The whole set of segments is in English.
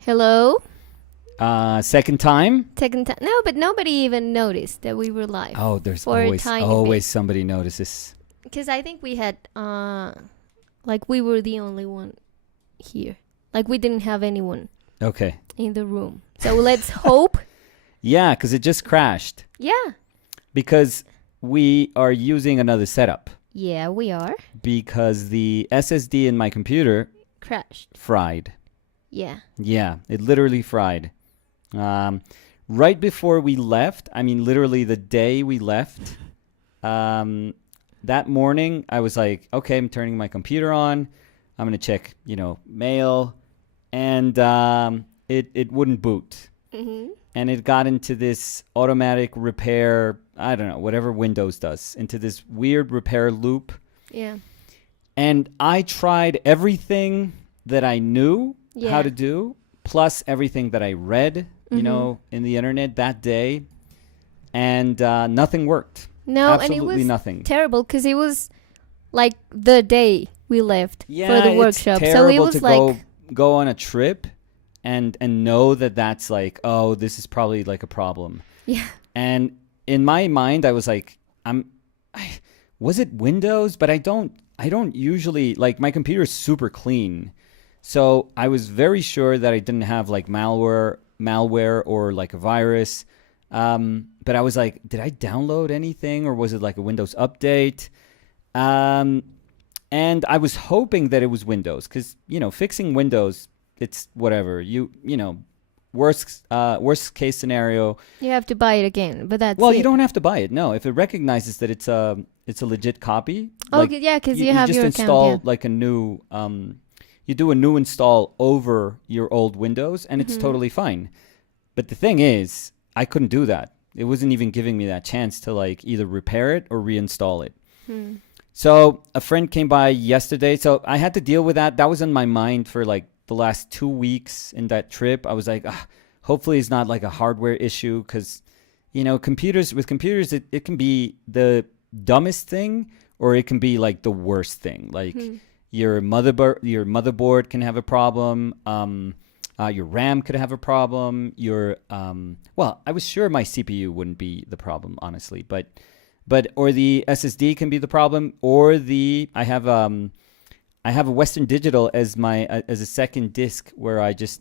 Hello? Second time? Second time. No, but nobody even noticed that we were live. Oh, there's For a always tiny always bit. somebody notices. Because I think we had, like, we were the only one here. Like, we didn't have anyone Okay. in the room. So let's hope. Yeah, because it just crashed. Yeah. Because we are using another setup. Yeah, we are. Because the SSD in my computer Crashed. fried. Yeah. Yeah, it literally fried. Right before we left, I mean, literally the day we left, that morning, I was like, okay, I'm turning my computer on. I'm going to check, mail. And it wouldn't boot. Mm-hmm. And it got into this automatic repair, I don't know, whatever Windows does, into this weird repair loop. Yeah. And I tried everything that I knew Yeah. how to do, plus everything that I read, Mhm. in the internet that day. And nothing worked. No, Absolutely and it was nothing. terrible because it was like the day we left Yeah, for the it's workshop. So it terrible was to like, go on a trip and know that that's like, oh, this is probably like a problem. yeah. And in my mind, I was like, was it Windows? But I don't usually, like, my computer is super clean. So I was very sure that I didn't have like malware or like a virus. But I was like, did I download anything, or was it like a Windows update? And I was hoping that it was Windows, because, fixing Windows, it's whatever. Worst case scenario. You have to buy it again, but that's Well, it. you don't have to buy it. No, if it recognizes that it's a legit copy. Oh, like, yeah, because you have just your install account. like a new. You do a new install over your old Windows, and it's Mhm. totally fine. But the thing is, I couldn't do that. It wasn't even giving me that chance to like either repair it or reinstall it. Yeah. Hmm. So a friend came by yesterday, so I had to deal with that. That was in my mind for like the last 2 weeks in that trip. I was like, hopefully it's not like a hardware issue, because, computers, it can be the dumbest thing, or it can be like the worst thing. Like your motherboard can have a problem. Your RAM could have a problem. Well, I was sure my CPU wouldn't be the problem, honestly, but or the SSD can be the problem, or I have a Western Digital as as a second disk, where I just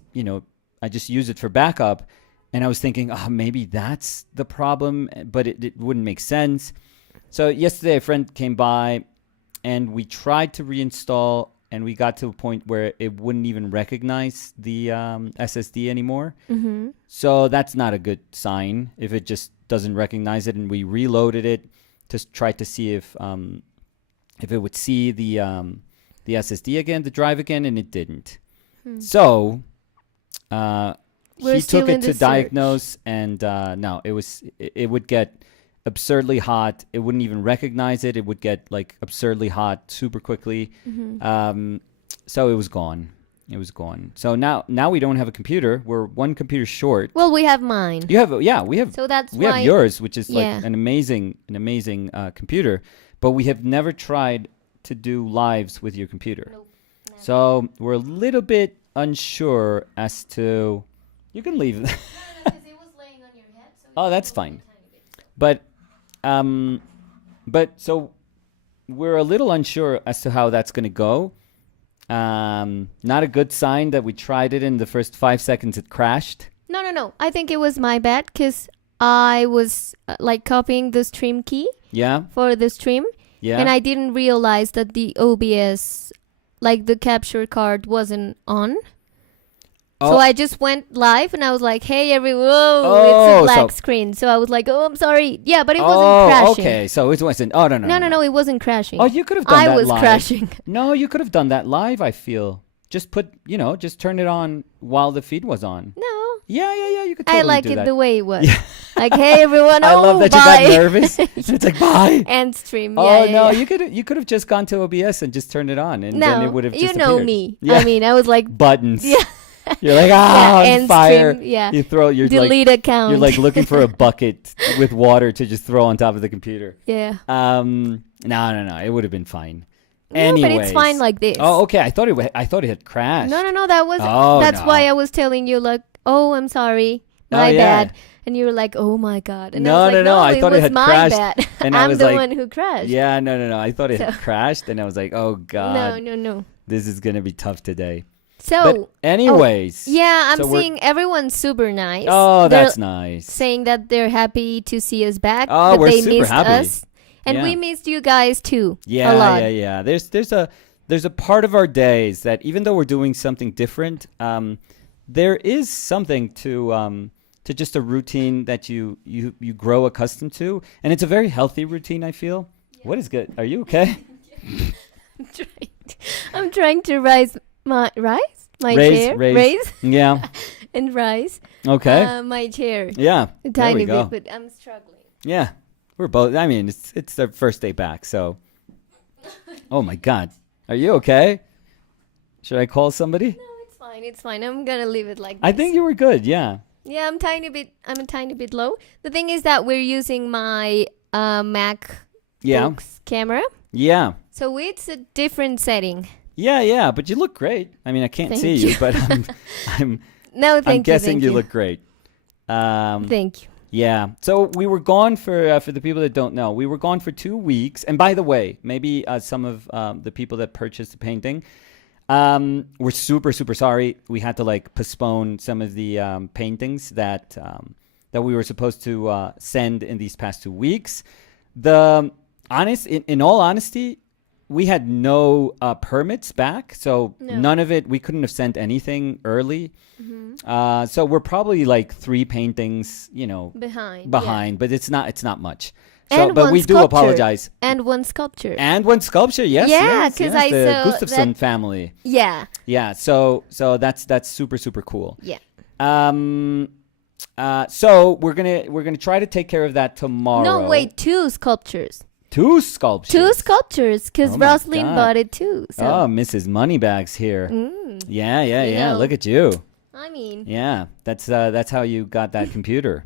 use it for backup, and I was thinking, maybe that's the problem, but it wouldn't make sense. So yesterday a friend came by, and we tried to reinstall, and we got to a point where it wouldn't even recognize the SSD anymore. Mm-hmm. So that's not a good sign if it just doesn't recognize it. And we reloaded it to try to see if it would see the SSD again, the drive again, and it didn't. So We're he still took in it the to diagnose, and no, it would get absurdly hot. It wouldn't even recognize it. It would get like absurdly hot super quickly. Mm-hmm. So it was gone. It was gone. So now we don't have a computer. We're one computer short. Well, we have mine. You have, yeah, we have. So that's We why. have yours, which is like Yeah. an amazing computer, but we have never tried to do lives with your computer. Nope, never. So we're a little bit unsure as to. You can leave. Because it was laying on your head. So Oh, that's fine. But so we're a little unsure as to how that's going to go. Not a good sign that we tried it in the first 5 seconds it crashed. No. I think it was my bad because I was like copying the stream key Yeah, for the stream, yeah. and I didn't realize that the OBS, like the capture card, wasn't on. Oh. So I just went live and I was like, "Hey everyone, Oh, it's a black so- screen." So I was like, "Oh, I'm sorry." Yeah, but it wasn't crashing. Okay. So it wasn't. Oh, no. No, it wasn't crashing. Oh, you could have done I that was live. crashing. No, you could have done that live, I feel. Just just turn it on while the feed was on. No, Yeah. You could totally I like do it that. the way it was. Like, "Hey everyone, I love that bye." you got nervous. It's like, bye. End stream. Oh, yeah, no, yeah. you could have just gone to OBS and just turned it on, and No, then it would have you disappeared. know me. Yeah. I mean, I was like, Buttons. yeah. You're like, Yeah, on end fire. stream, yeah. You're delete like, account. you're like looking for a bucket with water to just throw on top of the computer. yeah. No. It would have been fine. No, but it's fine Anyways. like this. Oh, okay. I thought it had crashed. No. That was. Oh, That's no. why I was telling you like, oh, I'm sorry, Oh, my yeah. bad, and you were like, oh my god, and No, I was like, no, I it thought it was had my crashed, bad. and I I'm was the like- one who crashed. Yeah, no. I thought it had So- crashed, and I was like, oh god, No. this is gonna be tough today. So But anyways, yeah, I'm so we're- seeing everyone's super nice. Oh, They're that's nice. saying that they're happy to see us back. Oh, that we're they super missed happy. us, and Yeah. we missed you guys too. Yeah, a lot. yeah. There's a part of our days that even though we're doing something different, there is something to just a routine that you grow accustomed to, and it's a very healthy routine. I feel. Yeah. What is good? Are you okay? I'm trying to raise my chair, raise Yeah. and rise. Okay. My chair Yeah. a There we tiny go. bit, but I'm struggling. Yeah. We're both. I mean, it's their first day back, so. Oh my God. Are you okay? Should I call somebody? No, it's fine. It's fine. I'm gonna leave it like this. I think you were good. Yeah. Yeah, I'm a tiny bit low. The thing is that we're using my Mac Yeah. camera, Yeah. so it's a different setting. Yeah. But you look great. I mean, I can't Thank see you, but I'm No, thank you. guessing thank you look great. Thank you. Yeah. So we were gone for the people that don't know, we were gone for 2 weeks. And by the way, maybe some of the people that purchased the painting, we're super, super sorry. We had to like postpone some of the paintings that we were supposed to send in these past 2 weeks. In all honesty, we had no permits back, so No. none of it. We couldn't have sent anything early. Mm-hmm. So we're probably like 3 paintings, Behind. but it's not much. And But one we do sculpture. apologize. And one sculpture. And one sculpture, yes, Yeah, yes, 'cause yes, I the saw Gustafsson that- family. Yeah. Yeah, so that's super, super cool. Yeah. So we're gonna try to take care of that tomorrow. No, wait, 2 sculptures. 2 sculptures. 2 sculptures, because Oh my Rosalind God. bought it too. So. Oh, Mrs. Moneybags here. Yeah. You know. Look at you. I mean, Yeah, that's how you got that computer.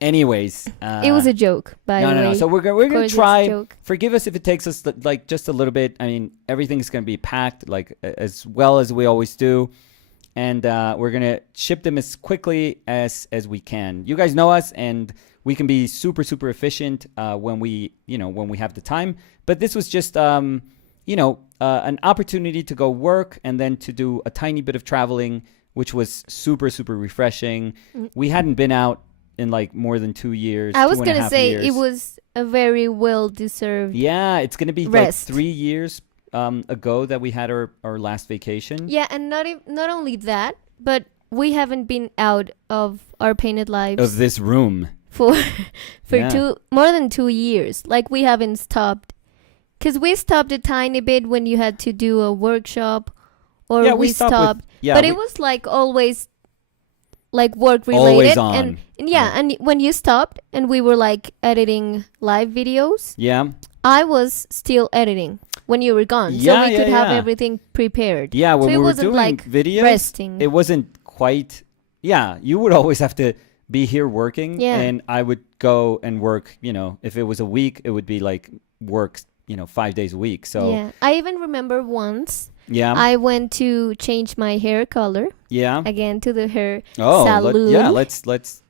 Anyways, it was a joke, by the way. no. So we're gonna course it's a try. joke. Forgive us if it takes us like just a little bit. I mean, everything's gonna be packed like as well as we always do, and we're gonna ship them as quickly as we can. You guys know us, and we can be super, super efficient when we have the time. But this was just an opportunity to go work and then to do a tiny bit of traveling, which was super, super refreshing. We hadn't been out in like more than 2 years. I was 2.5 going to say years. it was a very well-deserved. Yeah, it's going to be Rest. like 3 years ago that we had our last vacation. Yeah, and not only that, but we haven't been out of our painted lives Of this room. for Yeah. more than 2 years. Like we haven't stopped, because we stopped a tiny bit when you had to do a workshop, or Yeah, we we stopped stopped. with- yeah, but we- it was like always like work related. Always on. And yeah, and when you stopped and we were like editing live videos, Yeah. I was still editing when you were gone, so Yeah, we could have yeah. everything prepared. Yeah, when So it we were wasn't doing like videos, resting. it wasn't quite. Yeah, you would always have to be here working, Yeah. and I would go and work. If it was a week, it would be like work. 5 days a week. So Yeah, I even remember once yeah, I went to change my hair color yeah. again to the hair Oh, salon. let's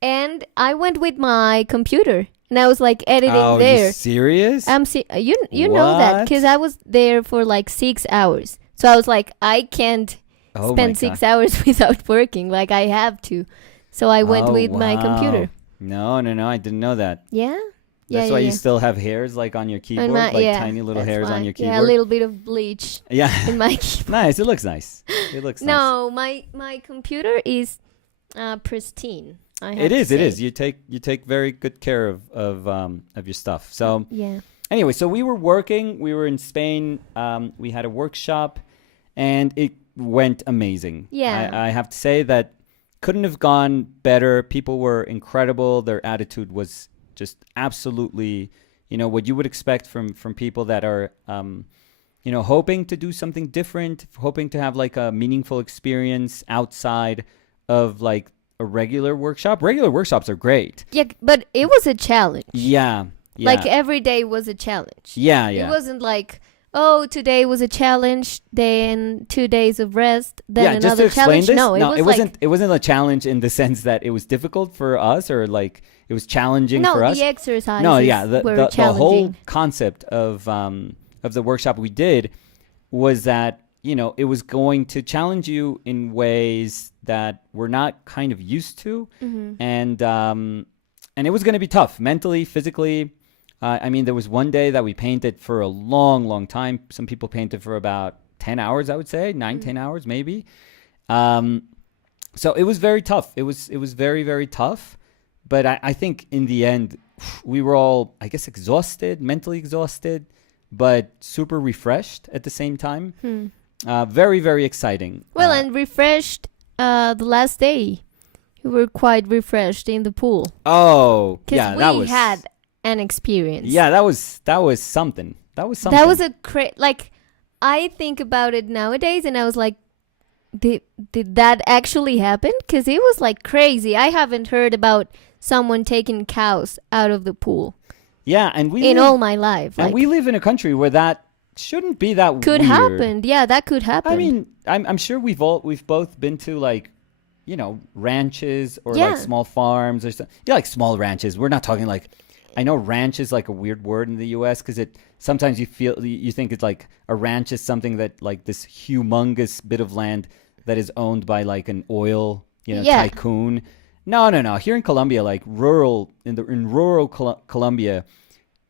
And I went with my computer, and I was like editing Oh, there. you serious? You know that What? because I was there for like 6 hours. So I was like, I can't Oh my spend God. 6 hours without working. Like I have to. So I went Oh, with my wow. computer. No, I didn't know that. Yeah. That's yeah, why yeah. you still have hairs like on your keyboard, On my- like yeah, tiny little that's hairs why. on your Yeah, a keyboard. little bit of bleach Yeah, in my keyboard. nice. It looks nice. It looks nice. No, my computer is pristine. I have It to is. It say. is. You take very good care of your stuff. So Yeah. anyway, so we were working. We were in Spain. We had a workshop, and it went amazing. Yeah. I have to say that couldn't have gone better. People were incredible. Their attitude was just absolutely, what you would expect from people that are, hoping to do something different, hoping to have like a meaningful experience outside of like a regular workshop. Regular workshops are great. Yeah, but it was a challenge. Yeah. Like Yeah. every day was a challenge. Yeah, It yeah. wasn't like, oh, today was a challenge, then 2 days of rest, then Yeah, just to another explain challenge. this. No, it was like, it wasn't a challenge in the sense that it was difficult for us or like it was challenging no, for us. the exercises No, yeah, were the whole challenging. concept of the workshop we did was that, you know, it was going to challenge you in ways that we're not kind of used to, and it was going to be tough mentally, physically. I mean, there was one day that we painted for a long, long time. Some people painted for about 10 hours, I would say, 10 hours maybe. So it was very tough. It was very, very tough. But I think in the end, we were all, I guess, exhausted, mentally exhausted, but super refreshed at the same time. Very, very exciting. Well, and refreshed the last day. We were quite refreshed in the pool. Oh, Because yeah, we that was had an experience. Yeah, that was something. That was something. That was like, I think about it nowadays and I was like, did that actually happen? Because it was like crazy. I haven't heard about someone taking cows out of the pool Yeah, and we in live, all my life. and Like, we live in a country where that shouldn't be that could weird. happen. Yeah, that could happen. I mean, I'm sure we've both been to like, you know, ranches or Yeah. like small farms or something. Yeah, like small ranches. We're not talking like, I know ranch is like a weird word in the U.S. because it sometimes you think it's like a ranch is something that like this humongous bit of land that is owned by like an oil, you know, Yeah. tycoon. No. Here in Colombia, like in rural Colombia,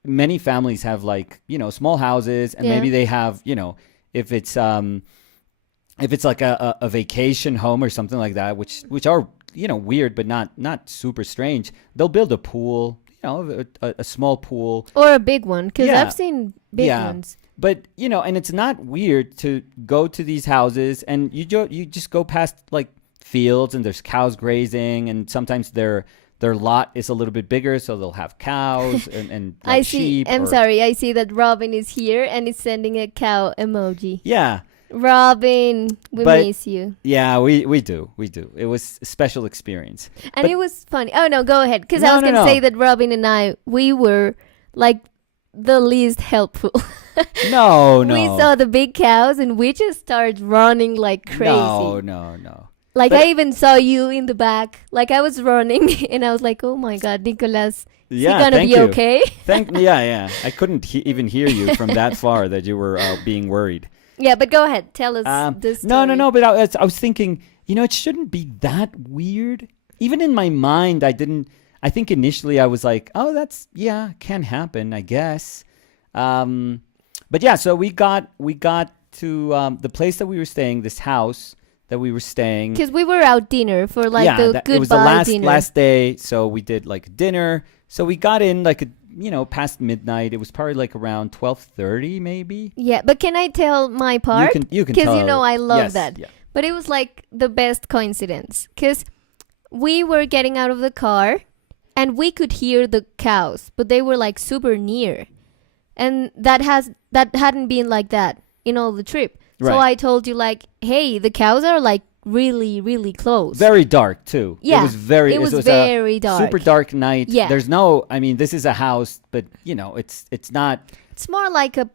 many families have like, you know, small houses, and Yeah. maybe they have, you know, if it's like a vacation home or something like that, which are, you know, weird but not super strange. They'll build a pool, you know, a small pool. or a big one, because Yeah. I've seen big Yeah. ones. But, you know, and it's not weird to go to these houses and you just go past like fields and there's cows grazing, and sometimes their lot is a little bit bigger, so they'll have cows and like I see. sheep. I'm sorry. I see that Robin is here and is sending a cow emoji. Yeah. Robin, we But- miss you. Yeah, we do. It was a special experience. And But- it was funny. Oh no, go ahead. Because I No, was no, gonna no. say that Robin and I, we were like the least helpful. No. We saw the big cows and we just started running like crazy. No. Like But- I even saw you in the back. Like I was running and I was like, oh my god, Nicolas, is he gonna thank be you. okay? Yeah. I couldn't even hear you from that far that you were being worried. Yeah, but go ahead. Tell us this No. story. But I was thinking, you know, it shouldn't be that weird. Even in my mind, I think initially I was like, oh, can happen, I guess. But yeah, so we got to the place that we were staying, this house that we were staying. Because we were out dinner for like the goodbye it was the dinner. last day, so we did like dinner. So we got in like past midnight. It was probably like around 12:30 maybe. Yeah, but can I tell my part? You can Because tell. you know I love Yes, that. yeah. But it was like the best coincidence. Because we were getting out of the car and we could hear the cows, but they were like super near. And that hadn't been like that in all the trip. So Right. I told you like, hey, the cows are like really, really close. Very dark too. Yeah, it was very. it was a very dark. Super dark night. Yeah. There's no. I mean, this is a house, but you know, it's not. It's more like a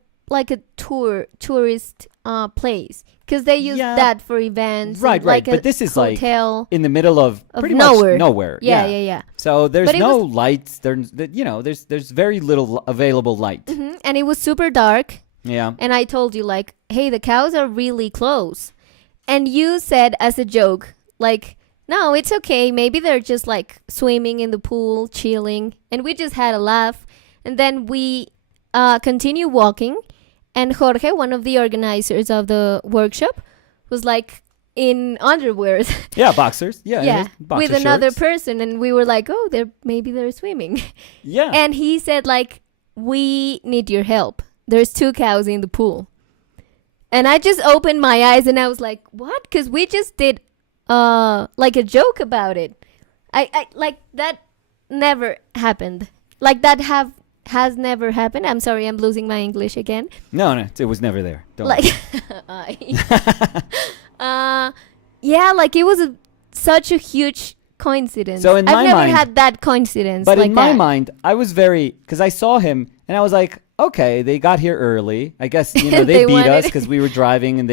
tourist place. Because they use Yeah. that for events. Right. and like But a this is hotel. like in the middle of pretty nowhere. much nowhere. Yeah. So there's But it no lights. There's very little available light. Mhm. And it was super dark. Yeah. And I told you, like, hey, the cows are really close. And you said as a joke, like, no, it's okay. Maybe they're just like swimming in the pool, chilling. And we just had a laugh. And then we continue walking. And Jorge, one of the organizers of the workshop, was like in underwear. Yeah, boxers. Yeah. Boxer with another shorts. person. And we were like, oh, maybe they're swimming. Yeah. And he said, like, we need your help. There's 2 cows in the pool. And I just opened my eyes and I was like, what? Because we just did like a joke about it. I like that never happened. Like that has never happened. I'm sorry, I'm losing my English again. No, it was never there. Don't Like yeah, like it was such a huge coincidence. So in I've my never mind- had that coincidence. But like in my that. mind, I was because I saw him and I was like, okay, they got here early. I guess, you know, they They beat us wanted- because we were driving and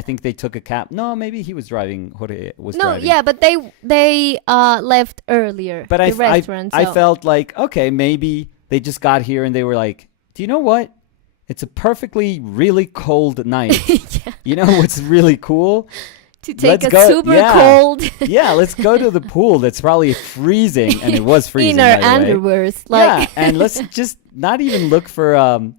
I think they took a cab. No, maybe he was driving. Jorge was No, driving. yeah, but they left earlier. But the restaurant. I so- felt like, okay, maybe they just got here and they were like, do you know what? It's a perfectly really cold night. Yeah. You know what's really cool? to take let's a go- super yeah. cold Yeah, let's go to the pool that's probably freezing, and it was freezing. in our by the way. underwears. Like, Yeah, and let's just not even look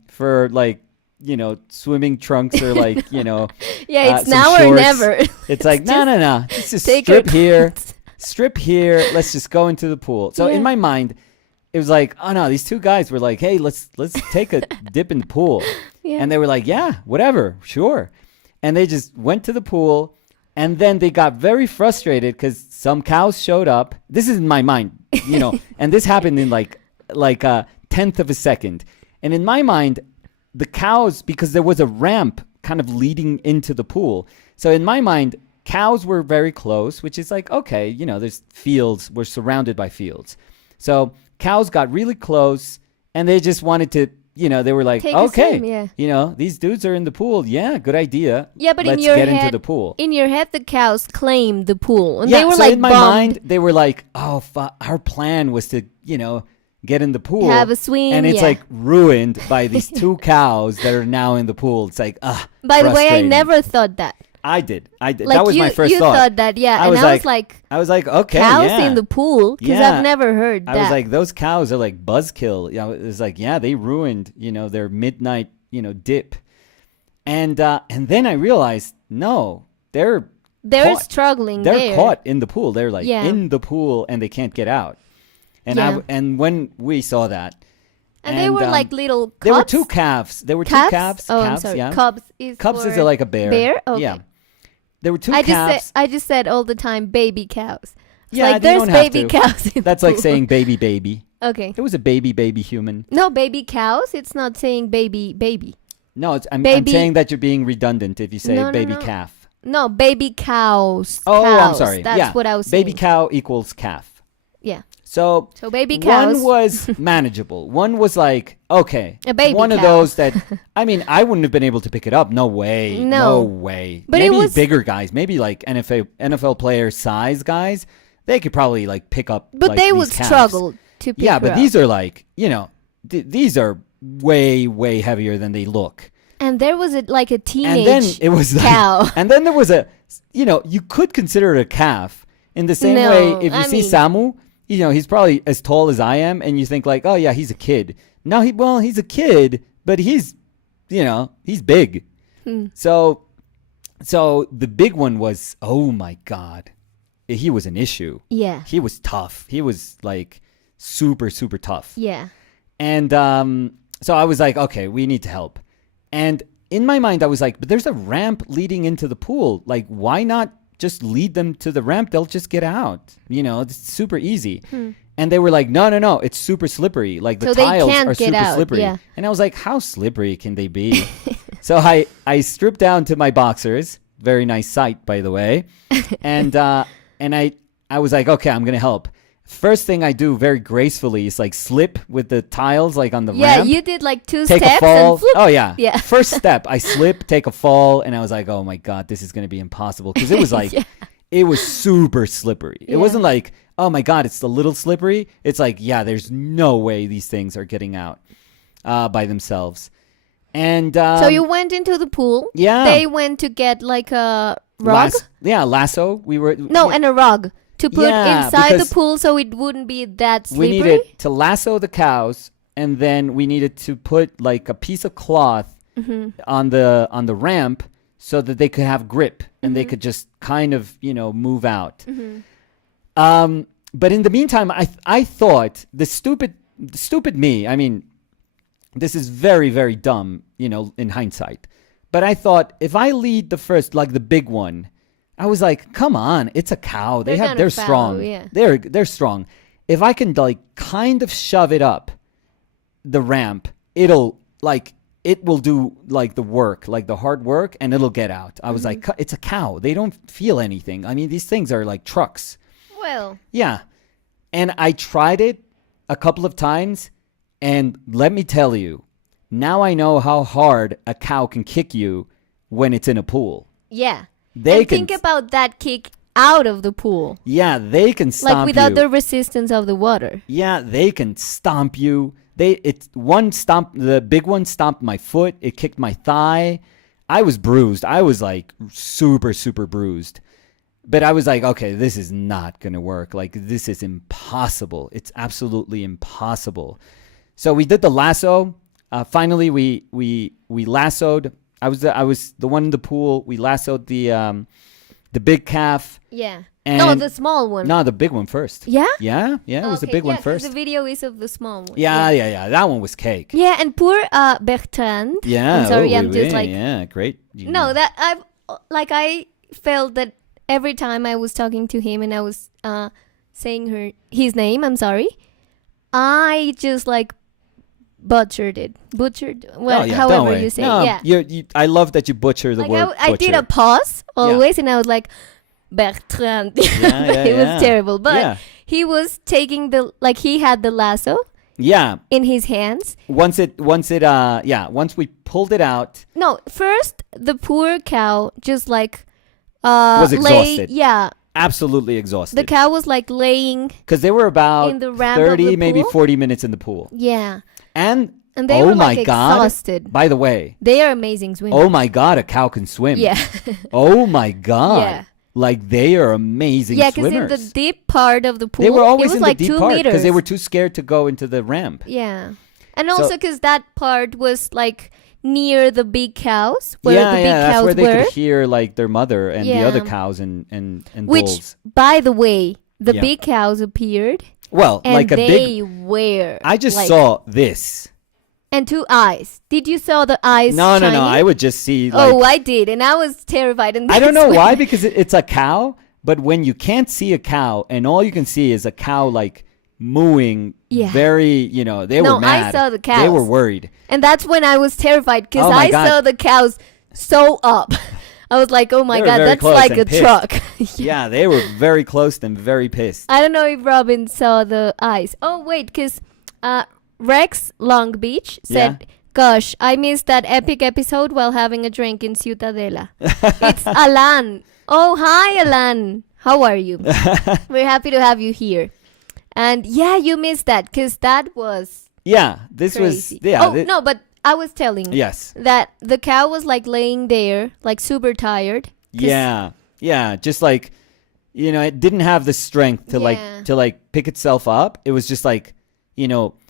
for like, you know, swimming trunks or like, you know, yeah, it's some now or shorts. never. It's like no, let's just Take your strip here, clothes. strip here. Let's just go into the pool. So Yeah. in my mind, it was like, oh no, these two guys were like, hey, let's take a dip in the pool, Yeah. and they were like, yeah, whatever, sure, and they just went to the pool. And then they got very frustrated because some cows showed up. This is in my mind, you know, and this happened in like a tenth of a second. And in my mind, the cows, because there was a ramp kind of leading into the pool. So in my mind, cows were very close, which is like, okay, you know, there's fields. We're surrounded by fields. So cows got really close and they just wanted to, you know, they were like, Take a okay, swim, yeah. you know, these dudes are in the pool. Yeah, good idea. Yeah, but Let's in your get head, into the pool. in your head, the cows claimed the pool, and Yeah, they were so like in my bummed. mind, they were like, "Oh, our plan was to, you know, get in the pool, Have a swim, and it's yeah. like ruined by these two cows that are now in the pool." It's like, By the way, I frustrating. never thought that. I did. Like That was you, my first you thought. thought that, yeah, I and was I was like, I was like, okay, cows yeah. in the pool, because Yeah. I've never heard that. I was like, those cows are like buzzkill. You know, it was like, yeah, they ruined, you know, their midnight, you know, dip, and then I realized, no, they're caught. struggling. They're there. caught in the pool. They're like Yeah. in the pool and they can't get out. And Yeah. and when we saw that, and they were like little cubs. there were two calves. There were Calves? two calves. Oh, I'm calves, sorry. yeah. Cubs is Cubs is for like a bear. bear? Okay. Yeah. There were two I calves. just said all the time baby cows. It's Yeah, like they there's don't have baby to. cows in That's the like pool. saying baby. Okay. It was a baby human. No, baby cows. It's not saying baby. No, I'm Baby- saying that you're being redundant if you say No, no, baby no. calf. No, baby cows. Oh, I'm Cows. sorry. That's yeah. what I was saying. Baby cow equals calf. Yeah. So So baby cows. one was manageable. One was like, okay, A baby one of cow. those that, I mean, I wouldn't have been able to pick it up. No way. No. way. But it maybe was- bigger guys, maybe like NFL player size guys, they could probably like pick up. But like, they these would calves. struggle to pick Yeah, her but up. these are like, you know, these are way heavier than they look. And there was like a teenage And then it was like, cow. and then there was you know, you could consider it a calf in the same No, way. If you I see mean- Samu, you know, he's probably as tall as I am, and you think like, oh yeah, he's a kid. Now he's a kid, but he's, you know, he's big. So the big one was, oh my God, he was an issue. Yeah. He was tough. He was like super tough. Yeah. And so I was like, okay, we need to help. And in my mind, I was like, but there's a ramp leading into the pool. Like, why not just lead them to the ramp? They'll just get out. You know, it's super easy. And they were like, no, it's super slippery. Like, the So they tiles can't are get super out, slippery. yeah. And I was like, how slippery can they be? So I stripped down to my boxers. Very nice sight, by the way. And I was like, okay, I'm going to help. First thing I do very gracefully is like slip with the tiles like on the Yeah, ramp. you did like two Take steps a fall. and flip. Oh yeah. Yeah. First step, I slip, take a fall, and I was like, "Oh my God, this is going to be impossible." Because it was like, Yeah. it was super slippery. It Yeah. wasn't like, "Oh my God, it's a little slippery." It's like, yeah, there's no way these things are getting out by themselves. And So you went into the pool. Yeah. They went to get like a rug. lasso. We were No, and a rug to put Yeah, inside the because pool so it wouldn't be that we slippery. needed to lasso the cows, and then we needed to put like a piece of cloth on the ramp so that they could have grip and they could just kind of, you know, move out. But in the meantime, I thought the stupid me. I mean, this is very dumb, you know, in hindsight. But I thought if I lead the first, like the big one, I was like, come on, it's a cow. They're follow, strong. yeah. They're strong. If I can like kind of shove it up the ramp, it will do like the work, like the hard work, and it'll get out. I was like, it's a cow. They don't feel anything. I mean, these things are like trucks. Well, Yeah. And I tried it a couple of times, and let me tell you, now I know how hard a cow can kick you when it's in a pool. yeah. They And can, think about that kick out of the pool. yeah, they can stomp Like without you. the resistance of the water. Yeah, they can stomp you. The big one stomped my foot. It kicked my thigh. I was bruised. I was like super, super bruised. But I was like, okay, this is not going to work. Like, this is impossible. It's absolutely impossible. So we did the lasso. Finally, we lassoed. I was the one in the pool. We lassoed the big calf. Yeah. And No, the small one. No, the big one first. Yeah? Yeah, it was the Okay, big one 'cause first. The video is of the small one. Yeah. That one was cake. Yeah, and poor Bertrand. Yeah. I'm sorry, oh, I'm oui, just oui, like yeah, great. You no, know. that I felt that every time I was talking to him and I was saying his name, I'm sorry, I just like butchered. Well, Oh, yeah, don't however worry. you say, No, yeah. I love that you butcher the Like word. I did a butcher. pause always, and I was like Bertrand. Yeah, It was yeah. terrible, but Yeah. he was taking he had the lasso Yeah. in his hands. Once we pulled it out, No, first the poor cow just like Was exhausted. Yeah, absolutely exhausted. the cow was like laying. Because they were about In the ramp of 30, the maybe pool? 40 minutes in the pool. Yeah, And they oh were my like God. exhausted. By the way, They are amazing swimmers. oh my God, a cow can swim. Yeah, Oh my God. Yeah. Like they are amazing yeah, because in swimmers. the deep part of the pool, They were always it was in like the deep 2 part meters. because they were too scared to go into the ramp. Yeah, and So- also because that part was like near the big cows, where yeah, the big that's cows where they were. could hear like their mother and the other Yeah. cows and Which, bulls. by the way, the Yeah. big cows appeared, Well, and like a they big. were. I just like, saw this. and 2 eyes. Did you saw the eyes? No. shining? I would just see like. Oh, I did, and I was terrified. And I don't that's know why when- because it's a cow, but when you can't see a cow and all you can see is a cow like mooing, Yeah. very, they No, were mad. I saw the They were cows. worried. And that's when I was terrified because Oh my I God. saw the cows so up. I was like, oh my They were God, very that's close like and a pissed. truck. Yeah, they were very close and very pissed. I don't know if Robin saw the eyes. Oh, wait, because Rex Long Beach said, gosh, I missed that epic episode while having a drink in Ciutadella. It's Alan. Oh, hi, Alan. How are you? We're happy to have you here. And yeah, you missed that because that was Yeah, this crazy. was. Yeah. Oh, no, but I was telling Yes. that the cow was like laying there, like super tired. 'cause- Yeah, just like it didn't have the strength to Yeah. like pick itself up. It was just like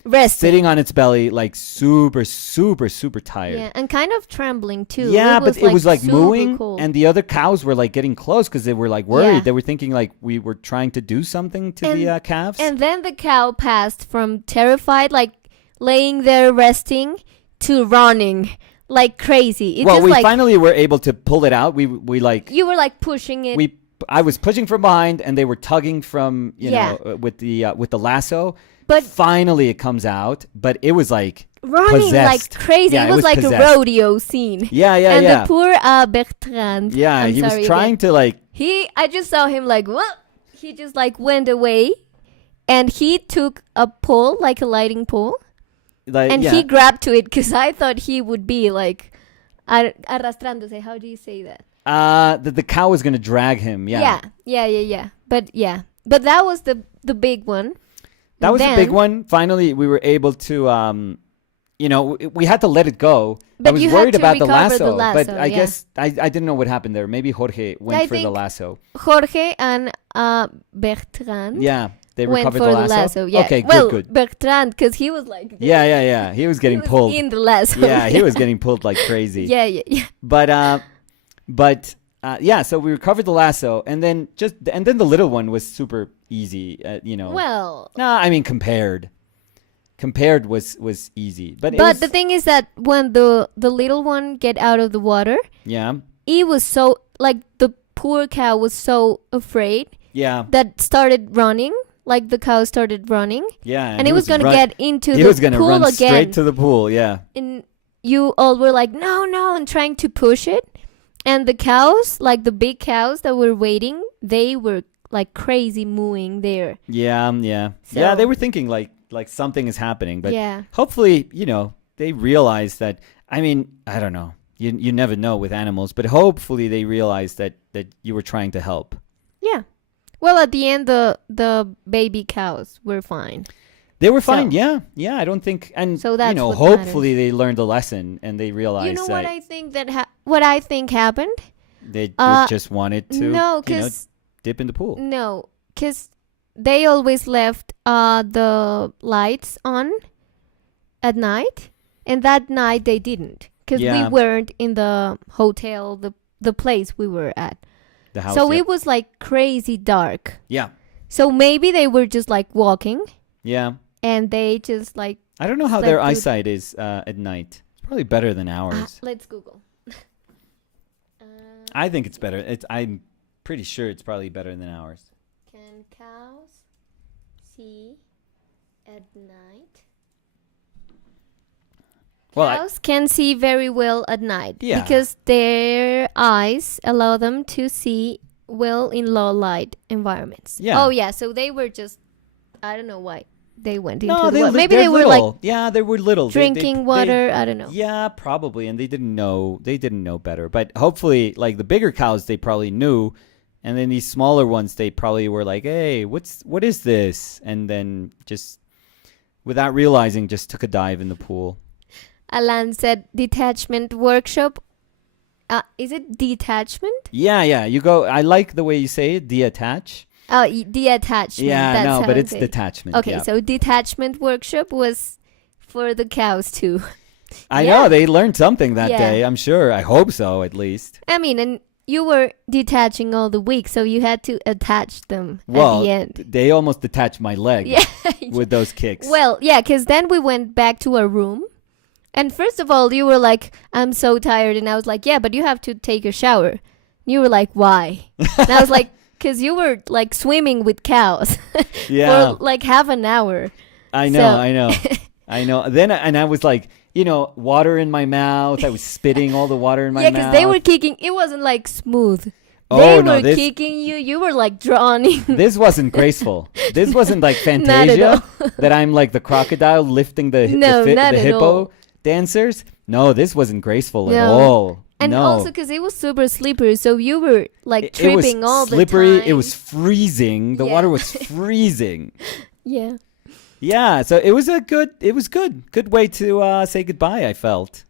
Resting. sitting on its belly, like super, super, super tired. Yeah, and kind of trembling too. Yeah, it was but it was like super mooing, cold. and the other cows were like getting close because they were like worried. Yeah. They were thinking like we were trying to do something to the calves. And then the cow passed from terrified, like laying there resting, to running like crazy. It well, just we like finally were able to pull it out. We like you were like pushing it. I was pushing from behind, and they were tugging from Yeah. with the lasso. But- finally, it comes out. But it was like running like possessed. crazy. Yeah, it was like possessed. a rodeo scene. Yeah, and yeah. the poor Bertrand. Yeah, I'm he was sorry trying again. to like. I just saw him like what? He just like went away, and he took a pole, like a lighting pole, and yeah. he grabbed to it because I thought he would be like arrastrándose. How do you say that? The cow was gonna drag him. Yeah. Yeah. But that was the big one. That was Then- a big one. Finally, we were able to, we had to let it go. I But was you had worried to about the recover lasso, the lasso, but I yeah. guess I didn't know what happened there. Maybe Jorge went I for the think- lasso. Jorge and Bertrand Yeah, they went recovered for the lasso. Yeah. Okay, well, good. Bertrand, because he was like Yeah. He was he getting was pulled. in the lasso. Yeah, he was getting pulled like crazy. yeah. But yeah. So we recovered the lasso, and then the little one was super easy. Well, No, I mean compared was easy, but but the thing is that when the little one get out of the water, yeah, it was so like the poor cow was so afraid yeah, that started running. Like the cow started running, yeah, and it was gonna get into He the was gonna pool run again. straight to the pool. Yeah, And you all were like, no, and trying to push it. And the cows, like the big cows that were waiting, they were like crazy mooing there. Yeah, yeah. So- Yeah, they were thinking like something is happening, but Yeah. hopefully, they realize that. I mean, I don't know. You never know with animals, but hopefully they realize that you were trying to help. Yeah. Well, at the end, the baby cows were fine. They were fine. So- Yeah. I don't think, and So that's what hopefully they learned a lesson and they realized You know that what I think what I think happened? they Uh, just wanted to, No, because dip in the pool. they always left the lights on at night, and that night they didn't, because Yeah. we weren't in the hotel, the place we were at. The house. So yeah. it was like crazy dark. Yeah. So maybe they were just like walking, Yeah. and they just like I don't know how Slept their through- eyesight is at night. It's probably better than ours. let's Google. I think it's better. I'm pretty sure it's probably better than ours. Can cows see at night? Well, Cows can see very well at night Yeah. because their eyes allow them to see well in low light environments. Yeah. Oh yeah, so they were just, I don't know why they went into no, the water. Maybe they're they were like little. Yeah, they were little. drinking water. I don't know. Yeah, probably, and they didn't know. They didn't know better. But hopefully, like the bigger cows, they probably knew, and then these smaller ones, they probably were like, "Hey, what is this?" And then just without realizing, just took a dive in the pool. Alan said detachment workshop. Is it detachment? Yeah. You go. I like the way you say it. Detach. Oh, detachment. Yeah, that's no, how but I it's say it. detachment. Okay, yeah. so detachment workshop was for the cows too. I yeah. know they learned something that Yeah. day. I'm sure. I hope so, at least. I mean, and you were detaching all the week, so you had to attach them Well, at the end. they almost detached my leg Yeah. with those kicks. Well, yeah, because then we went back to our room. And first of all, you were like, I'm so tired. And I was like, yeah, but you have to take a shower. And you were like, why? And I was like, because you were like swimming with cows yeah, for like half an hour. I know, so- I know. Then and I was like, water in my mouth. I was spitting all the water in my Yeah, mouth. because they were kicking. It wasn't like smooth. Oh, They no, were this- kicking you. You were like drowning. This wasn't graceful. This wasn't like Not at Fantasia all. that I'm like the crocodile lifting the No, not the at hippo all. dancers. No, this wasn't graceful at No. all. And no. also because it was super slippery, so you were like It was tripping all slippery. the time. It was freezing. The Yeah. water was freezing. Yeah. Yeah, so it was good way to say goodbye, I felt.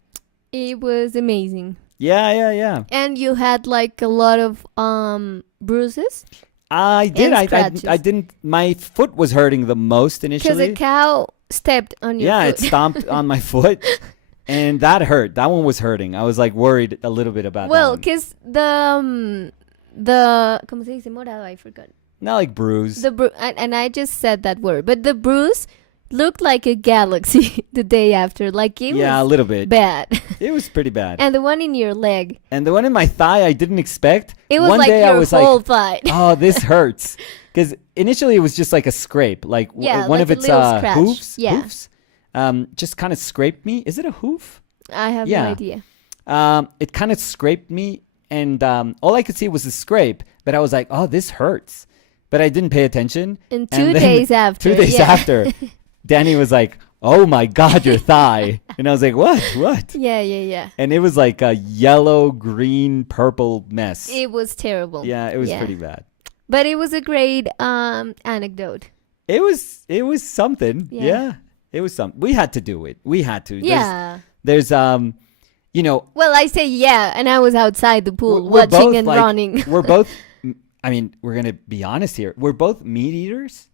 It was amazing. Yeah. And you had like a lot of bruises I did. And I scratches. didn't. My foot was hurting the most because initially. a cow stepped on your Yeah, foot. it stomped on my foot, and that hurt. That one was hurting. I was like worried a little bit about Well, that one. because ¿cómo se dice morado? I forgot. Not like bruise. And I just said that word, but the bruise looked like a galaxy the day after. Like it Yeah, a was little bit. bad. It was pretty bad. And the one in your leg, And the one in my thigh, I didn't expect. it was One like day I your was whole like, thigh. "Oh, this hurts," because initially it was just like a scrape, like Yeah, one like of a its little scratch. hoofs. Yeah. Hoofs, just kind of scraped me. Is it a hoof? I have Yeah. no idea. It kind of scraped me, and all I could see was a scrape. But I was like, "Oh, this hurts," but I didn't pay attention. And And 2 then days after. 2 days yeah. after, Danny was like, "Oh my God, your thigh!" And I was like, "What? What?" Yeah. And it was like a yellow, green, purple mess. It was terrible. Yeah, it was pretty bad. But it was a great anecdote. It was something. Yeah. Yeah. It was something. We had to do it. We had to. Yeah. There's Well, I say yeah, and I was outside the pool we're watching both, and like, running. we're both I mean, we're going to be honest here. We're both meat eaters,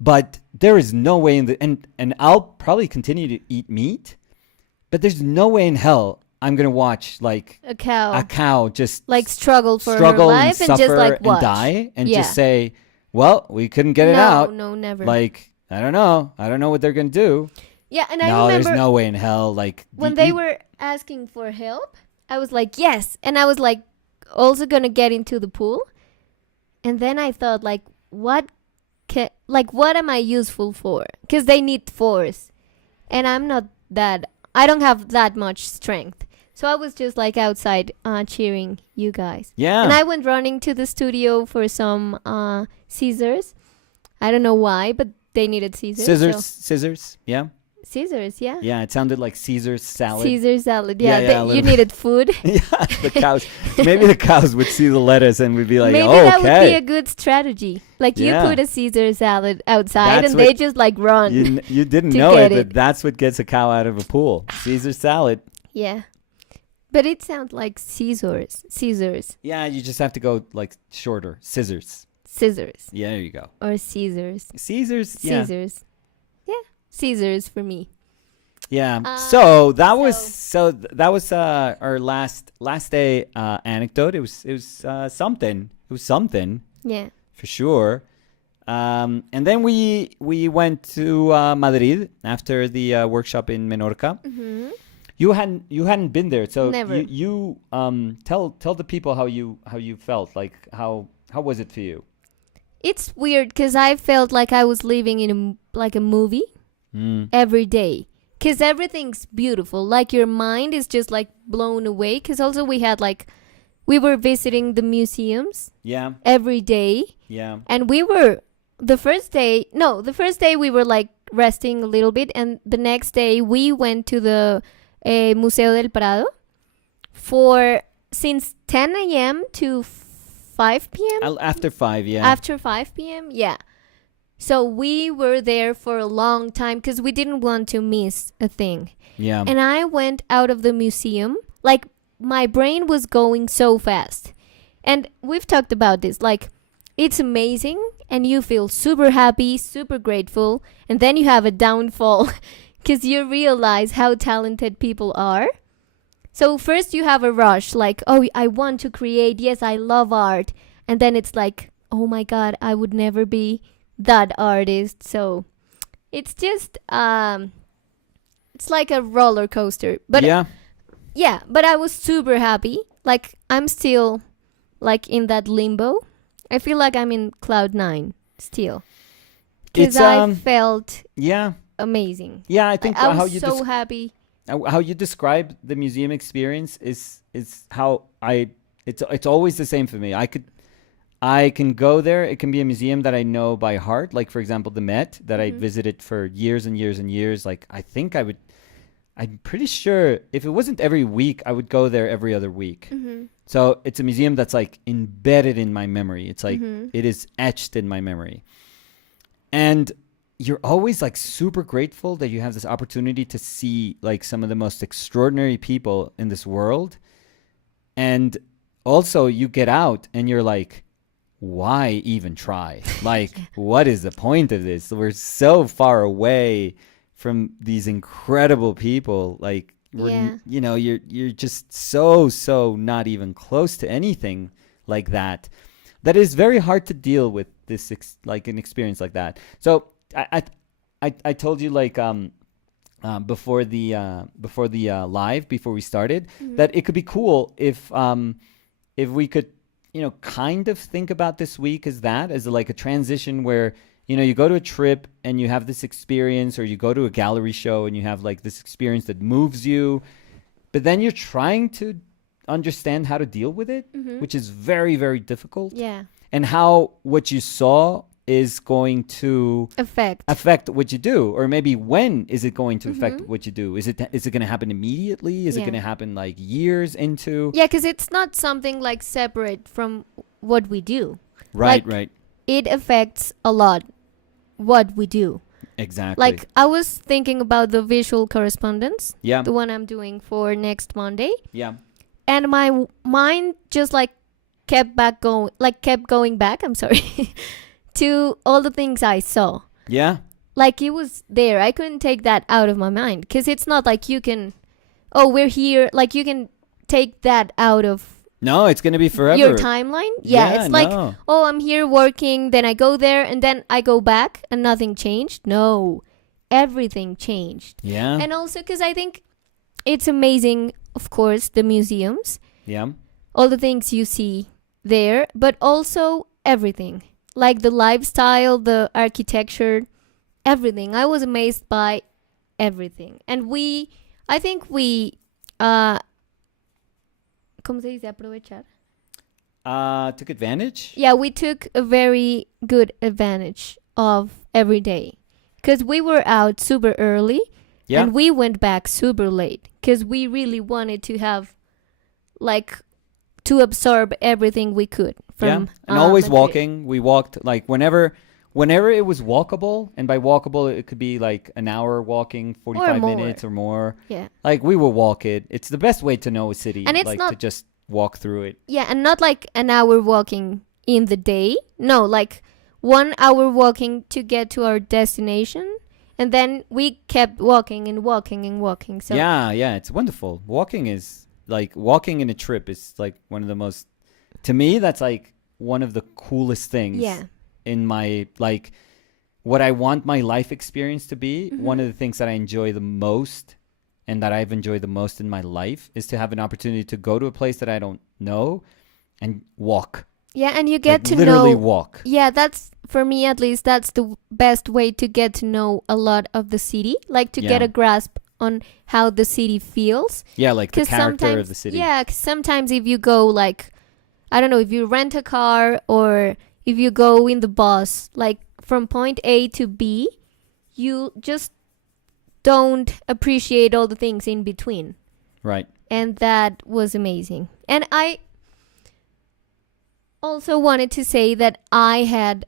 but there is no way in the and I'll probably continue to eat meat, but there's no way in hell I'm going to watch like a cow. a cow just Like struggle for her struggle life and and, suffer just like and watch. die and Yeah. just say, "Well, we couldn't get it no, out." No, never. Like, I don't know. I don't know what they're going to do. yeah, and I No, remember there's no way in hell. Like when they were asking for help, I was like, yes. And I was like, also going to get into the pool. And then I thought, like, what am I useful for? Because they need force. And I don't have that much strength. So I was just like outside cheering you guys. Yeah. And I went running to the studio for some scissors. I don't know why, but they needed scissors. Scissors. Yeah. Scissors, yeah. Yeah, it sounded like Caesar's salad. Caesar salad, Yeah, yeah. yeah, a You little needed food. Yeah, the cows. Maybe the cows would see the lettuce and would be like, Maybe oh, that would be okay. a good strategy. Like Yeah. you put a Caesar salad outside That's and they what- just like run. You didn't to know get it, but it. that's what gets a cow out of a pool. Caesar salad. Yeah. But it sounds like Caesars. Caesars. Yeah, you just have to go like shorter. Scissors. Scissors. Yeah, there you go. Or Caesars. Caesars. Yeah. Caesars. Yeah. Caesars for me. Yeah. So that was so- that was our last day anecdote. It was something. It was something Yeah. for sure. And then we went to Madrid after the workshop in Menorca. Mm-hmm. You hadn't been there, so Never. you tell the people how you felt. Like how was it for you? It's weird because I felt like I was living in like a movie every day. Because everything's beautiful. Like your mind is just like blown away. Because also we were visiting the museums Yeah, every day. yeah, And the first day we were like resting a little bit. And the next day we went to the Museo del Prado since 10 a.m. to 5 p.m. after 5, yeah. After 5 p.m. Yeah. So we were there for a long time because we didn't want to miss a thing. Yeah. And I went out of the museum. Like my brain was going so fast. And we've talked about this. Like it's amazing and you feel super happy, super grateful. And then you have a downfall because you realize how talented people are. So first you have a rush like, oh, I want to create. Yes, I love art. And then it's like, oh my God, I would never be that artist. So it's just it's like a roller coaster. But yeah. but I was super happy. Like I'm still like in that limbo. I feel like I'm in cloud 9 still. Because I felt amazing. Yeah, I think I how was you so happy. how you describe the museum experience is how it's always the same for me. I can go there. It can be a museum that I know by heart. Like, for example, the Met that I visited for years and years and years. Like, I'm pretty sure if it wasn't every week, I would go there every other week. Mm-hmm. So it's a museum that's like embedded in my memory. It's like it is etched in my memory. And you're always like super grateful that you have this opportunity to see like some of the most extraordinary people in this world. And also you get out and you're like, why even try? Like, what is the point of this? We're so far away from these incredible people. Like, you're just so not even close to anything like that. That is very hard to deal with this like an experience like that. So I told you like before the live, before we started, that it could be cool if we could, kind of think about this week as like a transition where, you go to a trip and you have this experience, or you go to a gallery show and you have like this experience that moves you, but then you're trying to understand how to deal with it, which is very, very difficult. Yeah. And how what you saw is going to affect what you do, or maybe when is it going to affect what you do? Is it going to happen immediately? Is it going to happen like years into? Yeah, because it's not something like separate from what we do. Right, like, right. It affects a lot what we do. Exactly. Like I was thinking about the visual correspondence. Yeah. The one I'm doing for next Monday. Yeah. And my mind just like kept going back. I'm sorry. To all the things I saw. Yeah. Like it was there. I couldn't take that out of my mind because it's not like you can, we're here. Like you can take that out of. No, it's going to be forever. Your timeline. Yeah, it's like, I'm here working. Then I go there and then I go back and nothing changed. No, everything changed. Yeah. And also because I think it's amazing, of course, the museums. Yeah. All the things you see there, but also everything. Like the lifestyle, the architecture, everything. I was amazed by everything. And I think we ¿Cómo se dice aprovechar? Took advantage. Yeah, we took a very good advantage of every day because we were out super early Yeah. and we went back super late because we really wanted to have like to absorb everything we could from and always Madrid. walking. We walked like whenever it was walkable, and by walkable it could be like an hour walking, 45 more. minutes or more. Yeah. Like we will walk it. It's the best way to know a city, And it's like not- to just walk through it. Yeah, and not like an hour walking in the day. No, like 1 hour walking to get to our destination. And then we kept walking and walking and walking. So Yeah, it's wonderful. Walking in a trip is like one of the most, to me, that's like one of the coolest things yeah. in my, like, what I want my life experience to be. Mm-hmm. One of the things that I enjoy the most and that I've enjoyed the most in my life is to have an opportunity to go to a place that I don't know and walk. Yeah, and you get Like, to literally know. walk. Yeah, that's for me at least. That's the best way to get to know a lot of the city, like to get Yeah. a grasp on how the city feels. Yeah, like the 'Cause character sometimes, of the city. Yeah, 'cause sometimes if you go like, I don't know, if you rent a car or if you go in the bus, like from point A to B, you just don't appreciate all the things in between. Right. And that was amazing. And I also wanted to say that I had,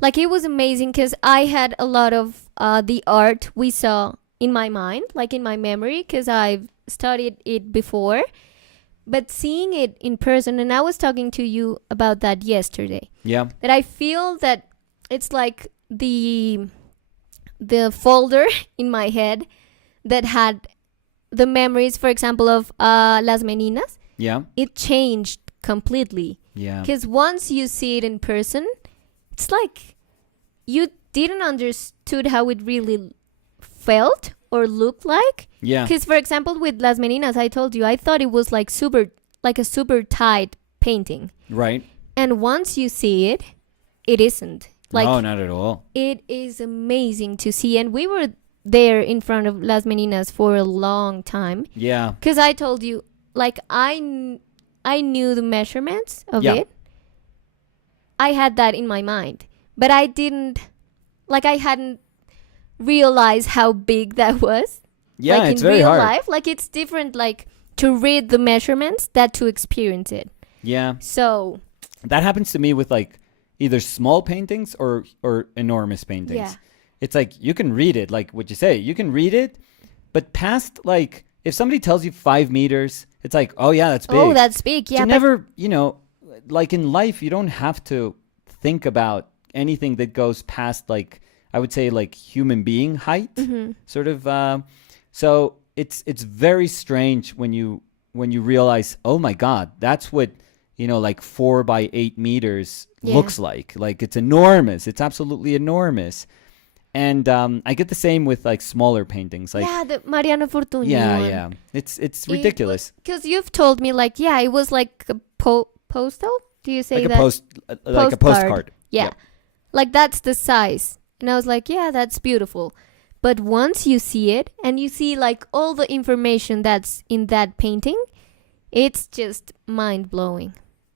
like, it was amazing because I had a lot of the art we saw in my mind, like in my memory, because I've studied it before. But seeing it in person, and I was talking to you about that yesterday, Yeah. that I feel that it's like the folder in my head that had the memories, for example, of Las Meninas. Yeah. It changed completely. Yeah. Because once you see it in person, it's like you didn't understood how it really felt or looked like. Yeah. Because, for example, with Las Meninas, I told you, I thought it was like a super tight painting. Right. And once you see it, it isn't. Like, no, not at all. it is amazing to see. And we were there in front of Las Meninas for a long time. Yeah. Because I told you, like, I knew the measurements of Yeah. it. I had that in my mind. But I didn't, like, I hadn't realized how big that was. Yeah, like it's in very real hard. life. Like, it's different, like, to read the measurements than to experience it. Yeah. So, That happens to me with like either small paintings or enormous paintings. yeah. It's like you can read it, like what you say. You can read it, but past like if somebody tells you 5 meters, it's like, oh yeah, that's big. Oh, that's big. Yeah. you but never, like in life, you don't have to think about anything that goes past like I would say like human being height, Mhm. sort of. So it's very strange when you realize, oh my God, that's what like 4 by 8 meters Yeah. looks like. Like it's enormous. It's absolutely enormous. And I get the same with like smaller paintings. Like yeah, the Mariano Fortuny yeah, one. yeah. It's ridiculous. Because you've told me, like, yeah, it was like a postal. Do you say Like that? like a postcard. Yeah. Like that's the size. And I was like, yeah, that's beautiful. But once you see it and you see like all the information that's in that painting, it's just mind blowing.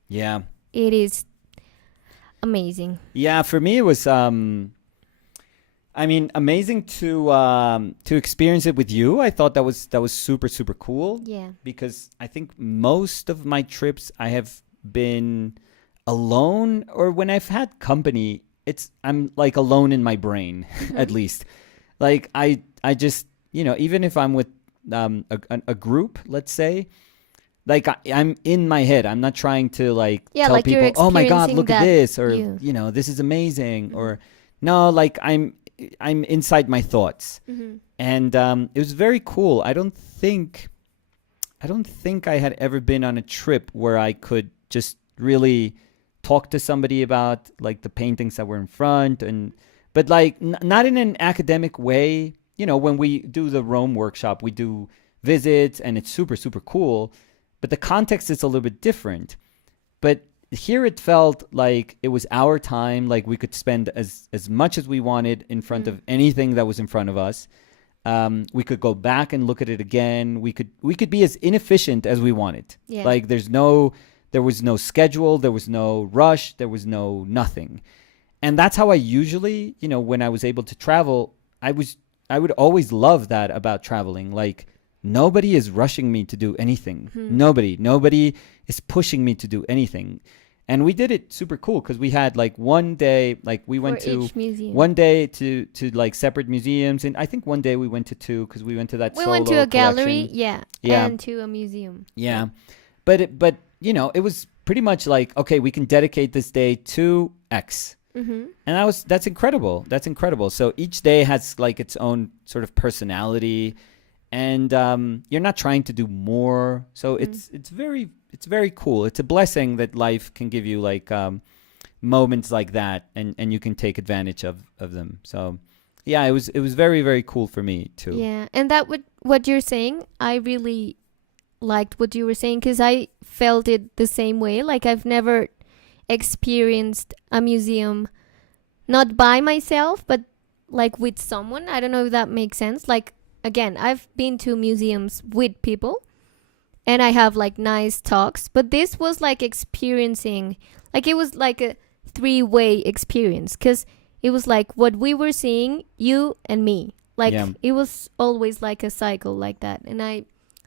Yeah. It is amazing. Yeah, for me it was amazing to experience it with you. I thought that was super super cool Yeah. because I think most of my trips I have been alone, or when I've had company, I'm like alone in my brain at least. Like I just, even if I'm with a group, let's say, like I'm in my head. I'm not trying to like Yeah, tell like you're people, oh my God, experiencing look at that this, or you. this is amazing, or no, like I'm inside my thoughts. Mhm. And it was very cool. I don't think I had ever been on a trip where I could just really talk to somebody about like the paintings that were in front, but like not in an academic way. When we do the Rome workshop, we do visits and it's super super cool, but the context is a little bit different. But here it felt like it was our time, like we could spend as much as we wanted in front of anything that was in front of us. We could go back and look at it again. We could be as inefficient as we wanted. Yeah. Like there was no schedule, there was no rush, there was no nothing. And that's how I usually, when I was able to travel, I would always love that about traveling. Like nobody is rushing me to do anything. Nobody is pushing me to do anything. And we did it super cool because we had like one day, like we went For to each museum. one day to like separate museums, and I think one day we went to two because we went to that. We solo went to a gallery, collection. yeah, and to a museum. Yeah, but it was pretty much like, okay, we can dedicate this day to X, Mm-hmm. and that's incredible. That's incredible. So each day has like its own sort of personality, and you're not trying to do more. So it's very cool. It's a blessing that life can give you like moments like that, and you can take advantage of them. So yeah, it was very, very cool for me too. Yeah, and what you're saying, I really liked what you were saying because I felt it the same way. Like I've never experienced a museum not by myself, but like with someone. I don't know if that makes sense. Like again, I've been to museums with people and I have like nice talks, but this was like experiencing, like it was like a three-way experience because it was like what we were seeing, you and me. Like it was always like a cycle like that, and I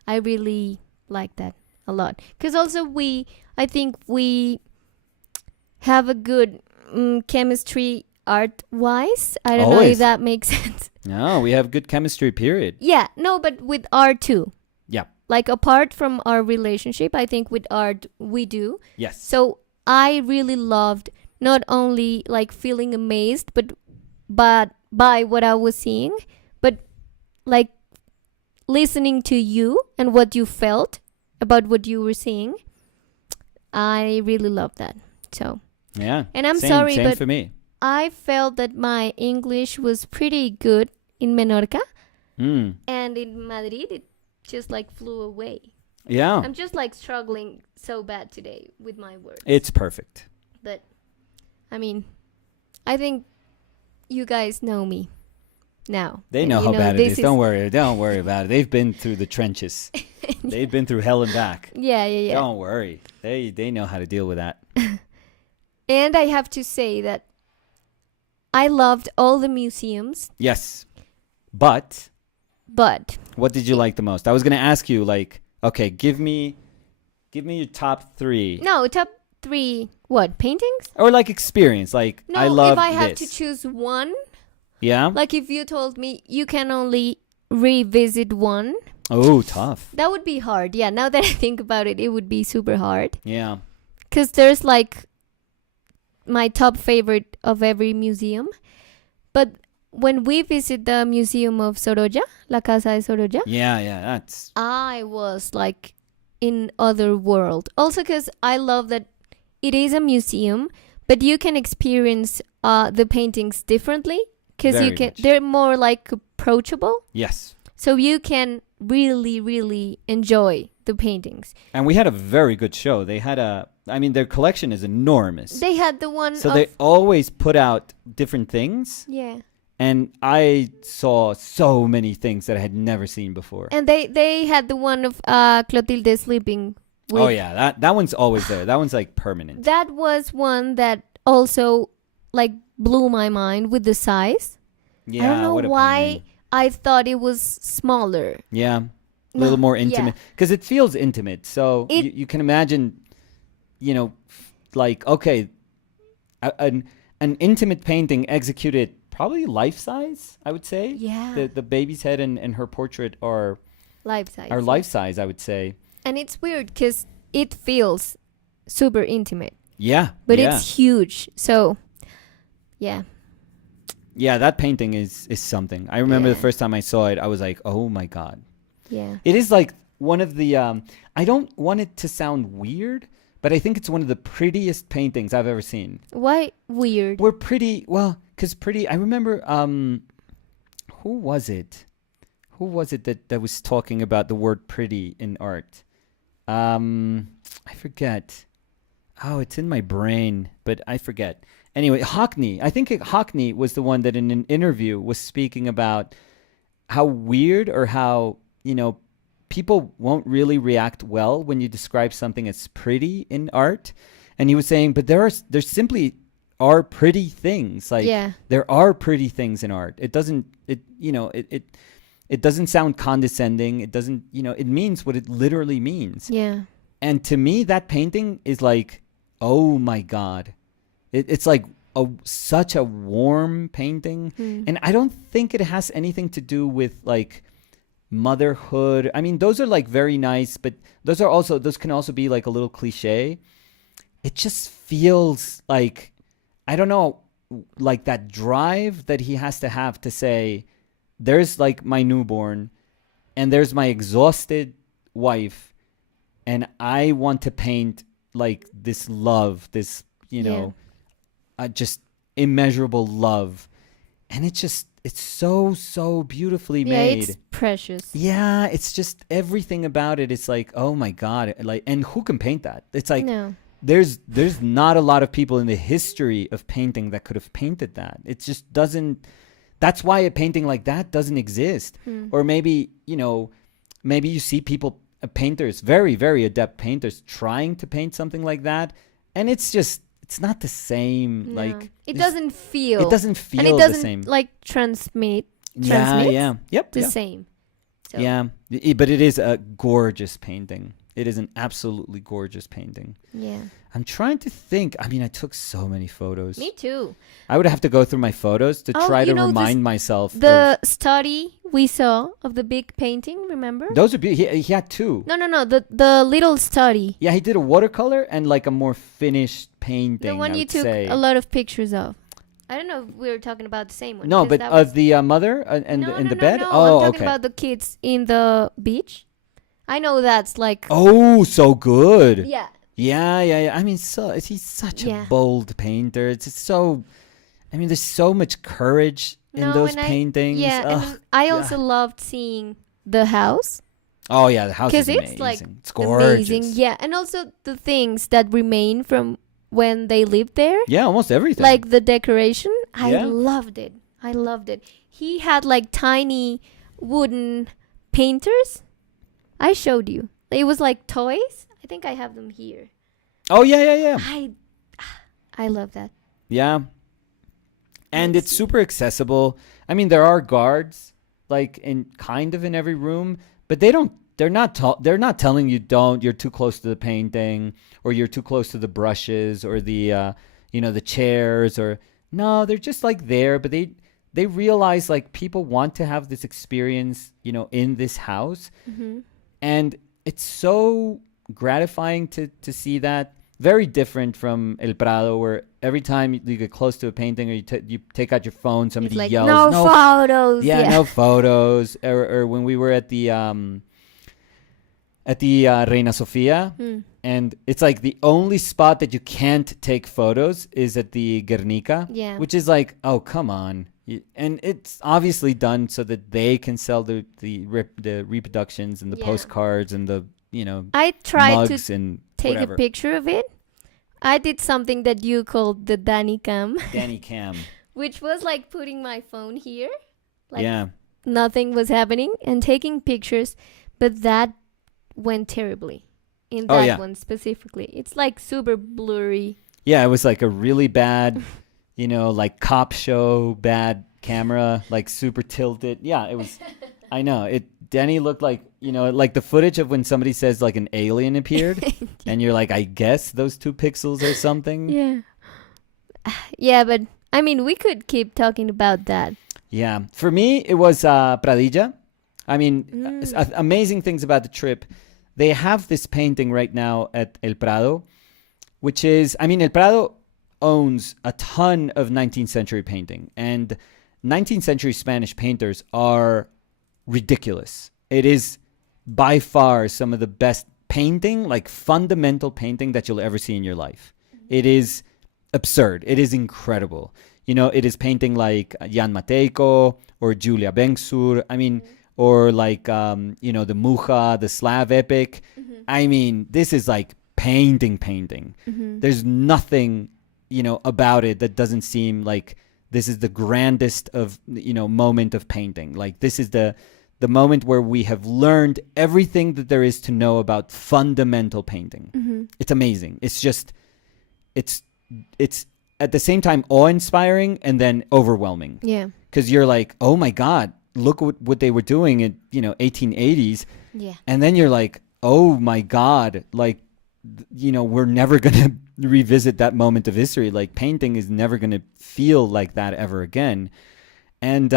really like that a lot because also I think we have a good chemistry art-wise. I don't know if that makes sense. No, we have good chemistry, period. Yeah, no, but with art too. Yeah. Like apart from our relationship, I think with art we do. Yes. So I really loved not only like feeling amazed, but by what I was seeing, but like listening to you and what you felt about what you were seeing. I really love that. So yeah. And I'm same sorry, but for me. I felt that my English was pretty good in Menorca, Mm. and in Madrid it just like flew away. Yeah. I'm just like struggling so bad today with my words. It's perfect. But I mean, I think you guys know me now. They And know you how bad it this is. Don't worry about it. They've been through the trenches. They've been through hell and back. Yeah. Don't worry. They know how to deal with that. And I have to say that I loved all the museums, Yes. But but what did you like the most? I was going to ask you, like, okay, give me your top 3. no, top 3 what? Paintings? Or like experience. Like, No, I love if I have this. to choose one, Yeah? like if you told me you can only revisit one, Oh, tough. that would be hard. Yeah, now that I think about it, it would be super hard. Yeah. Because there's like my top favorite of every museum. But when we visit the Museum of Sorolla, La Casa de Sorolla, Yeah, that's... I was like in other world. Also because I love that it is a museum, but you can experience the paintings differently because Very you can. much. They're more like approachable, Yes. so you can really, really enjoy the paintings. And we had a very good show. They had their collection is enormous. They had the one So of they always put out different things. yeah, And I saw so many things that I had never seen before. and they had the one of Clotilde sleeping. With, Oh yeah, that one's always there. That one's like permanent. That was one that also like blew my mind with the size. Yeah, I don't know what a why painting. I thought it was smaller. Yeah, a No, little more yeah. intimate because it feels intimate. So It- you can imagine, like okay, an intimate painting executed probably life size. I would say. Yeah. The baby's head and her portrait are Life size. life size. I would say. And it's weird because it feels super intimate, Yeah, but yeah. it's huge. So, yeah. Yeah, that painting is something. I remember the Yeah. first time I saw it, I was like, oh my God. Yeah. It is like one of the, I don't want it to sound weird, but I think it's one of the prettiest paintings I've ever seen. Why weird? We're pretty, well, because pretty, I remember, who was it? Who was it that was talking about the word pretty in art? I forget. Oh, it's in my brain, but I forget. Anyway, Hockney. I think Hockney was the one that in an interview was speaking about how weird or how, people won't really react well when you describe something as pretty in art. And he was saying, but there simply are pretty things. Like Yeah. there are pretty things in art. It doesn't it doesn't sound condescending. It doesn't, it means what it literally means. Yeah. And to me, that painting is like, oh my God. It's like such a warm painting. And I don't think it has anything to do with like motherhood. I mean, those are like very nice, but those can also be like a little cliche. It just feels like, I don't know, like that drive that he has to have to say, there's like my newborn and there's my exhausted wife, and I want to paint like this love, this, just immeasurable love. And it's so beautifully made. It's precious. Yeah, it's just everything about it. It's like, oh my God. Like, and who can paint that? It's like, No. there's not a lot of people in the history of painting that could have painted that. It just doesn't. That's why a painting like that doesn't exist. Or maybe, maybe you see people, painters, very, very adept painters, trying to paint something like that. And it's not the same. No. Like, it doesn't feel. It doesn't feel and it doesn't the same. like transmit. Yeah. Yep. The same. So. Yeah. But it is a gorgeous painting. It is an absolutely gorgeous painting. Yeah. I'm trying to think. I mean, I took so many photos. Me too. I would have to go through my photos to try to remind myself. The study we saw of the big painting, remember? Those would be. He had two. No. The little study. Yeah, he did a watercolor and like a more finished painting. The one you took a lot of pictures of. I don't know if we were talking about the same one. No, but of the mother and in the bed? No, Oh, I'm talking okay. about the kids in the beach. I know that's like... Oh, so good. Yeah. Yeah. I mean, he's such a bold painter. It's just so... I mean, there's so much courage in those paintings. And I also loved seeing the house. Oh, yeah, the house is amazing. Because it's like it's gorgeous. Amazing. Yeah, and also the things that remain from when they lived there. Yeah, almost everything. Like the decoration. I loved it. He had like tiny wooden painters. I showed you. It was like toys. I think I have them here. Oh, yeah. I love that. Yeah. And it's super accessible. I mean, there are guards like in every room, but they're not telling you you're too close to the painting, or you're too close to the brushes, or the the chairs, or no, they're just like there, but they realize like people want to have this experience, in this house. Mm-hmm. And it's so gratifying to see that. Very different from El Prado, where every time you get close to a painting or you take out your phone, somebody like, yells, no photos. Yeah, no photos. Or when we were at the Reina Sofia, and it's like the only spot that you can't take photos is at the Guernica, which is like, oh, come on. And it's obviously done so that they can sell the reproductions and the postcards and the I tried mugs to and take whatever. a picture of it. I did something that you called the Danny Cam. Danny Cam. Which was like putting my phone here. Like nothing was happening and taking pictures. But that went terribly in that one specifically. It's like super blurry. Yeah, it was like a really bad, like cop show, bad camera, like super tilted. Yeah, it was. I know. Danny looked like, like the footage of when somebody says like an alien appeared and you're like, I guess those 2 pixels or something. Yeah. Yeah, but I mean, we could keep talking about that. Yeah. For me, it was Pradilla. I mean, amazing things about the trip. They have this painting right now at El Prado, which is, I mean, El Prado owns a ton of 19th century painting, and 19th century Spanish painters are ridiculous. It is by far some of the best painting, like fundamental painting that you'll ever see in your life. It is absurd. It is incredible. It is painting like Jan Matejko or Julia Bengsur. I mean, or like, the Mucha, the Slav epic. I mean, this is like painting. There's nothing, about it that doesn't seem like this is the grandest of, moment of painting. Like, this is the moment where we have learned everything that there is to know about fundamental painting. Mm-hmm. It's amazing. It's just, it's at the same time awe-inspiring and then overwhelming. Yeah. Because you're like, oh my God, look what they were doing in 1880s. Yeah. And then you're like, oh my God, like, we're never going to revisit that moment of history. Like, painting is never going to feel like that ever again. And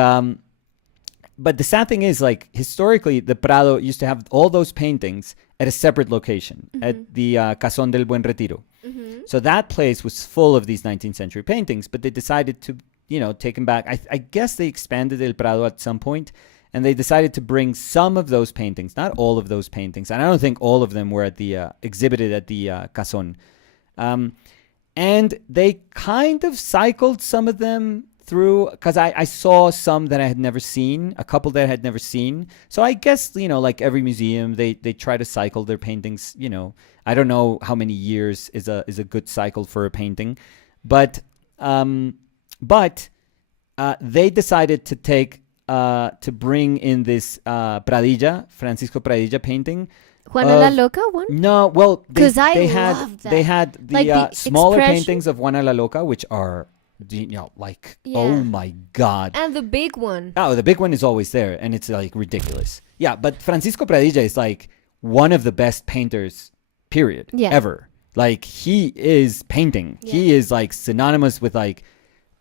but the sad thing is, like, historically, the Prado used to have all those paintings at a separate location, at the Casón del Buen Retiro. Mm-hmm. So that place was full of these 19th century paintings, but they decided to, take them back. I guess they expanded El Prado at some point, and they decided to bring some of those paintings, not all of those paintings, and I don't think all of them were at the exhibited at the Casón. And they kind of cycled some of them through, because I saw some that I had never seen, a couple that I had never seen. So I guess, like every museum, they try to cycle their paintings. I don't know how many years is a good cycle for a painting, but they decided to take to bring in this Francisco Pradilla painting. Juana la Loca one? No, well, they Because I had love that. they had the, Like the smaller expression- paintings of Juana la Loca, which are like, Yeah. oh my God. And the big one. Oh, the big one is always there, and it's like ridiculous. Yeah, but Francisco Pradilla is like one of the best painters, period, Yeah. ever. Like, he is painting. Yeah. He is like synonymous with like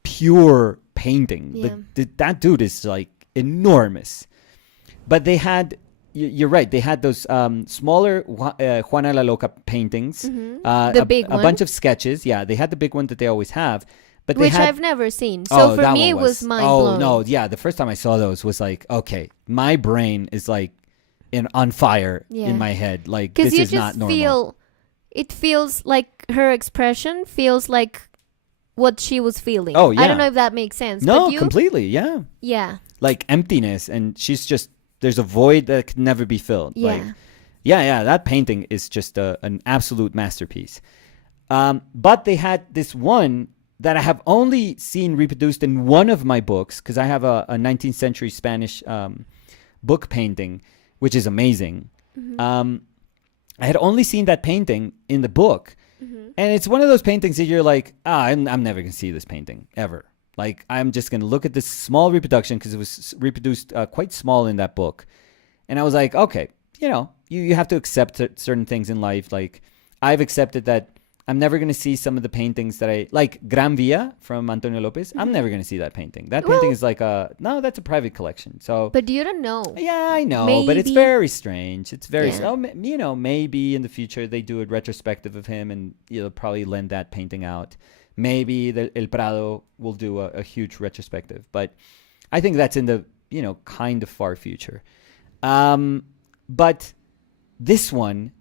pure painting. Yeah. That dude is like enormous. But they had, you're right, they had those smaller Juana la Loca paintings. The big a one. bunch of sketches. Yeah, they had the big one that they always have. But they Which had, I've never seen. So for that me, it one was mind blowing. Oh, no, yeah. The first time I saw those was like, okay, my brain is like on fire Yeah. in my head. Like, Because this you is not just normal. it feels like her expression feels like what she was feeling. Oh, I yeah. don't know if that makes sense. No, but you, completely. Yeah. Yeah. Like emptiness. And she's just, there's a void that can never be filled. Yeah. Like, yeah. That painting is just an absolute masterpiece. But they had this one that I have only seen reproduced in one of my books, because I have a 19th century Spanish book painting, which is amazing. I had only seen that painting in the book. And it's one of those paintings that you're like, I'm never going to see this painting, ever. Like, I'm just going to look at this small reproduction, because it was reproduced quite small in that book. And I was like, okay, you have to accept certain things in life. Like, I've accepted that I'm never going to see some of the paintings that I like. Gran Via from Antonio Lopez. I'm never going to see that painting. That painting is like that's a private collection. So, But you don't know. yeah, I know, but it's Maybe. very strange. It's very, Yeah. maybe in the future they do a retrospective of him, and probably lend that painting out. Maybe El Prado will do a huge retrospective, but I think that's in the kind of far future. But this one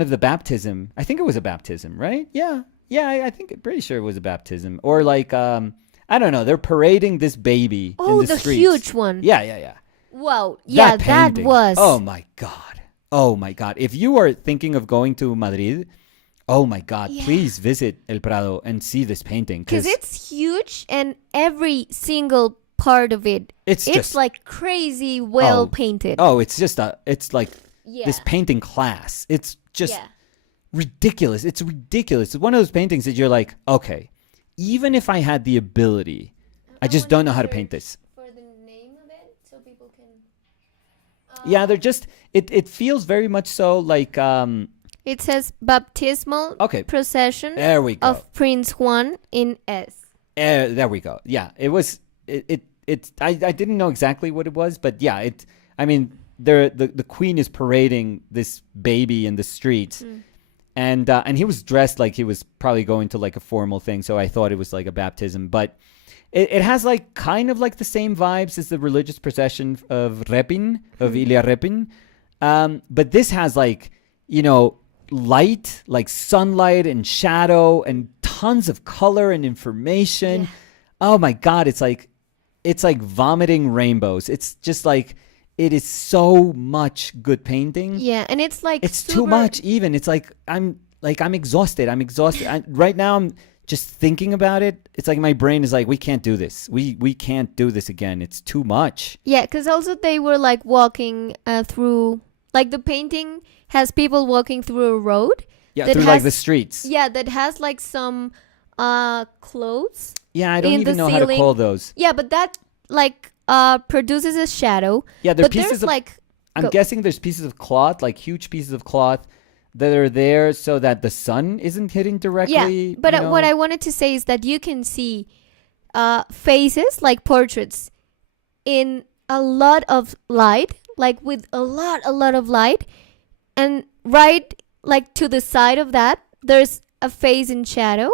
of the baptism, I think it was a baptism, right? Yeah. I think pretty sure it was a baptism, or like I don't know. They're parading this baby in Oh, the the streets. huge one. Yeah. Wow. Yeah, that painting. was. Oh my God. If you are thinking of going to Madrid, oh my God, Yeah. please visit El Prado and see this painting, Because it's huge, and every single part of it, It's just- like crazy well painted. it's just it's like Yeah. this painting class. It's just Yeah. ridiculous. It's ridiculous. It's one of those paintings that you're like, okay, even if I had the ability, I just don't know how to paint this. For the name of it, so people can. Yeah, they're just it feels very much so like It says baptismal Okay. procession there we go. of Prince Juan in S. There we go. Yeah, it was I didn't know exactly what it was, but yeah, I mean, the queen is parading this baby in the streets. And he was dressed like he was probably going to like a formal thing, so I thought it was like a baptism. But it has like kind of like the same vibes as the religious procession of Repin, of Ilya Repin. But this has like, light, like sunlight and shadow and tons of color and information. Yeah. Oh my God, it's like vomiting rainbows. It's just like, it is so much good painting. Yeah, and it's like It's too much even. It's like I'm exhausted. Right now I'm just thinking about it, it's like my brain is like, we can't do this. We can't do this again. It's too much. Yeah, because also they were like walking through, like the painting has people walking through a road. Yeah, that through has, like the streets. Yeah, that has like some clothes. Yeah, I don't in even the know how to ceiling. call those. Yeah, but that like produces a shadow. Yeah, they're But pieces there's of. like I'm go- guessing there's pieces of cloth, like huge pieces of cloth, that are there so that the sun isn't hitting directly. yeah. But you know? what I wanted to say is that you can see faces like portraits in a lot of light, like with a lot of light, and right like to the side of that there's a face in shadow,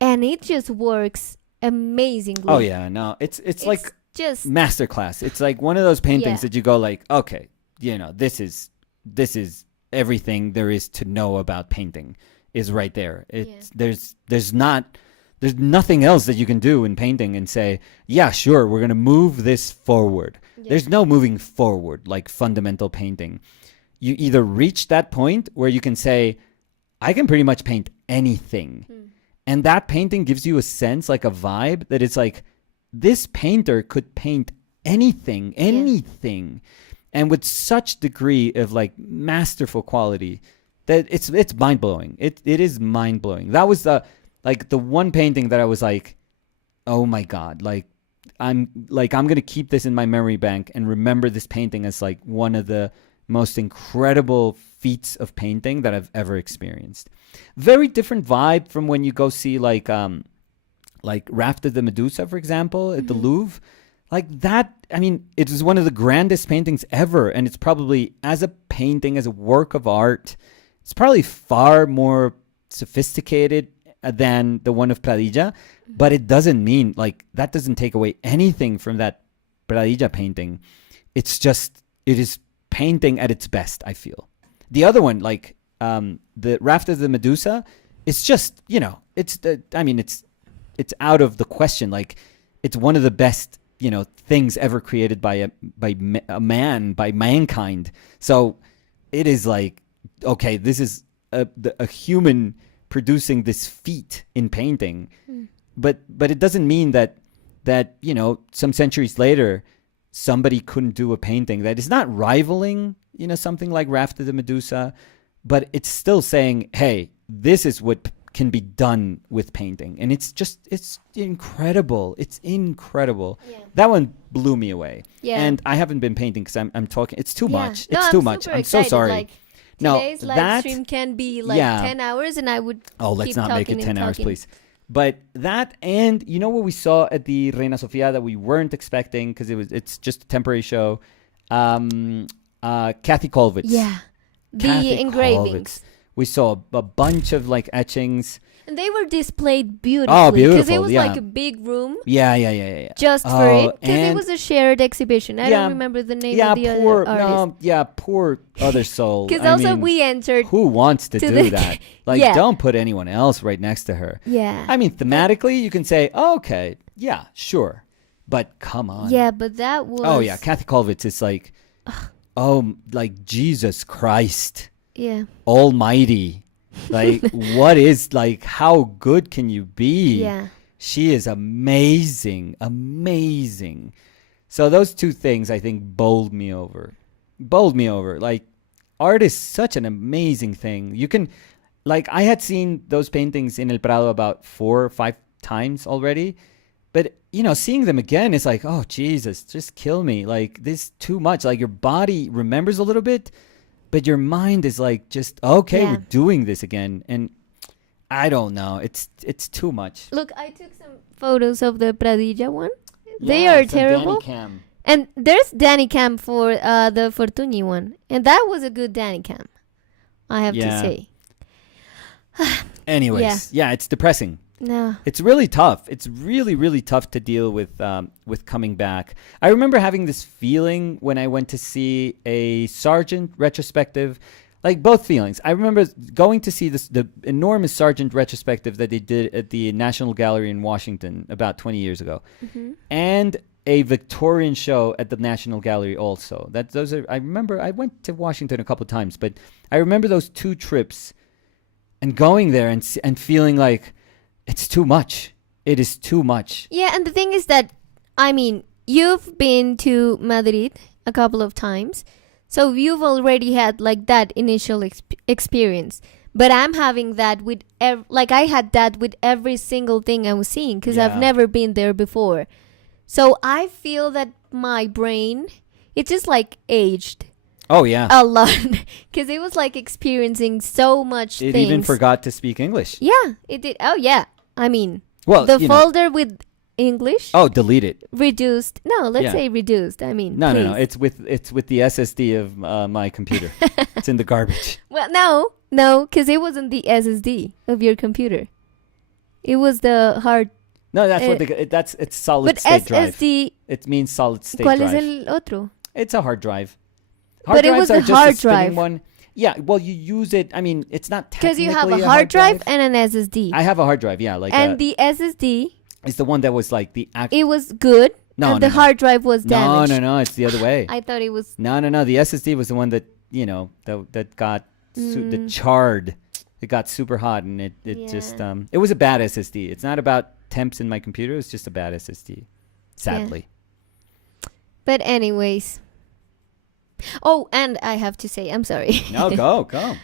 and it just works amazingly. Oh yeah, no, it's like just masterclass. It's like one of those paintings Yeah. that you go like, okay, this is everything there is to know about painting is right there. It's there's nothing else that you can do in painting and say, yeah, sure, we're going to move this forward. Yeah. There's no moving forward like fundamental painting. You either reach that point where you can say, I can pretty much paint anything. And that painting gives you a sense, like a vibe, that it's like, this painter could paint anything. And with such degree of like masterful quality that it's mind-blowing. It is mind-blowing. That was the one painting that I was like, oh my God, I'm going to keep this in my memory bank and remember this painting as like one of the most incredible feats of painting that I've ever experienced. Very different vibe from when you go see like Raft of the Medusa, for example, at the Louvre. Like that, I mean, it is one of the grandest paintings ever, and it's probably, as a painting, as a work of art, it's probably far more sophisticated than the one of Pradilla, but it doesn't mean, like, that doesn't take away anything from that Pradilla painting. It's just, it is painting at its best, I feel. The other one, like, the Raft of the Medusa, it's just, it's out of the question. Like, it's one of the best, things ever created by mankind. So it is like, okay, this is a human producing this feat in painting, but it doesn't mean that some centuries later somebody couldn't do a painting that is not rivaling something like Raft of the Medusa, but it's still saying, hey, this is what can be done with painting. And it's incredible. It's incredible. Yeah. That one blew me away. Yeah. And I haven't been painting because I'm talking. It's too much. It's too much. I'm so sorry. Like, today's live stream can be like 10 hours, and I would let's not make it 10 hours, please. But that, and what we saw at the Reina Sofia that we weren't expecting because it's just a temporary show. Kathy Kollwitz. Yeah. The engravings. Kollwitz. We saw a bunch of like etchings. And they were displayed beautifully. Oh, beautiful. Because it was like a big room. Yeah. Just for it. Because it was a shared exhibition. I don't remember the name of the other artist. Poor other soul. Because also we entered. Who wants to do that? Like, don't put anyone else right next to her. Yeah. I mean, thematically, you can say, okay, yeah, sure. But come on. Yeah, but that was. Oh, yeah. Kathy Kollwitz is like, like Jesus Christ. Yeah. Almighty. Like, what is, like, how good can you be? Yeah. She is amazing. So those two things, I think, bowled me over. Like, art is such an amazing thing. You can, like, I had seen those paintings in El Prado about 4 or 5 times already. But, seeing them again is like, oh, Jesus, just kill me. Like, this is too much. Like, your body remembers a little bit, but your mind is like, just, okay, we're doing this again. And I don't know. It's too much. Look, I took some photos of the Pradilla one. They are terrible. And there's Danny Cam for the Fortuny one. And that was a good Danny Cam, I have to say. Anyways, it's depressing. No. It's really tough. It's really, really tough to deal with coming back. I remember having this feeling when I went to see a Sargent retrospective, like both feelings. I remember going to see the enormous Sargent retrospective that they did at the National Gallery in Washington about 20 years ago, and a Victorian show at the National Gallery also. I remember I went to Washington a couple of times, but I remember those two trips and going there and feeling like, it's too much. It is too much. Yeah, and the thing is that, I mean, you've been to Madrid a couple of times, so you've already had like that initial experience. But I'm having that with like I had that with every single thing I was seeing because I've Yeah. never been there before. So I feel that my brain, it just like aged Oh yeah. a lot because it was like experiencing so much It things. even forgot to speak English. Yeah, it did. Oh yeah, I mean, Well, the you know. folder with English Oh, delete it. reduced. No, let's Yeah. say reduced. I mean, No, no, no. please. It's with the SSD of my computer. It's in the garbage. Well, no, because it wasn't the SSD of your computer. It was the hard. No, that's what it's solid But state drive. SSD. It means solid state ¿Cuál es drive. el otro? It's a hard drive. But it was drives are the just hard a spinning drive. one. Yeah, well, you use it. I mean, it's not Because technically you have a hard drive and an SSD. I have a hard drive. Yeah, like And the SSD, it's the one that was like the it was good. No, and no, the no. hard drive was No, damaged. no, no. It's the other way. I thought it was. No. The SSD was the one that that got that charred. It got super hot, and it just Yeah. it was a bad SSD. It's not about temps in my computer. It's just a bad SSD. Sadly. But anyways. Oh, and I have to say, I'm sorry. No, go.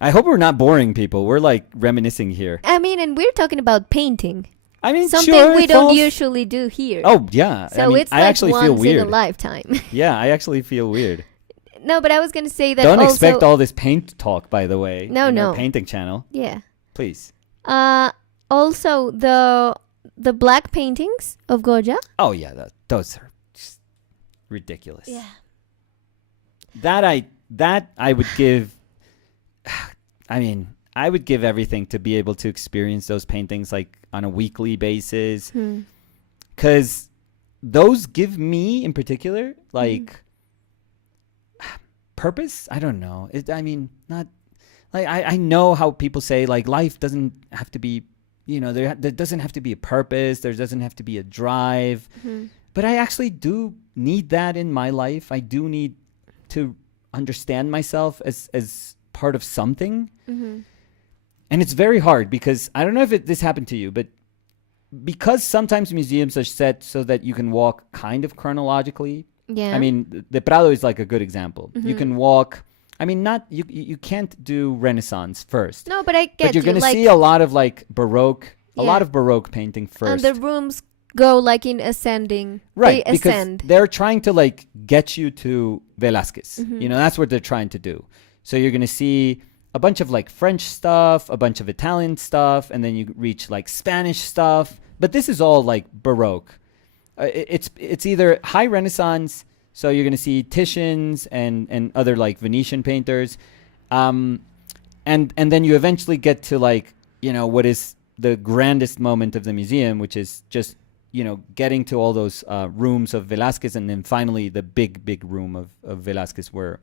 I hope we're not boring people. We're like reminiscing here. I mean, and we're talking about painting. I mean, Something sure, we it don't falls- usually do here. Oh yeah. So I mean, it's I like actually once feel weird. in a lifetime. Yeah, I actually feel weird. No, but I was going to say that Don't also, expect all this paint talk, by the way. No, in our no. painting channel, Yeah. please. Also, the black paintings of Goya. Oh yeah, those are just ridiculous. That I would give. I mean, I would give everything to be able to experience those paintings like on a weekly basis, because those give me in particular like purpose. I don't know. I mean, not like I know how people say like life doesn't have to be, there doesn't have to be a purpose. There doesn't have to be a drive. But I actually do need that in my life. I do need to understand myself as part of something. And it's very hard because I don't know if this happened to you, but because sometimes museums are set so that you can walk kind of chronologically. Yeah. I mean, the Prado is like a good example. You can walk. I mean, not you can't do Renaissance first. No, but I get But you're you. going to Like, see a lot of like Baroque, a Yeah. lot of Baroque painting first. and the rooms go like in ascending. Right, They because ascend. they're trying to like get you to Velázquez. Mm-hmm. That's what they're trying to do. So you're going to see a bunch of like French stuff, a bunch of Italian stuff, and then you reach like Spanish stuff. But this is all like Baroque. It's either high Renaissance, so you're going to see Titians and other like Venetian painters, and then you eventually get to like what is the grandest moment of the museum, which is just getting to all those rooms of Velázquez, and then finally the big room of Velázquez where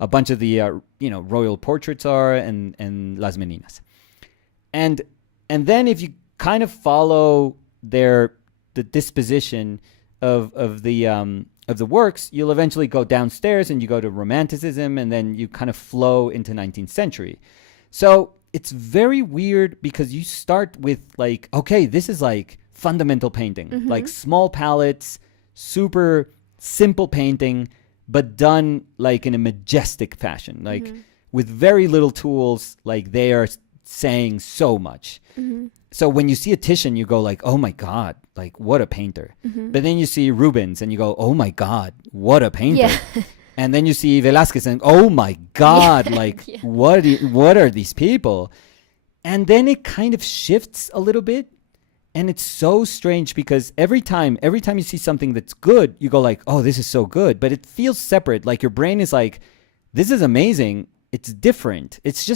a bunch of the royal portraits are and Las Meninas, and then if you kind of follow the disposition of the works, you'll eventually go downstairs and you go to Romanticism, and then you kind of flow into 19th century. So it's very weird because you start with like, okay, this is like fundamental painting, like small palettes, super simple painting, but done like in a majestic fashion, like with very little tools. Like they are saying so much. So when you see a Titian, you go like, oh my God, like what a painter. But then you see Rubens and you go, oh my God, what a painter. Yeah. And then you see Velázquez and oh my God, like what are these people? And then it kind of shifts a little bit. And it's so strange because every time you see something that's good, you go like, oh, this is so good. But it feels separate. Like your brain is like, this is amazing. It's different. It's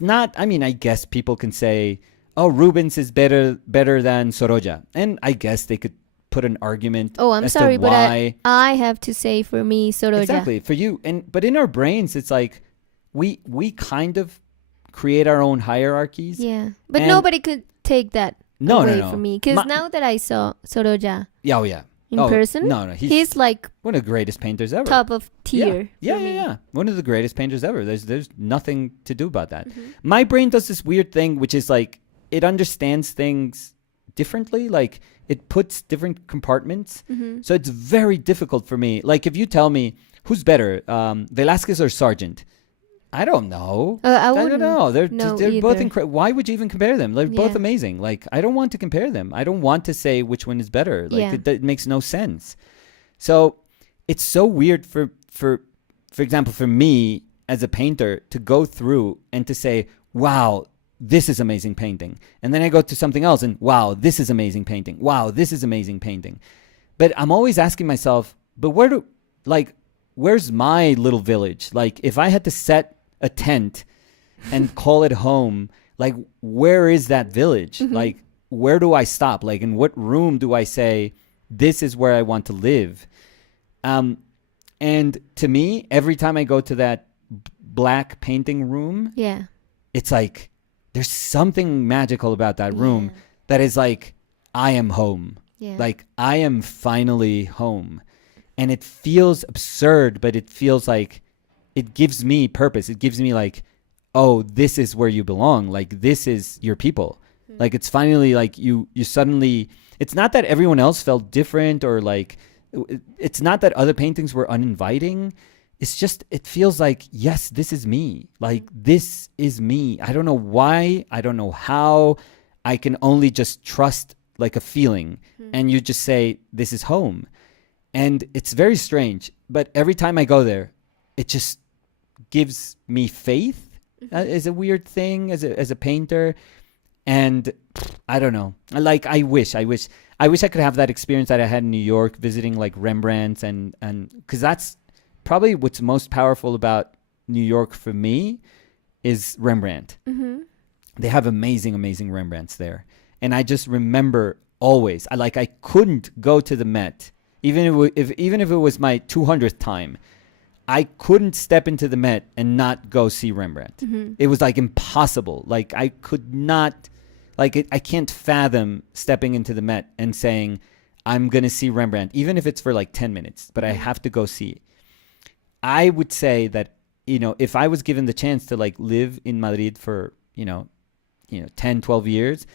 not, I mean, I guess people can say, oh, Rubens is better than Sorolla. And I guess they could put an argument Oh, I'm as sorry, to but why. I have to say for me, Sorolla. Exactly, for you. But in our brains, it's like we kind of create our own hierarchies. Yeah. But And- nobody could take that No, away no. from me. Because now that I saw Sorolla Yeah, oh, yeah. in Oh, person, No, he's like one of the greatest painters ever. top of tier. Yeah. for me. One of the greatest painters ever. There's nothing to do about that. Mm-hmm. My brain does this weird thing, which is like it understands things differently. Like it puts different compartments. So it's very difficult for me. Like if you tell me who's better, Velasquez or Sargent, I don't know. I don't know. They're either. both incredible. Why would you even compare them? They're both amazing. Like I don't want to compare them. I don't want to say which one is better. Like it makes no sense. So it's so weird for example, for me as a painter to go through and to say, wow, this is amazing painting. And then I go to something else and wow, this is amazing painting. Wow, this is amazing painting. But I'm always asking myself, but where's my little village? Like if I had to set a tent and call it home, like where is that village? Like where do I stop? Like in what room do I say, this is where I want to live? And to me, every time I go to that black painting room, it's like there's something magical about that room that is like, I am home. Like I am finally home. And it feels absurd, but it feels like it gives me purpose. It gives me like, oh, this is where you belong. Like this is your people. Like it's finally like you suddenly, it's not that everyone else felt different or like, it's not that other paintings were uninviting. It's just, it feels like, yes, this is me. Like, this is me. I don't know why. I don't know how. I can only just trust like a feeling. And you just say, this is home. And it's very strange. But every time I go there, it just gives me faith. Is a weird thing as a painter. And I don't know. Like, I wish I could have that experience that I had in New York, visiting like Rembrandt's and because that's probably what's most powerful about New York for me is Rembrandt. They have amazing, amazing Rembrandts there. And I just remember always, I couldn't go to the Met, even if it was my 200th time, I couldn't step into the Met and not go see Rembrandt. It was like impossible. Like I could not, I can't fathom stepping into the Met and saying, I'm going to see Rembrandt, even if it's for like 10 minutes, but I have to go see it. I would say that, if I was given the chance to like live in Madrid for, 10, 12 years,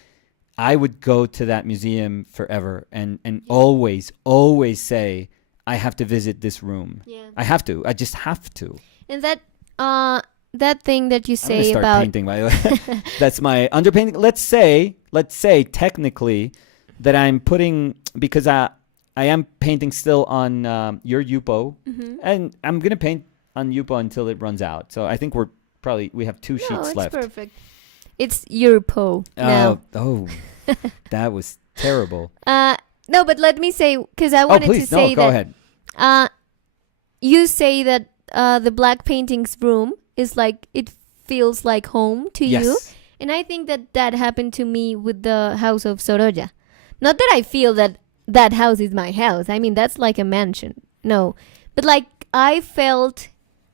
I would go to that museum forever and always say, I have to visit this room. I have to. I just have to. And that thing that you say I'm gonna start painting, by the way. That's my underpainting. Let's say technically that I'm putting, because I am painting still on your Yupo, and I'm gonna paint on Yupo until it runs out. So I think we have 2 sheets left. It's perfect. It's Yupo now. Oh, that was terrible. No, but let me say, because I wanted to say go that. Ahead. You say that the black paintings room is like, it feels like home to you. And I think that happened to me with the house of Sorolla. Not that I feel that house is my house. I mean, that's like a mansion. No. But like, I felt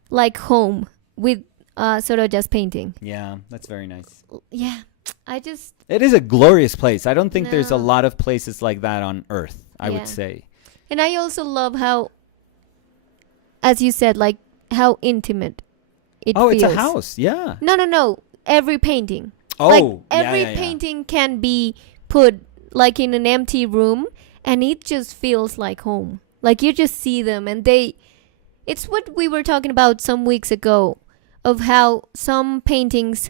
like home with Sorolla's painting. Yeah, that's very nice. Yeah. It is a glorious place. I don't think there's a lot of places like that on earth, I would say. And I also love how, as you said, like how intimate it feels. Oh, it's a house. Yeah. No. Every painting. Like every painting can be put like in an empty room and it just feels like home. Like you just see them and it's what we were talking about some weeks ago of how some paintings,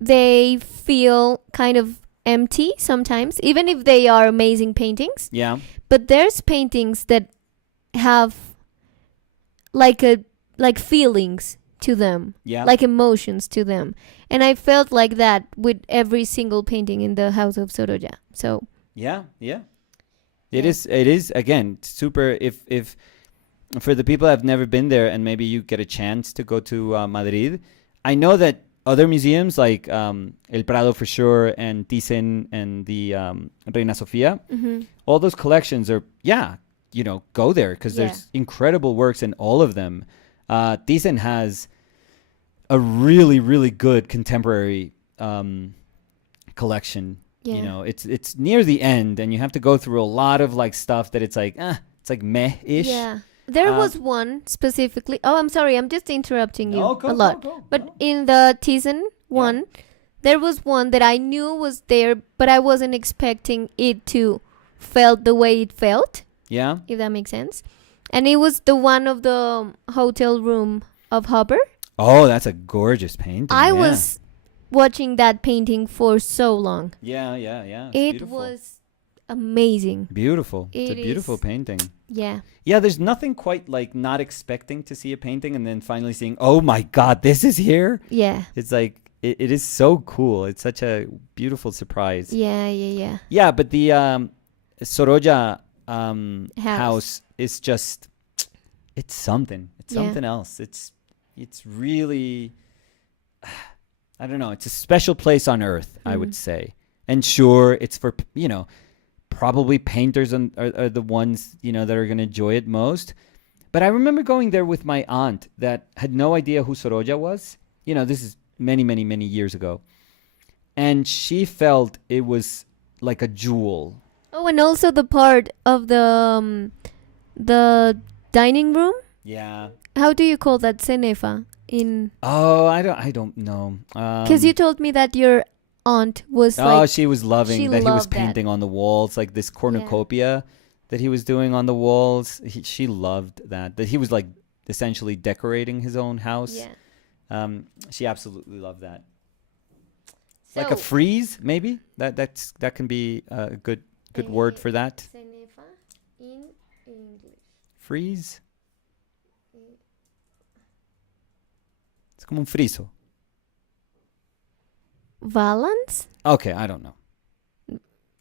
they feel kind of empty sometimes, even if they are amazing paintings. Yeah. But there's paintings that have like feelings to them, like emotions to them. And I felt like that with every single painting in the house of Sorolla. So yeah. It is again super. If for the people that have never been there and maybe you get a chance to go to Madrid, I know that other museums like El Prado for sure and Thyssen and the Reina Sofia, all those collections are, go there because there's incredible works in all of them. Thyssen has a really, really good contemporary collection. It's near the end and you have to go through a lot of like stuff that it's like meh-ish. Yeah. There was one specifically. Oh, I'm sorry. I'm just interrupting you a lot. Go. But in the Thyssen one, there was one that I knew was there, but I wasn't expecting it to felt the way it felt, Yeah. if that makes sense. And it was the one of the hotel room of Hopper. Oh, that's a gorgeous painting. I yeah. was watching that painting for so long. Yeah, yeah, yeah. It beautiful. was amazing. Beautiful. It's a It beautiful is. painting. Yeah. Yeah, there's nothing quite like not expecting to see a painting and then finally seeing, oh my God, this is here. Yeah. It's like, it is so cool. It's such a beautiful surprise. Yeah, yeah, yeah. Yeah, but the Soroja House. house is just, it's something. It's Yeah. something else. It's really, I don't know. It's a special place on earth, I would say. And sure, it's for, probably painters are the ones, that are going to enjoy it most. But I remember going there with my aunt that had no idea who Soroja was. This is many, many, many years ago. And she felt it was like a jewel. Oh, and also the part of the dining room. Yeah. How do you call that, cenefa? In Oh, I don't know. because you told me that your aunt was she was loving she that he was loved that. painting on the walls, like this cornucopia that he was doing on the walls. She loved that he was like essentially decorating his own house. Yeah. She absolutely loved that. So, Like a frieze, maybe that can be a good word for that. cenefa in English. Frieze. It's como un friso. Valance? Okay, I don't know.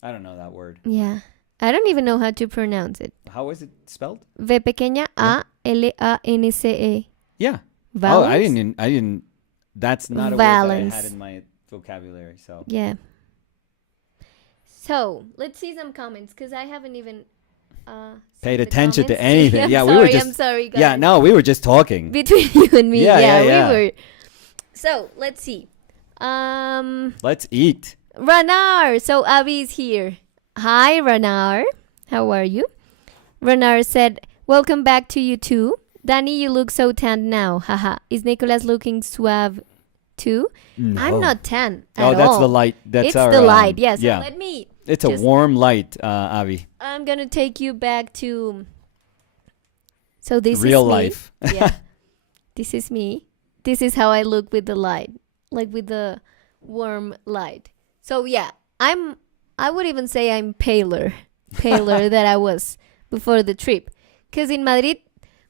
I don't know that word. Yeah. I don't even know how to pronounce it. How is it spelled? V pequeña A L A N C E. Yeah. Valance? Oh, I didn't. That's not a Valance. word that I had in my vocabulary. So. Yeah. So let's see some comments because I haven't even Paid seen the attention to comments. anything. I'm Yeah, sorry, we were just. I'm sorry, guys. Yeah, no, we were just talking. Between you and me, Yeah. we were. So let's see. Let's eat. Ranar. So Abby is here. Hi, Ranar. How are you? Ranar said, "Welcome back to you too. Danny, you look so tanned now. Haha. Is Nicolas looking suave too? No. I'm not tan at Oh, that's all. the light. That's it's our. the light. Yes. Yeah. Let me. It's a just- warm light, Avi. I'm gonna take you back to. So this Real is me. life. Yeah. This is me. This is how I look with the light, like with the warm light. So yeah, I would even say I'm paler than I was before the trip. Because in Madrid,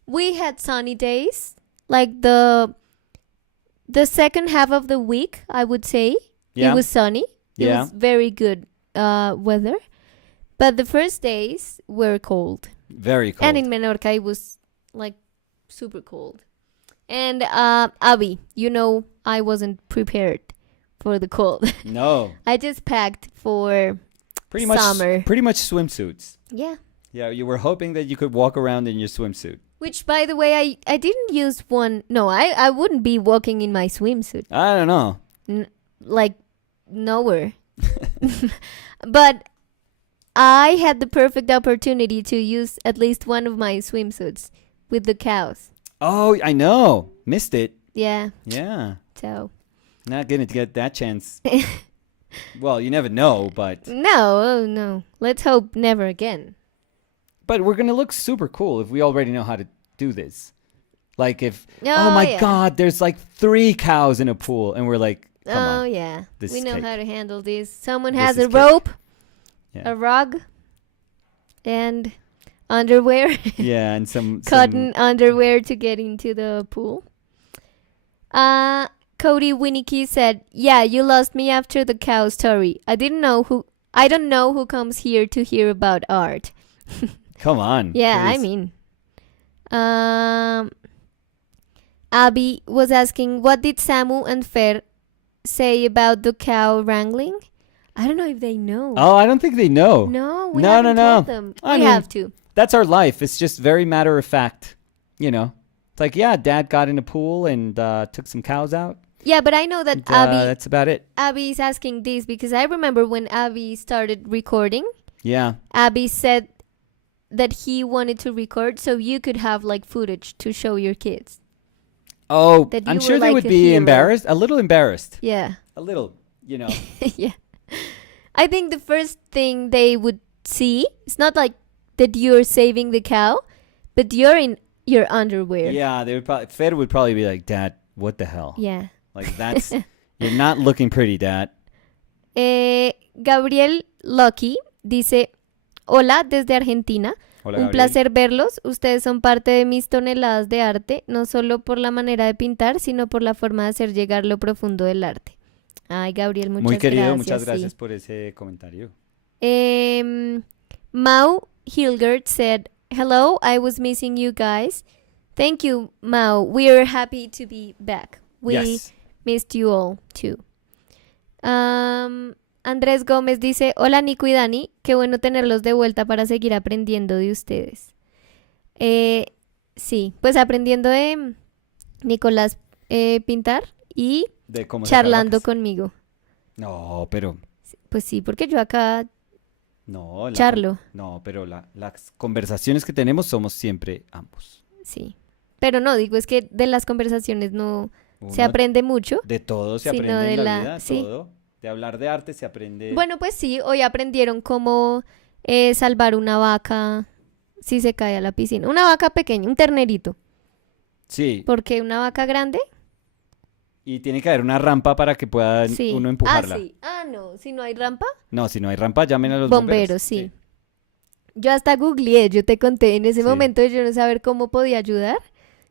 we had sunny days. Like the second half of the week, I would say, Yeah. it was sunny. It Yeah. was very good weather. But the first days were cold. Very cold. And in Menorca, it was like super cold. And Abby, I wasn't prepared for the cold. No. I just packed for Pretty much. summer. Pretty much swimsuits. Yeah. Yeah, you were hoping that you could walk around in your swimsuit. Which, by the way, I didn't use one. No, I wouldn't be walking in my swimsuit. I don't know. Like, nowhere. But I had the perfect opportunity to use at least one of my swimsuits with the cows. Oh, I know. Missed it. Yeah. Yeah. So. Not gonna get that chance. Well, you never know, but No. Let's hope never again. we're gonna look super cool if we already know how to do this. Like if Oh, my yeah. God, there's like 3 cows in a pool, and we're like, come Oh, on. yeah. This We is know cake. how to handle this. Someone This has is a cake. rope, Yeah. a rug, and underwear. Yeah, and some Cotton underwear to get into the pool. Cody Winnicky said, "Yeah, you lost me after the cow story. I don't know who comes here to hear about art." Come on. Yeah, I please. mean, Abby was asking, what did Samu and Fer say about the cow wrangling? I don't know if they know. Oh, I don't think they know. No, we No, haven't no, told no. them. I We mean, have to. That's our life. It's just very matter of fact. It's like, yeah, Dad got in a pool and took some cows out. Yeah, but I know that And, Abby that's about it. Abby is asking this because I remember when Abby started recording, Yeah. Abby said that he wanted to record so you could have like footage to show your kids. Oh, That you I'm were sure they like would a be hero. embarrassed. A little embarrassed. Yeah. A little. you know. Yeah. I think the first thing they would see, it's not like that you're saving the cow, but you're in your underwear. Yeah, Fed would probably be like, Dad, what the hell? Yeah. Like, you're not looking pretty, Dad. Gabriel Lucky dice, hola desde Argentina. Hola, Un Gabriel. placer verlos. Ustedes son parte de mis toneladas de arte, no solo por la manera de pintar, sino por la forma de hacer llegar lo profundo del arte. Ay, Gabriel, muchas Muy querido, gracias. muchas gracias Sí. por ese comentario. Mau Hilgert said, hello, I was missing you guys. Thank you, Mau. We're happy to be back. We Yes. missed you all, too. Andrés Gómez dice, hola Nico y Dani, qué bueno tenerlos de vuelta para seguir aprendiendo de ustedes. Sí, pues aprendiendo de Nicolás pintar y De cómo sacar charlando vacas. conmigo. No, pero... Pues sí, porque yo acá No, charlo, no, pero las conversaciones que tenemos somos siempre ambos. sí. Pero no, digo, es que de las conversaciones no se Uno aprende mucho. De todo se sino aprende de en la la- vida, sí. todo. De hablar de arte se aprende. Bueno, pues sí, hoy aprendieron cómo salvar una vaca si se cae a la piscina. Una vaca pequeña, un ternerito. Sí, Porque una vaca grande, y tiene que haber una rampa para que pueda sí. uno empujarla. Ah, sí. Ah, no, si no hay rampa, No, si no hay rampa, llamen a los bomberos, sí. Yo hasta googleé, yo te conté en ese Sí. momento de yo no saber cómo podía ayudar.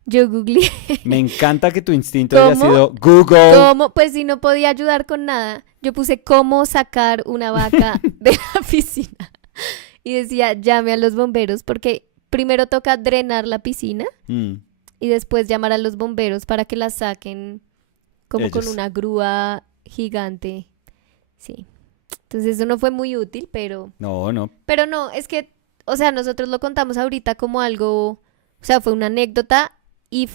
Yo googleé Me encanta que tu instinto haya ¿Cómo? sido Google. cómo, pues si no podía ayudar con nada, yo puse cómo sacar una vaca de la piscina. Y decía, llame a los bomberos, porque primero toca drenar la piscina Mm, y después llamar a los bomberos para que la saquen como con Ellos. una grúa gigante. Sí. Entonces eso no fue muy útil, pero No, no. no, es que, o sea, nosotros lo contamos ahorita como algo, o sea, fue una anécdota y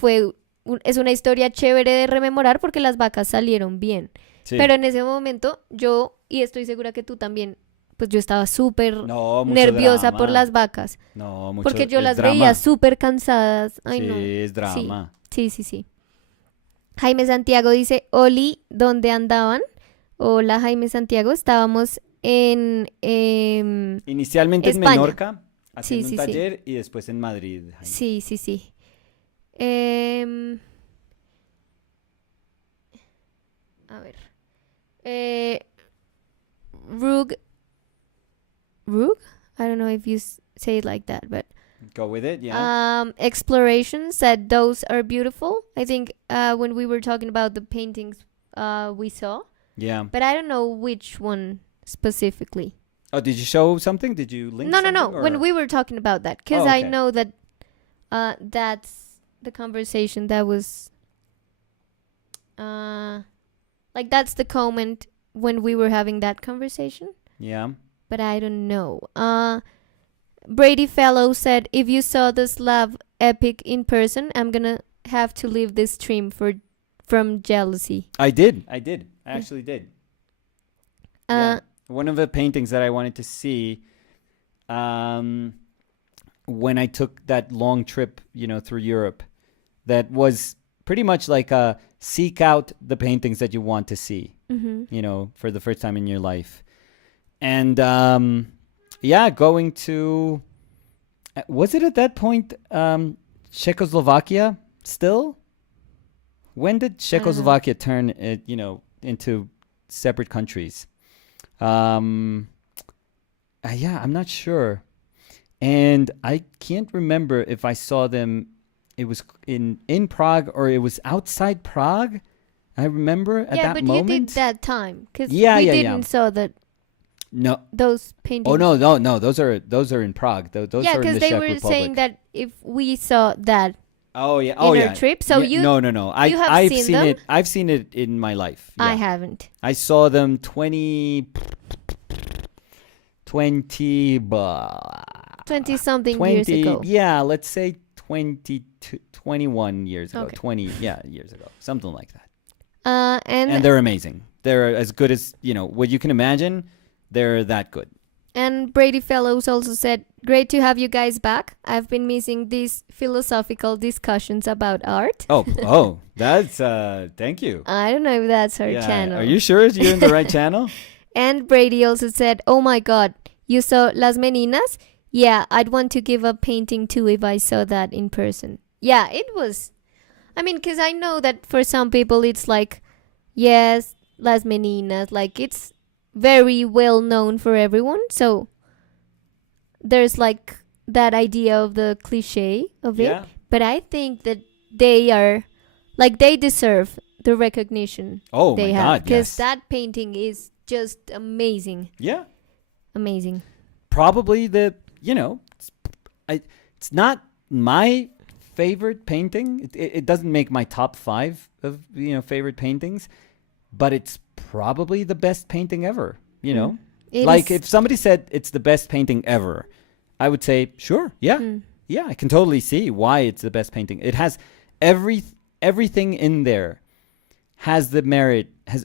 es una historia chévere de rememorar porque las vacas salieron bien. Sí. Pero en ese momento yo, y estoy segura que tú también, pues yo estaba súper No, mucho nerviosa drama. por las vacas. No, mucho. Porque yo es las drama. veía súper cansadas. Ay, sí, no. es drama. Sí. Jaime Santiago dice, Oli, ¿dónde andaban? Hola, Jaime Santiago. Estábamos en... Inicialmente España. en Menorca, haciendo sí, un sí. taller, y después en Madrid. Jaime. Sí. A ver. Rug. I don't know if you say it like that, but Go with it, yeah. Exploration said those are beautiful. I think when we were talking about the paintings we saw, Yeah. but I don't know which one specifically. Oh, did you show something? Did you link No. something, or- When we were talking about that, because Oh, I okay. know that that's the conversation that was like that's the comment when we were having that conversation. Yeah. But I don't know. Brady Fellow said, if you saw the Slav epic in person, I'm gonna have to leave this stream from jealousy. I did. I actually did. Uh, Yeah. One of the paintings that I wanted to see when I took that long trip, through Europe, that was pretty much like a seek out the paintings that you want to see, for the first time in your life. And going to, was it at that point Czechoslovakia still? When did Czechoslovakia turn it, into separate countries? I'm not sure. And I can't remember if I saw them, it was in Prague or it was outside Prague. I remember at yeah, that but moment. you did that time because Yeah, we yeah, didn't saw that No. those paintings. Oh no. Those are in Prague. Those yeah, are in because the they Czech were Republic. saying that if we saw that Oh yeah. in Oh our yeah. trip, so Yeah, you No. you have I've seen seen them? it. I've seen it in my life. Yeah. I haven't. I saw them 20 20-something years ago. Yeah, let's say 21 years ago. Okay. 20 years ago. Something like that. And And they're amazing. They're as good as, what you can imagine. They're that good. And Brady Fellows also said, great to have you guys back. I've been missing these philosophical discussions about art. Oh, that's thank you. I don't know if that's her Yeah, channel. are you sure you're in the right channel? And Brady also said, oh my god, you saw Las Meninas? Yeah, I'd want to give up painting too if I saw that in person. Yeah, it was. I mean, because I know that for some people it's like, yes, Las Meninas, like it's very well known for everyone. So there's like that idea of the cliche of it. Yeah. But I think that they are, like, they deserve the recognition Oh they my have. God, Because yes. that painting is just amazing. Yeah. Amazing. Probably it's not my favorite painting. It doesn't make my top 5 of favorite paintings, but it's probably the best painting ever. It Like is- if somebody said it's the best painting ever, I would say sure, yeah, yeah. I can totally see why it's the best painting. It has everything in there has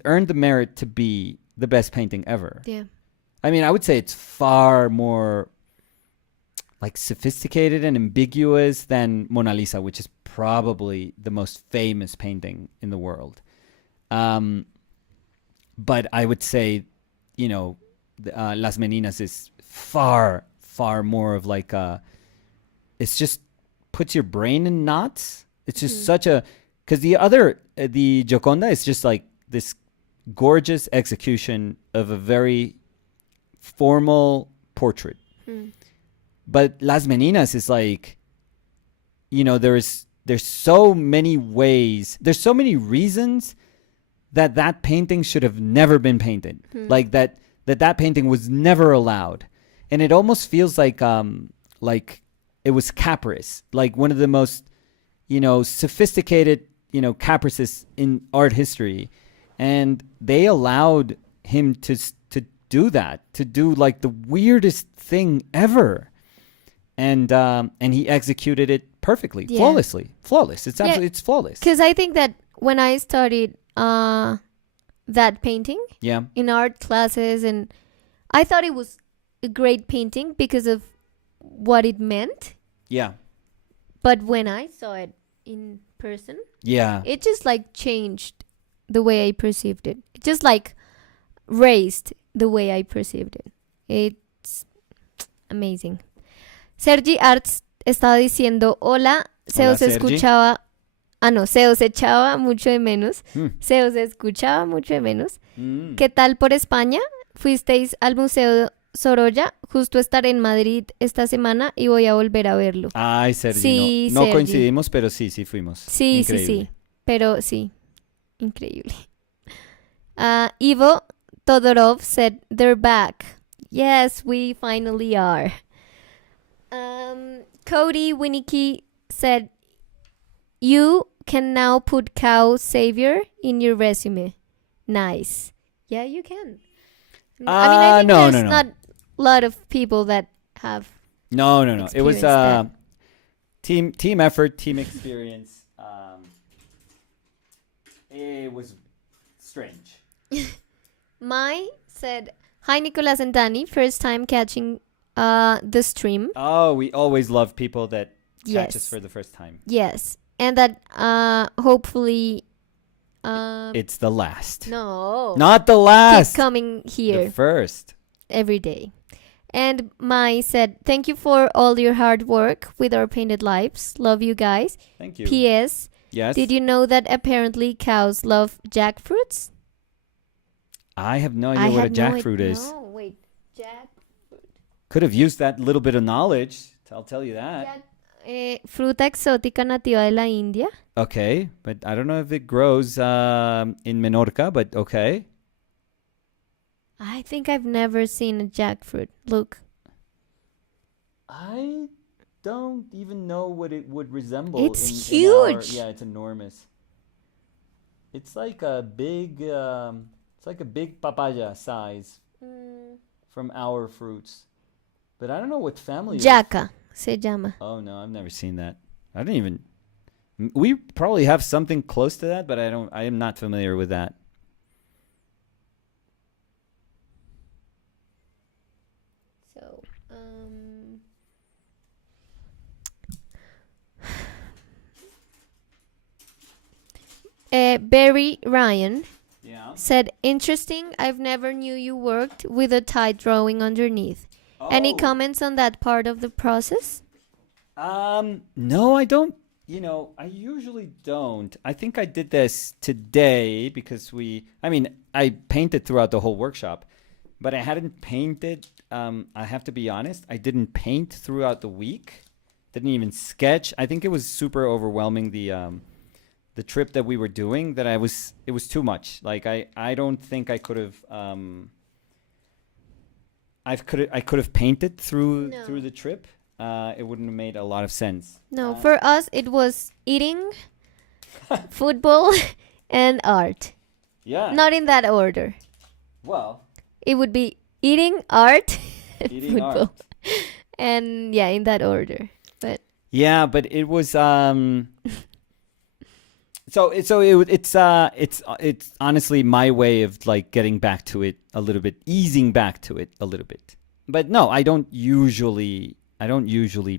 earned the merit to be the best painting ever. Yeah. I mean, I would say it's far more like sophisticated and ambiguous than Mona Lisa, which is probably the most famous painting in the world. But I would say, Las Meninas is far, far more of like it's just puts your brain in knots. It's just such a, because the Gioconda is just like this gorgeous execution of a very formal portrait. But Las Meninas is like, there's so many ways, there's so many reasons that painting should have never been painted. Like that painting was never allowed. And it almost feels like it was caprice, like one of the most, sophisticated, caprices in art history. And they allowed him to do that, to do like the weirdest thing ever. And he executed it perfectly, Yeah. flawless. It's absolutely, it's flawless. Because I think that when I started that painting Yeah. in art classes, and I thought it was a great painting because of what it meant. Yeah. But when I saw it in person, Yeah. it just like changed the way I perceived it. It just like raised the way I perceived it. It's amazing. Sergi Arts estaba diciendo, hola, se Hola, os Sergi. escuchaba. Ah, no, se os echaba mucho de menos. Hmm. Se os escuchaba mucho de menos. Mm. ¿Qué tal por España? ¿Fuisteis al Museo Sorolla? Justo estaré en Madrid esta semana y voy a volver a verlo. Ay, Sergi, Sí, no Sergi. coincidimos, pero sí fuimos. Sí, Increíble. sí. Pero sí, increíble. Ivo Todorov said, they're back. Yes, we finally are. Cody Winnicky said, you can now put cow savior in your resume. Nice. Yeah, you can. I think no, there's no. not a lot of people that have. No. It was Experienced that. team effort, team experience. It was strange. Mai said, hi, Nicolas and Danny. First time catching the stream. Oh, we always love people that catch Yes. us for the first time. Yes. And that hopefully. It's the last. No. Not the Keep last. coming here The first. every day. And Mai said, thank you for all your hard work with our painted lives. Love you guys. Thank you. P.S. Yes. Did you know that apparently cows love jackfruits? I have no idea what a had no jackfruit is. No, wait. Jackfruit. Could have used that little bit of knowledge. I'll tell you that. Fruta exótica nativa de la India. Okay, but I don't know if it grows in Menorca, but okay. I think I've never seen a jackfruit. Look. I don't even know what it would resemble. It's in our- huge. yeah, it's enormous. It's like a big, papaya size from our fruits, but I don't know what family. Jaca se llama. Oh no, I've never seen that. I didn't even. We probably have something close to that, but I am not familiar with that. Um, Barry Ryan Yeah. said, interesting. I've never knew you worked with a tight drawing underneath. Any comments on that part of the process? No, I don't. I usually don't. I think I did this today because I painted throughout the whole workshop, but I hadn't painted. I have to be honest, I didn't paint throughout the week. Didn't even sketch. I think it was super overwhelming the trip that we were doing that it was too much. Like I don't think I could have I could have painted through No. the trip. It wouldn't have made a lot of sense. No, for us it was eating, football, and art. Yeah. Not in that order. Well, It would be eating, art, and eating football. art. And yeah, in that order. But Yeah, but it was it's honestly my way of like getting back to it a little bit, easing back to it a little bit. But no, I don't usually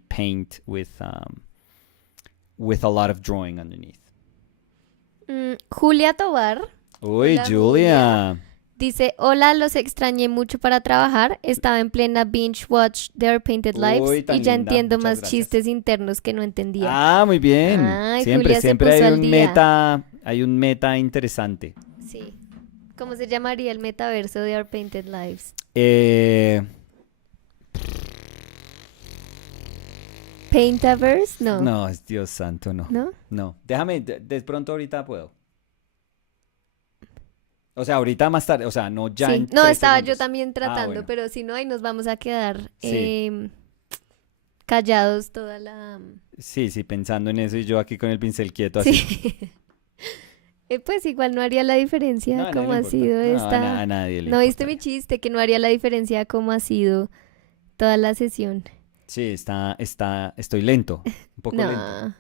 paint with a lot of drawing underneath. Julia Tobar Uy, Hola, Julia. dice, hola, los extrañé mucho para trabajar. Estaba en plena binge watch Their Painted Lives Uy, tan y ya linda. entiendo Muchas más gracias. chistes internos que no entendía. Ah, muy bien. Ay, Siempre, Julia se siempre puso hay al un día. hay un meta interesante. Sí. ¿Cómo se llamaría el metaverso de Our Painted Lives? ¿Paintaverse? No. No, Dios santo, no. ¿No? No. Déjame, de pronto ahorita puedo. O sea, ahorita más tarde, o sea, no ya Sí. en No, 3 estaba yo segundos. también tratando, bueno. pero si no, ahí nos vamos a quedar Sí. callados toda la... Sí, pensando en eso y yo aquí con el pincel quieto así. Sí. Pues igual no haría la diferencia No, a nadie cómo le ha importa. sido No, esta... a nadie le ¿No viste importa. mi chiste? Que no haría la diferencia cómo ha sido toda la sesión. Sí, estoy lento, un poco lento. No.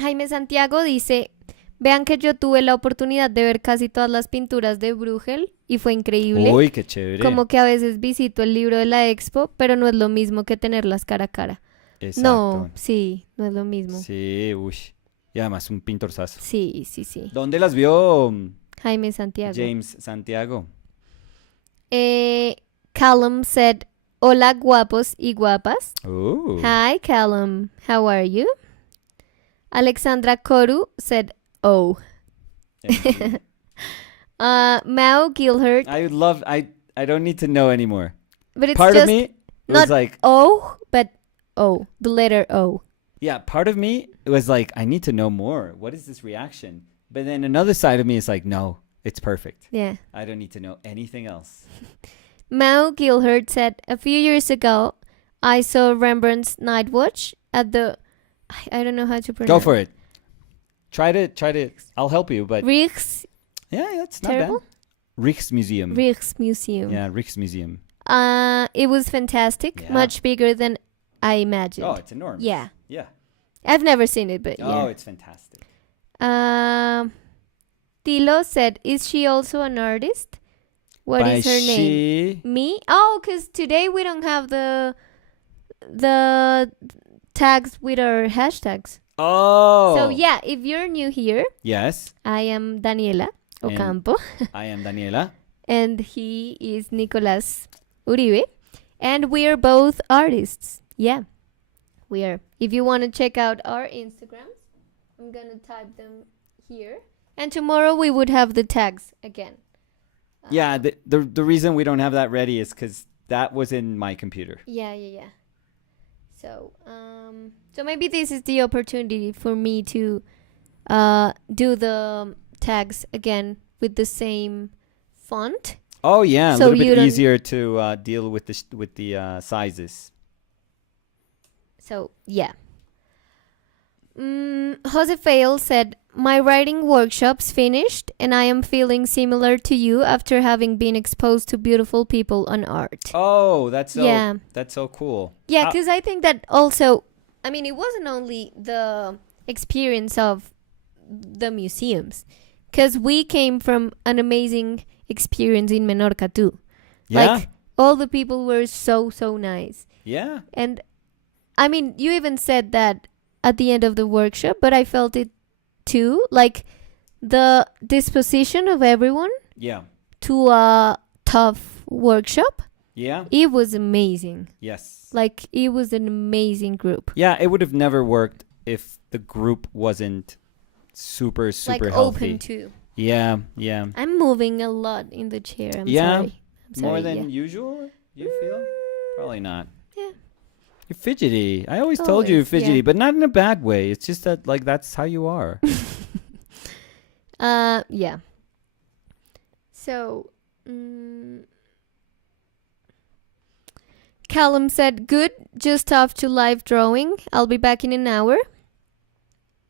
Jaime Santiago dice, vean que yo tuve la oportunidad de ver casi todas las pinturas de Bruegel y fue increíble. Uy, qué chévere. Como que a veces visito el libro de la expo, pero no es lo mismo que tenerlas cara a cara. Exacto. No, sí, no es lo mismo. Sí, uy. Y además un pintorzazo. Sí, sí, sí. ¿Dónde las vio Jaime Santiago. James Santiago? Callum said, hola guapos y guapas. Hi Callum, how are you? Alexandra Koru said, oh. Mao Gilhert, I don't need to know anymore. but it's Part just of me not was like, O, but O, the letter O. yeah, part of me was like, I need to know more. What is this reaction? But then another side of me is like, no, it's perfect. Yeah. I don't need to know anything else. Mao Gilhert said, a few years ago, I saw Rembrandt's Night Watch at the, I don't know how to pronounce. Go for it. Try to. I'll help you, but Rijks, yeah, it's not terrible? bad. Rijksmuseum. Rijksmuseum. Yeah, Rijksmuseum. It was fantastic, Yeah. much bigger than I imagined. Oh, it's enormous. Yeah. Yeah. I've never seen it, but Oh, yeah. it's fantastic. Tilo said, is she also an artist? What is her name? Me? Oh, because today we don't have the tags with our hashtags. Oh. So yeah, if you're new here, Yes, I am Daniela And- Ocampo I am Daniela. and he is Nicolas Uribe, and we are both artists. Yeah, we are. If you want to check out our Instagrams, I'm gonna type them here, and tomorrow we would have the tags again. Yeah, the reason we don't have that ready is because that was in my computer. Yeah. So, so maybe this is the opportunity for me to do the tags again with the same font. Oh yeah, a So little you bit don't- easier to deal with the sizes. So, yeah. Jose Fail said, my writing workshop's finished and I am feeling similar to you after having been exposed to beautiful people on art. Oh, that's so Yeah. that's so cool. Yeah, because I think that also, I mean, it wasn't only the experience of the museums, because we came from an amazing experience in Menorca too. Yeah. Like, all the people were so nice. Yeah. And I mean, you even said that at the end of the workshop, but I felt it too. Like the disposition of everyone Yeah. to a tough workshop, Yeah. it was amazing. Yes. Like it was an amazing group. Yeah, it would have never worked if the group wasn't super Like healthy. open to. Yeah. I'm moving a lot in the chair. I'm Yeah? sorry. More than yeah. usual, you feel? Probably not. Yeah. You're fidgety. I always told you you're Always, fidgety, yeah. but not in a bad way. It's just that, like, that's how you are. Yeah. So, Callum said, "Good, just off to live drawing. I'll be back in an hour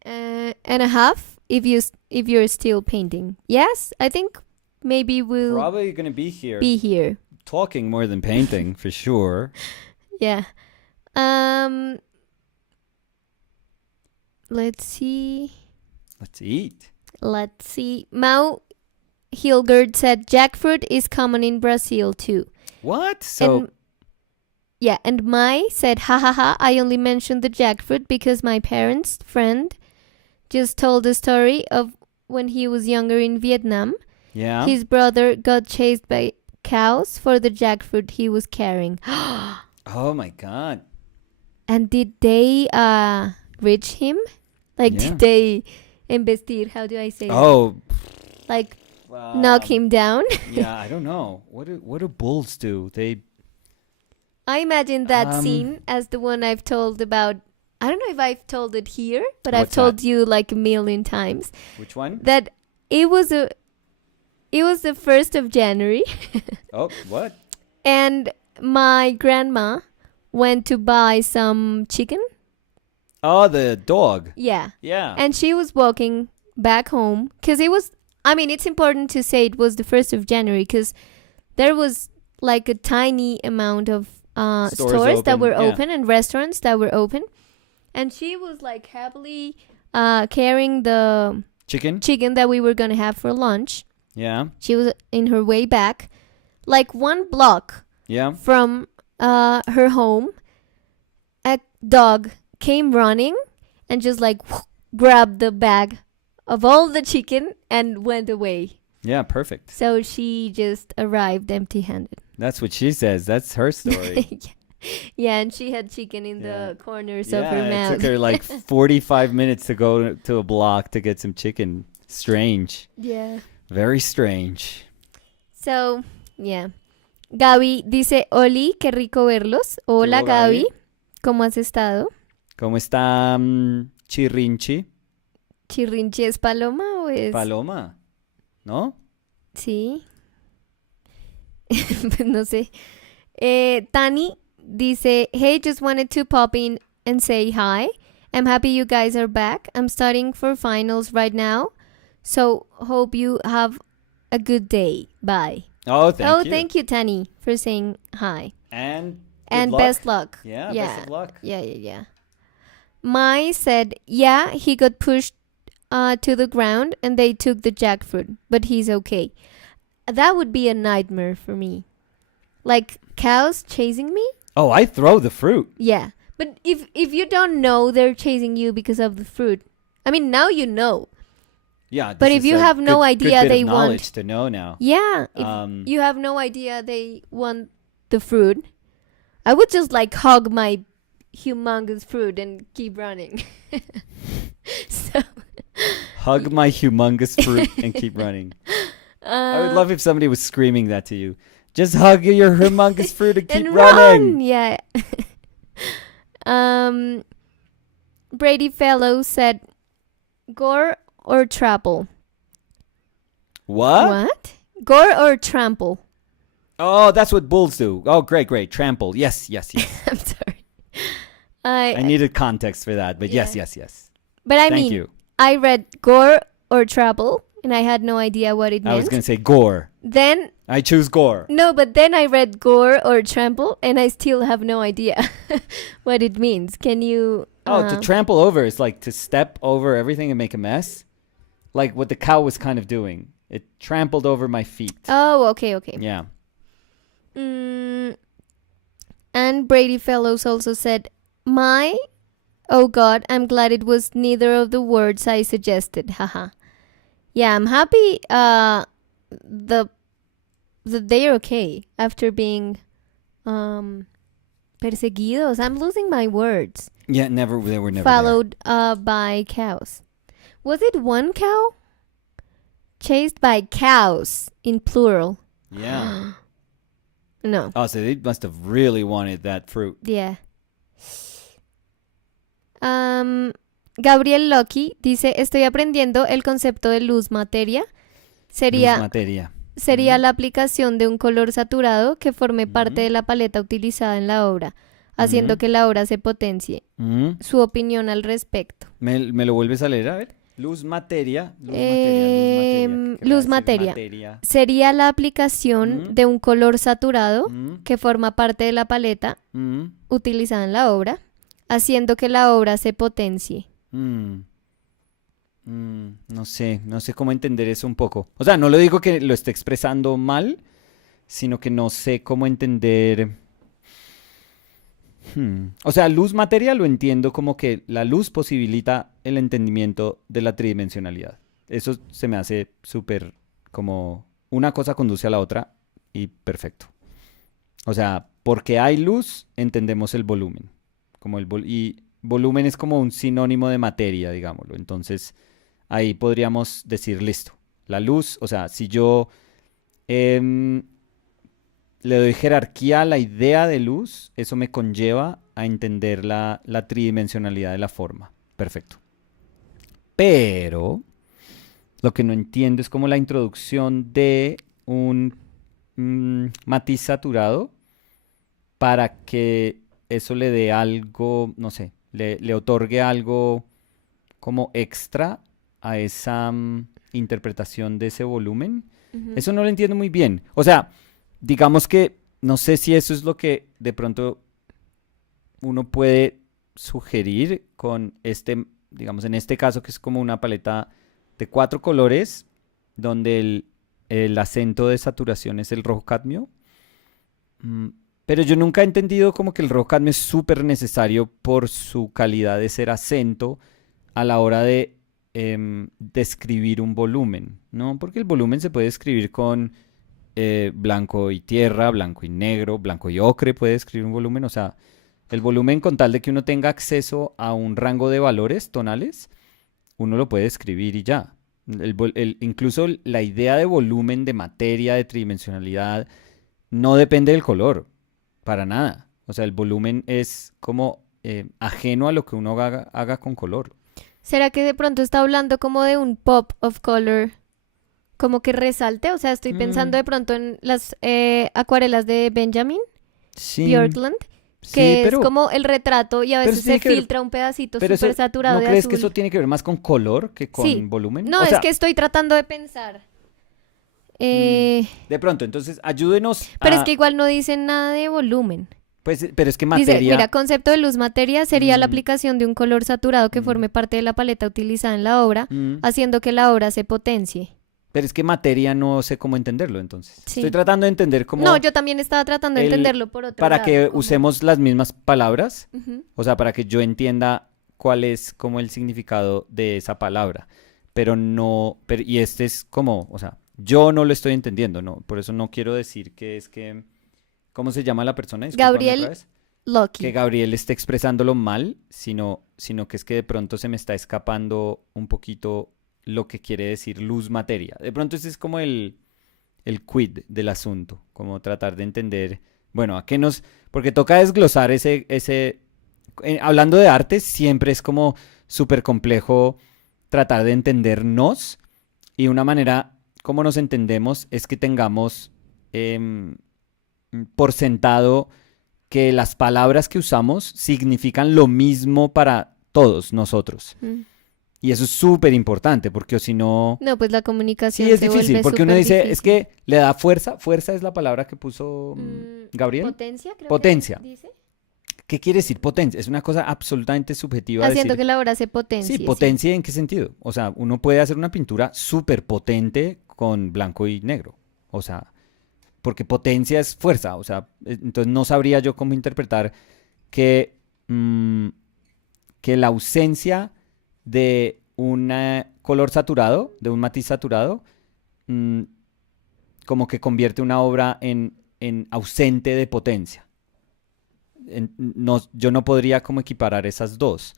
and a half if you're still painting." Yes, I think maybe we'll Probably going to be here. be here. Talking more than painting, for sure. Yeah. Let's see. Let's eat. Mau Hilgard said jackfruit is common in Brazil too. What? So, And Mai said, ha ha ha, I only mentioned the jackfruit because my parents' friend just told the story of when he was younger in Vietnam. yeah. His brother got chased by cows for the jackfruit he was carrying. Oh, my God. And did they reach him? Like, Yeah. did they embestir? How do I say that? Oh. Like, knock him down? Yeah, I don't know. What do bulls do? I imagine that Um, scene as the one I've told about. I don't know if I've told it here, but I've What's told that? you like a million times Which one? that it was the 1st of January Oh, what? and my grandma went to buy some chicken. Oh, the dog. Yeah. Yeah. And she was walking back home because it was, I mean, it's important to say it was the 1st of January because there was like a tiny amount of stores that open, were yeah. open and restaurants that were open. And she was like happily carrying the Chicken? chicken that we were going to have for lunch. Yeah. She was in her way back, like 1 block Yeah. from her home. A dog came running and just like grabbed the bag of all the chicken and went away. Yeah, perfect. So she just arrived empty-handed. That's what she says. That's her story. Yeah, and she had chicken in Yeah. the corners of her Yeah, it mouth. took her like 45 minutes to go to a block to get some chicken. Strange. Yeah. Very strange. So, yeah. Gaby dice, Oli, qué rico verlos. Hola, Hello, Gaby. Gaby. ¿Cómo has estado? ¿Cómo está Chirrinchi? ¿Chirrinchi es paloma o es...? Paloma. ¿No? Sí. Pues no sé. Tani dice, hey, just wanted to pop in and say hi. I'm happy you guys are back. I'm studying for finals right now. So hope you have a good day. Bye. Oh, thank you. Thank you, Tani, for saying hi. And And good luck. best luck. Yeah, best of luck. Yeah. Mai said, yeah, he got pushed to the ground and they took the jackfruit, but he's okay. That would be a nightmare for me. Like cows chasing me? Oh, I throw the fruit. Yeah. But if you don't know they're chasing you because of the fruit, I mean, now you know. Yeah. But this if is you a have no good idea bit they of want... knowledge to know now. Yeah. If you have no idea they want the fruit, I would just like hug my humongous fruit and keep running. So... Hug my humongous fruit and keep running. I would love if somebody was screaming that to you. Just hug your humongous fruit and keep and running. Run. Yeah. Brady Fellow said, gore or trample? What? Gore or trample? Oh, that's what bulls do. Oh, great. Trample. Yes. I'm sorry. I needed context for that, but Yeah. yes. But I Thank mean, you. I read gore or trample, and I had no idea what it meant. I was going to say gore. Then, I choose gore. no, but then I read gore or trample, and I still have no idea what it means. Can you... To trample over is like to step over everything and make a mess. Like what the cow was kind of doing. It trampled over my feet. Oh, okay. Yeah. Mm, and Brady Fellows also said, my, oh God, I'm glad it was neither of the words I suggested. Haha. Yeah, I'm happy the that they're okay after being perseguidos. I'm losing my words. Yeah, never. They were never Followed by cows. Was it one cow? Chased by cows in plural. there. Yeah. No. Oh, so they must have really wanted that fruit. Yeah. Gabriel Lucky dice, estoy aprendiendo el concepto de luz-materia. Luz materia. Sería la aplicación de un color saturado que forme parte Ujú. de la paleta utilizada en la obra, haciendo Ujú. que la obra se potencie. Su opinión al respecto. ¿Me lo vuelves a leer? A ver. Luz materia. Luz Em, materia. ¿Qué luz querrá decir materia. Sería la aplicación Mm. de un color saturado Mm, que forma parte de la paleta mm, utilizada en la obra, haciendo que la obra se potencie. mm, no sé cómo entender eso un poco. O sea, no lo digo que lo esté expresando mal, sino que no sé cómo entender. O sea, luz materia lo entiendo como que la luz posibilita el entendimiento de la tridimensionalidad. Eso se me hace súper como una cosa conduce a la otra y perfecto. O sea, porque hay luz, entendemos el volumen. Y volumen es como un sinónimo de materia, digámoslo. Entonces, ahí podríamos decir, listo, la luz, o sea, si yo em, le doy jerarquía a la idea de luz, eso me conlleva a entender la tridimensionalidad de la forma. Perfecto. Pero lo que no entiendo es como la introducción de un matiz saturado para que eso le dé algo, no sé, le otorgue algo como extra a esa interpretación de ese volumen. Ujú. Eso no lo entiendo muy bien. O sea, digamos que no sé si eso es lo que de pronto uno puede sugerir con digamos, en este caso que es como una paleta de 4 colores, donde el acento de saturación es el rojo cadmio. Pero yo nunca he entendido como que el rojo cadmio es súper necesario por su calidad de ser acento a la hora de describir un volumen, ¿no? Porque el volumen se puede escribir con blanco y tierra, blanco y negro, blanco y ocre, puede escribir un volumen. O sea, el volumen con tal de que uno tenga acceso a un rango de valores tonales, uno lo puede escribir y ya. Incluso la idea de volumen, de materia, de tridimensionalidad, no depende del color, para nada. O sea, el volumen es como ajeno a lo que uno haga con color. ¿Será que de pronto está hablando como de un pop of color? Como que resalte, o sea, estoy pensando de pronto en las acuarelas de Benjamin Sí, Björklund, sí, que es pero, como el retrato y a pero veces eso tiene se que ver, filtra un pedacito pero súper eso, saturado ¿no de crees que azul. eso tiene que ver más con color que con Sí. volumen? No, O es sea, que estoy tratando de pensar. Eh, de pronto, entonces ayúdenos pero es a, que igual no dicen nada de volumen. pues, pero es que Dice, mira, materia, concepto de luz materia sería la mm, aplicación de un color saturado que mm, forme parte de la paleta utilizada en la obra, mm, haciendo que la obra se potencie. pero es que materia no sé cómo entenderlo, entonces. Estoy Sí. tratando de entender No, cómo yo también estaba tratando de entenderlo por otro para lado. que como- usemos las mismas palabras, Ujú. o sea, para que yo entienda cuál es como el significado de esa palabra, pero no, y este es como, o sea, yo no lo estoy entendiendo, ¿no? Por eso no quiero decir que es que, ¿cómo se llama la persona? Discúlpame otra Gabriel vez. Que Lucky. Gabriel esté expresándolo mal, sino que es que de pronto se me está escapando un poquito lo que quiere decir luz materia. De pronto ese es como el quid del asunto, como tratar de entender, bueno, a qué nos, porque toca desglosar hablando de arte, siempre es como súper complejo tratar de entendernos y una manera como nos entendemos es que tengamos em, por sentado que las palabras que usamos significan lo mismo para todos nosotros. Mm. Y eso es súper importante, porque si no... No, pues la comunicación Sí, es se difícil, vuelve porque uno súper dice, es difícil. que le da fuerza. Fuerza es la palabra que puso Gabriel. Potencia, creo Potencia. que dice. ¿Qué quiere decir potencia? Es una cosa absolutamente subjetiva Haciendo decir... que la obra se Sí, potencie. Sí. potencia ¿en qué sentido? O sea, uno puede hacer una pintura súper potente con blanco y negro. O sea, porque potencia es fuerza, o sea, entonces no sabría yo cómo interpretar que, que la ausencia de un color saturado, de un matiz saturado, mm, como que convierte una obra en ausente de potencia. Yo no podría como equiparar esas dos.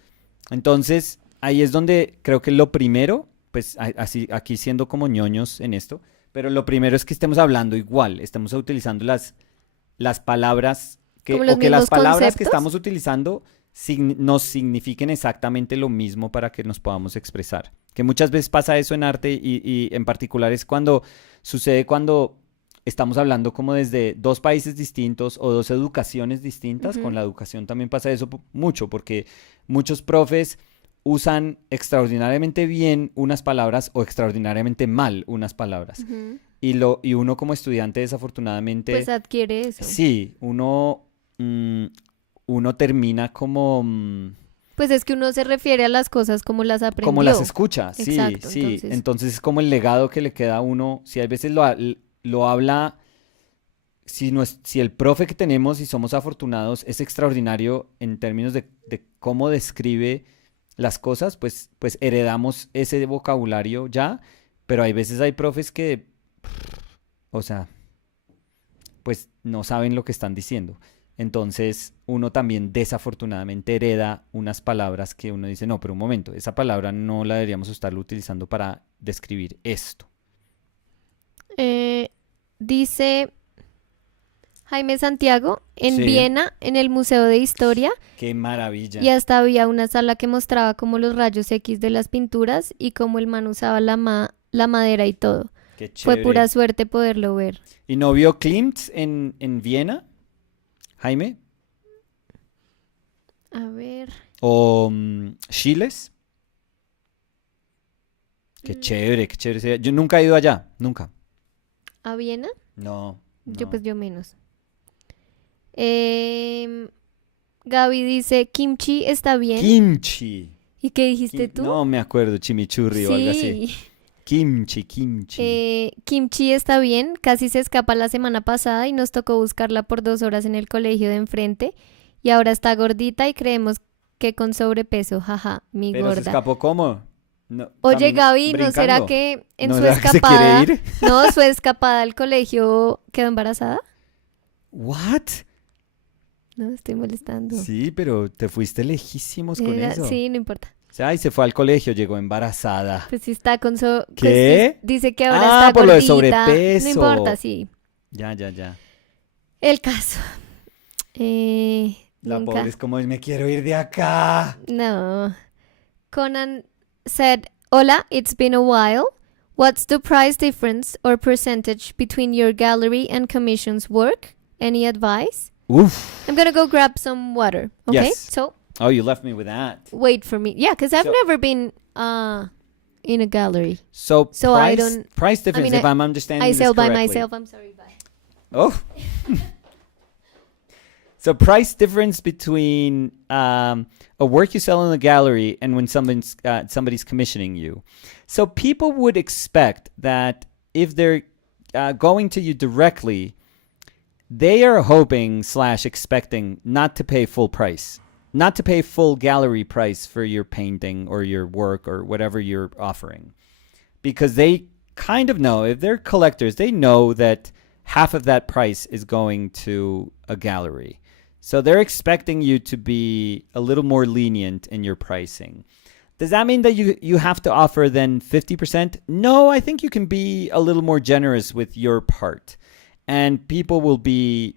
Entonces, ahí es donde creo que lo primero, pues así, aquí siendo como ñoños en esto, pero lo primero es que estemos hablando igual, estamos utilizando las palabras Como los o que las mismos palabras que conceptos. estamos utilizando nos signifiquen exactamente lo mismo para que nos podamos expresar. Que muchas veces pasa eso en arte y en particular es cuando sucede cuando estamos hablando como desde dos países distintos o dos educaciones distintas. Con Ujú, la educación también pasa eso mucho porque muchos profes usan extraordinariamente bien unas palabras o extraordinariamente mal unas palabras. ujú. Y uno como estudiante Pues desafortunadamente, adquiere eso. sí, uno termina como, Pues es que uno se refiere a las cosas como las como las aprendió. escucha, sí, Exacto, sí. entonces. Entonces es como el legado que le queda a uno. Si a veces lo habla, si el profe que tenemos, y somos afortunados, es extraordinario en términos de cómo describe las cosas, pues heredamos ese vocabulario ya, pero hay veces hay profes que, o sea, pues no saben lo que están diciendo. Entonces uno también desafortunadamente hereda unas palabras que uno dice, no, pero un momento, esa palabra no la deberíamos estarlo utilizando para describir esto. Eh, dice Jaime Santiago, en Sí, Viena, en el Museo de Historia, qué y maravilla, hasta había una sala que mostraba como los rayos X de las pinturas y cómo el man usaba la madera y todo. qué Fue pura chévere. suerte poderlo ver. ¿Y no vio Klimt en Viena, Jaime? A ver. ¿O Chiles? Qué mm, chévere, qué chévere. Yo nunca he ido allá, nunca. ¿A Viena? No, Yo no. pues yo menos. Em, Gaby dice, kimchi está bien. Kimchi. ¿Y qué dijiste tú? No me acuerdo, chimichurri o algo así. Sí. Kimchi, kimchi. Kimchi está bien. Casi se escapa la semana pasada y nos tocó buscarla por 2 horas en el colegio de enfrente. Y ahora está gordita y creemos que con sobrepeso. Jaja, mi Pero se gorda. escapó ¿cómo? No, Oye, Gaby, ¿no será brincando. que en ¿No su será que se quiere escapada, ir? no, su escapada al colegio quedó embarazada? What? No, estoy molestando. Sí, pero te fuiste lejísimos con eso. Sí, no importa. O sea, y se fue al colegio, llegó embarazada. Pues sí está con pues ¿Qué? dice que ahora Ah, está por lo de gordita. No importa, sobrepeso. sí. Ya, ya, ya. El caso. La pobre Nunca. es como, me quiero ir de acá. No. Conan said, Hola, it's been a while. What's the price difference or percentage between your gallery and commissions work? Any advice? Uf. I'm gonna go grab some water. Okay? Yes. So Oh, you left me with that. wait for me. Yeah, because I've So, never been in a gallery. so So I don't. price I difference, mean, if I'm understanding I this sell by correctly. myself. I'm sorry. Bye. Oh. So price difference between a work you sell in a gallery and when somebody's commissioning you. So people would expect that if they're going to you directly, they are hoping / expecting not to pay full price, not to pay full gallery price for your painting or your work or whatever you're offering, because they kind of know, if they're collectors, they know that half of that price is going to a gallery. So they're expecting you to be a little more lenient in your pricing. Does that mean that you have to offer then 50%? No, I think you can be a little more generous with your part. And people will be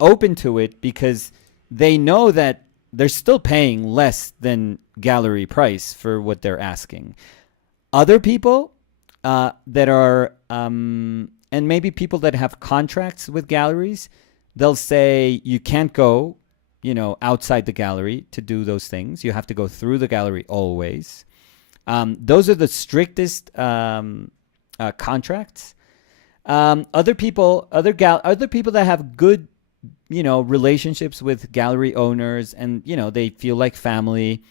open to it because they know that they're still paying less than gallery price for what they're asking. Other people that are, and maybe people that have contracts with galleries, they'll say you can't go, outside the gallery to do those things. You have to go through the gallery always. Those are the strictest contracts. Other people that have good, relationships with gallery owners and, they feel like family,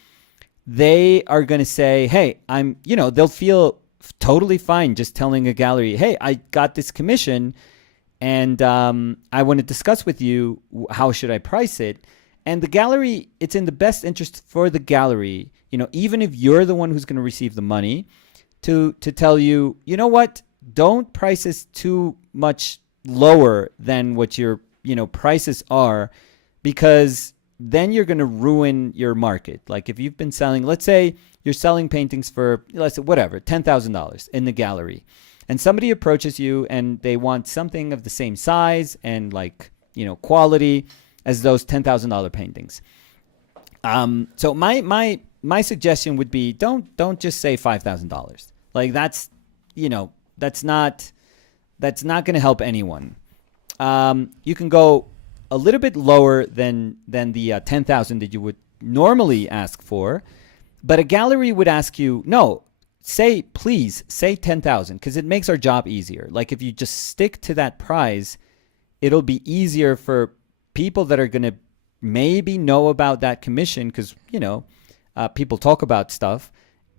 they are going to say, hey, they'll feel totally fine just telling a gallery, hey, I got this commission And I want to discuss with you how should I price it. And the gallery, it's in the best interest for the gallery, even if you're the one who's going to receive the money, to tell you, you know what, don't price this too much lower than what your prices are, because then you're going to ruin your market. Like if you've been selling, let's say you're selling paintings for, let's say, whatever, $10,000 in the gallery, and somebody approaches you and they want something of the same size and quality as those $10,000 paintings. So my suggestion would be don't just say $5,000. Like that's not going to help anyone. You can go a little bit lower than the 10,000 that you would normally ask for, but a gallery would ask you, no, please say 10,000, because it makes our job easier. Like if you just stick to that price, it'll be easier for people that are going to maybe know about that commission, because people talk about stuff.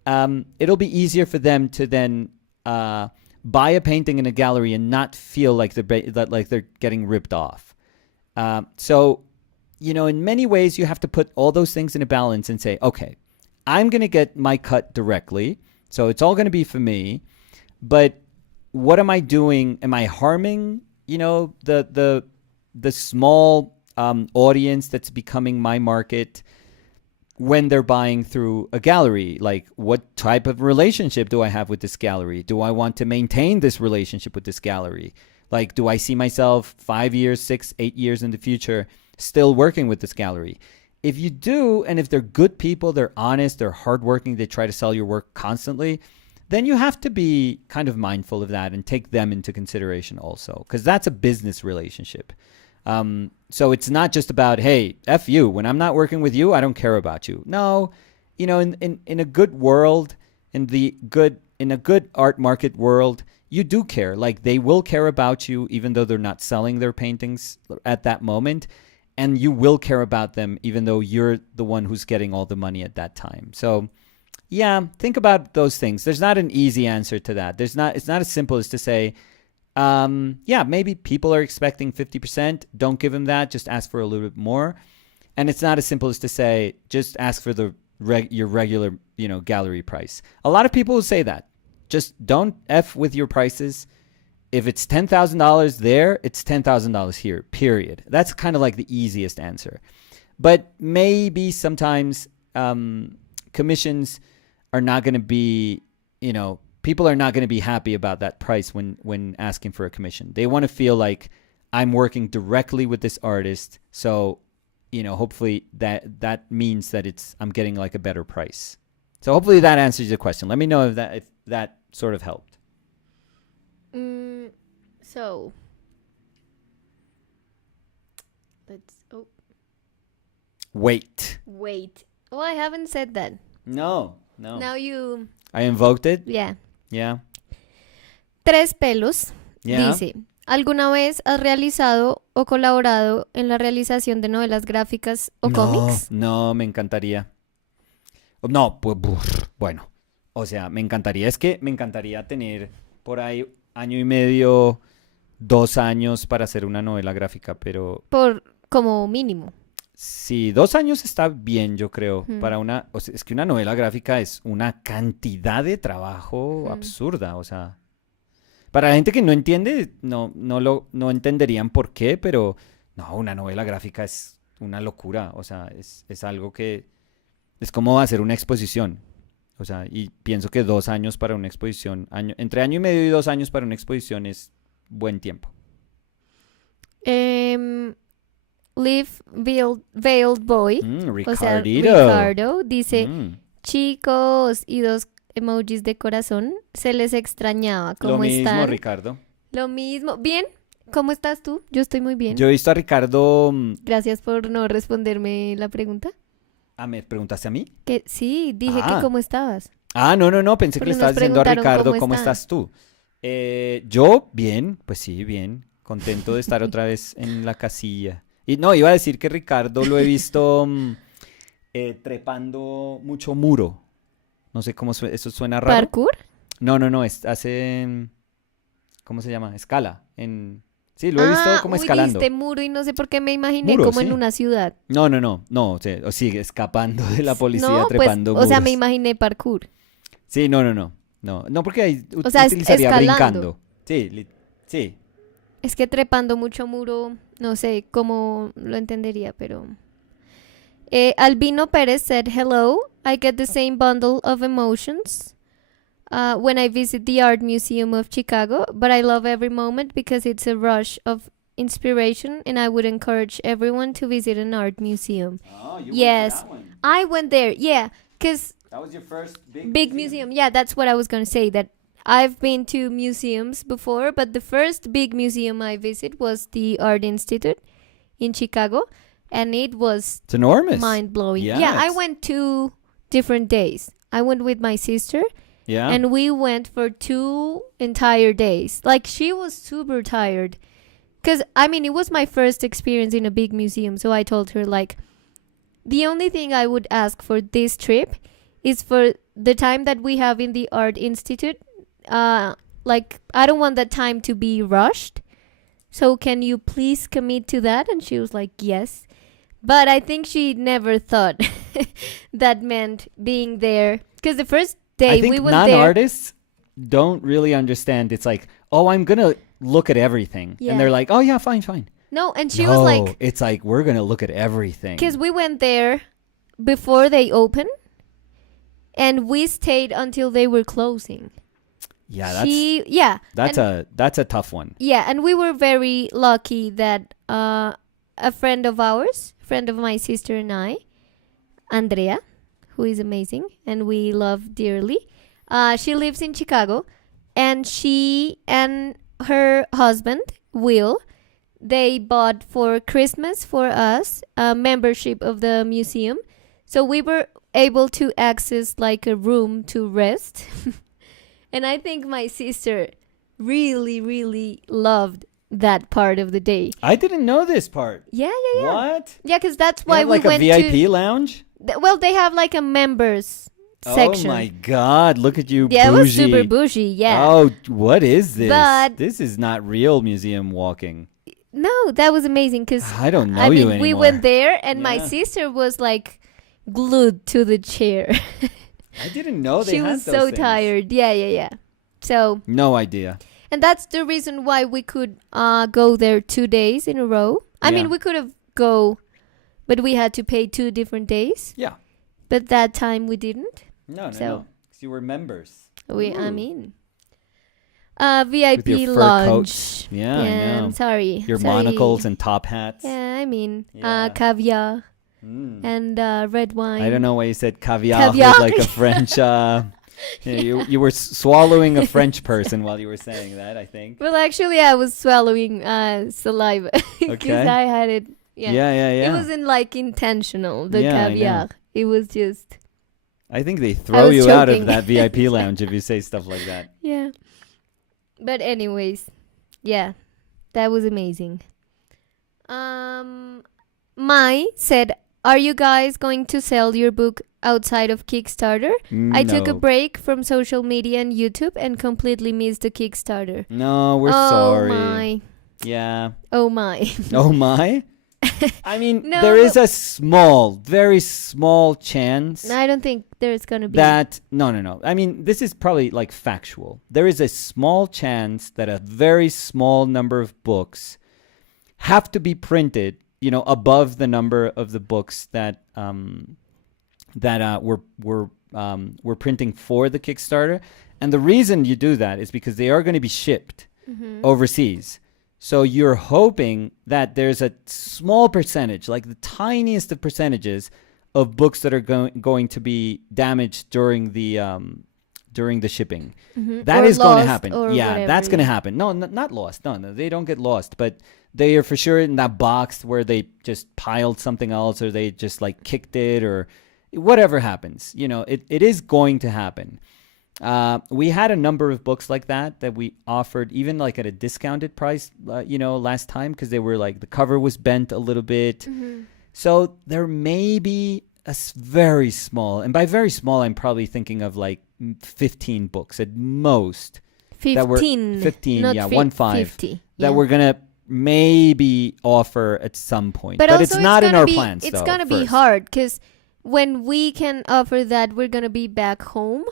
It'll be easier for them to then buy a painting in a gallery and not feel like they're getting ripped off. So, in many ways, you have to put all those things in a balance and say, okay, I'm going to get my cut directly, so it's all going to be for me. But what am I doing? Am I harming, the small audience that's becoming my market when they're buying through a gallery? Like, what type of relationship do I have with this gallery? Do I want to maintain this relationship with this gallery? Like, do I see myself 5 years, 6, 8 years in the future still working with this gallery? If you do, and if they're good people, they're honest, they're hardworking, they try to sell your work constantly, then you have to be kind of mindful of that and take them into consideration also, because that's a business relationship. So it's not just about, hey, F you, when I'm not working with you, I don't care about you. No, in a good world, in a good art market world, you do care. Like, they will care about you even though they're not selling their paintings at that moment. And you will care about them even though you're the one who's getting all the money at that time. So yeah, think about those things. There's not an easy answer to that. It's not as simple as to say, maybe people are expecting 50%. Don't give them that. Just ask for a little bit more. And it's not as simple as to say, just ask for your regular, gallery price. A lot of people will say that. Just don't F with your prices. If it's $10,000 there, it's $10,000 here, period. That's kind of like the easiest answer. But maybe sometimes commissions are not going to be, people are not going to be happy about that price when asking for a commission. They want to feel like I'm working directly with this artist. So, hopefully that means that I'm getting like a better price. So hopefully that answers your question. Let me know if that sort of helped. So Wait. Oh, I haven't said that. No. Now you. I invoked it. Yeah. Tres Pelos dice, ¿alguna vez has realizado o colaborado en la realización de novelas gráficas o cómics? No, me encantaría. No, pues bueno, o sea, me encantaría tener por ahí 1.5 años, 2 años para hacer una novela gráfica, pero... Como mínimo. Sí, 2 años está bien, yo creo, para o sea, es que una novela gráfica es una cantidad de trabajo absurda, o sea... Para la gente que no entiende, no entenderían por qué, pero no, una novela gráfica es una locura, o sea, es algo que... Es como hacer una exposición. O sea, y pienso que 2 años para una exposición, entre 1.5 años y 2 años para una exposición es buen tiempo. Live Veiled Boy, o sea, Ricardito. Ricardo, dice, chicos, y 2 emojis de corazón, se les extrañaba. ¿Cómo están? Lo mismo, Ricardo. Lo mismo. ¿Bien? ¿Cómo estás tú? Yo estoy muy bien. Yo he visto a Ricardo... Gracias por no responderme la pregunta. ¿Me preguntaste a mí? Que sí, dije que cómo estabas. No, pensé que le estabas diciendo a Ricardo cómo estás tú. Yo, bien, pues sí, bien. Contento de estar otra vez en la casilla. Y no, iba a decir que Ricardo lo he visto trepando mucho muro. No sé cómo eso suena raro. ¿Parkour? No, hace... ¿Cómo se llama? Escala. Sí, lo he visto como Uy, escalando. dijiste muro y no sé por qué me imaginé Muro, como en sí. una ciudad. No, o sigue escapando de la policía No, pues, trepando o sea, me muros. imaginé parkour. Sí, no, porque ahí O sea, utilizaría escalando. brincando. Sí, sí. Es que trepando mucho muro, no sé cómo lo entendería, pero... Albino Perez said, hello, I get the same bundle of emotions when I visit the Art Museum of Chicago, but I love every moment because it's a rush of inspiration and I would encourage everyone to visit an art museum. Oh, you went to Yes, that one. I went there, yeah, because That was your first big big museum, yeah, that's what I was going to say, that I've been to museums before, but the first big museum I visited was the Art Institute in Chicago, and it was It's enormous. mind blowing. Yeah, Yeah, I it's- went 2 different days. I went with my sister, Yeah. and we went for 2 entire days. Like, she was super tired. Because, I mean, it was my first experience in a big museum. So I told her, like, the only thing I would ask for this trip is for the time that we have in the Art Institute. Like, I don't want that time to be rushed. So can you please commit to that? And she was like, yes. But I think she never thought that meant being there. Because the first day I think we went there. non-artists don't really understand. It's like, oh, I'm going to look at everything. Yeah. And they're like, oh, yeah, fine. No, and she was like, it's like, we're going to look at everything. because we went there before they opened. And we stayed until they were closing. Yeah, that's that's a tough one. Yeah, and we were very lucky that a friend of ours, friend of my sister and I, Andrea, who is amazing and we love dearly, she lives in Chicago, and she and her husband, Will, they bought for Christmas for us a membership of the museum. So we were able to access like a room to rest. And I think my sister really, really loved that part of the day. I didn't know this part. Yeah. What? Yeah, because that's They why have we like went a VIP to... lounge? Well, they have like a members section. Oh my God, look at you, Yeah, bougie. it was super bougie, yeah. Oh, what is this? But- this is not real museum walking. No, that was amazing because... I don't know I you mean, anymore. we went there and my Yeah. sister was like glued to the chair. I didn't know they She had was those so things. tired. Yeah. So... No idea. And that's the reason why we could go there 2 days in a row. I Yeah. mean, we could have go, but we had to pay 2 different days. Yeah. But that time we didn't. No. So- 'Cause you were members. I Ooh. mean, With VIP your fur lounge. coats. Yeah, I know. I'm sorry. Your Sorry. monocles and top hats. Yeah, I mean, Yeah. caviar Mm. and red wine. I don't know why you said caviar, Caviar. with like a French. You were swallowing a French person while you were saying that, I think. Well, actually, I was swallowing saliva because Okay. I had it. Yeah. Yeah. It wasn't like intentional, the Yeah, I know. caviar. It was just, I think they I throw was you out of choking. that VIP lounge if you say stuff like that. yeah. But anyways, yeah, that was amazing. Mai said, "Are you guys going to sell your book outside of Kickstarter? I took a No. break from social media and YouTube and completely missed the Kickstarter." No, we're oh sorry. my. Yeah. Oh my. Oh my. I mean, No, there is but- a small, very small chance I don't think there's going to be. that no. I mean, this is probably like factual. There is a small chance that a very small number of books have to be printed, above the number of the books that we're printing for the Kickstarter. And the reason you do that is because they are going to be shipped overseas. So you're hoping that there's a small percentage, like the tiniest of percentages, of books that are going to be damaged during the shipping. That Or is going to lost happen. or Yeah, that's whatever. going to happen. No, not lost. No, they don't get lost, but they are for sure in that box where they just piled something else, or they just like kicked it, or whatever happens. It is going to happen. We had a number of books like that we offered, even like at a discounted price, last time, because they were like, the cover was bent a little bit. So there may be very small, and by very small, I'm probably thinking of like 15 books at most. 15. That were 15, not yeah, fi- 15. 50. That we're going to maybe offer at some point. But But also it's not in gonna our be, plans, it's though, gonna be first. hard because when we can offer that, we're gonna be back home.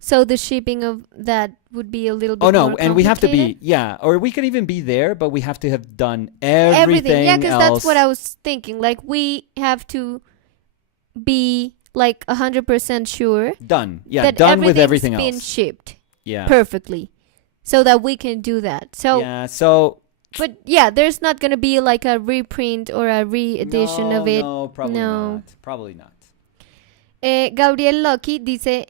So the shipping of that would be a little bit Oh, no, more and we have to complicated. be, yeah, or we can even be there, but we have to have done Everything, yeah, everything because that's what else I was thinking. Like we have to be like 100% sure done. Yeah, that done with everything's everything been else. shipped Yeah. perfectly, so that we can do that. So, Yeah, so but yeah, there's not gonna be like a reprint or a re-edition of it. no, probably No. not. Probably not. Gabriel Lucky dice,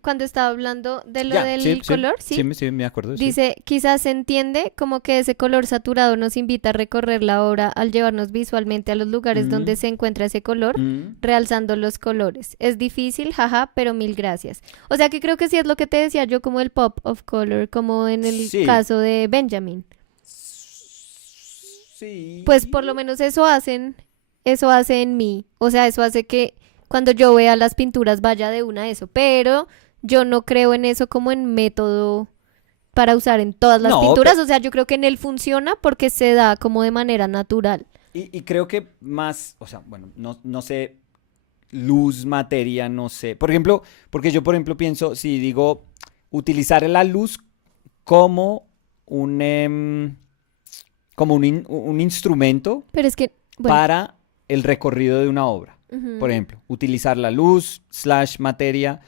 cuando estaba hablando de lo Ya, del color, ¿sí? Sí, me acuerdo. Sí. Dice, quizás se entiende como que ese color saturado nos invita a recorrer la obra al llevarnos visualmente a los lugares donde se encuentra ese color, realzando los colores. Es difícil, jaja, pero mil gracias. O sea que creo que sí es lo que te decía yo, como el pop of color, como en el Sí. caso de Benjamin. Sí. Pues por lo menos eso hace en mí. O sea, eso hace que cuando yo vea las pinturas vaya de una a eso. Pero yo no creo en eso como en método para usar en todas las No, pinturas. O sea, yo creo que en él funciona porque se da como de manera natural. Y creo que más, o sea, bueno, no sé, luz, materia, no sé. Por ejemplo, porque yo, por ejemplo, pienso, si digo, utilizar la luz como un instrumento Pero es que, bueno, para el recorrido de una obra. ujú. Por ejemplo, utilizar la luz / materia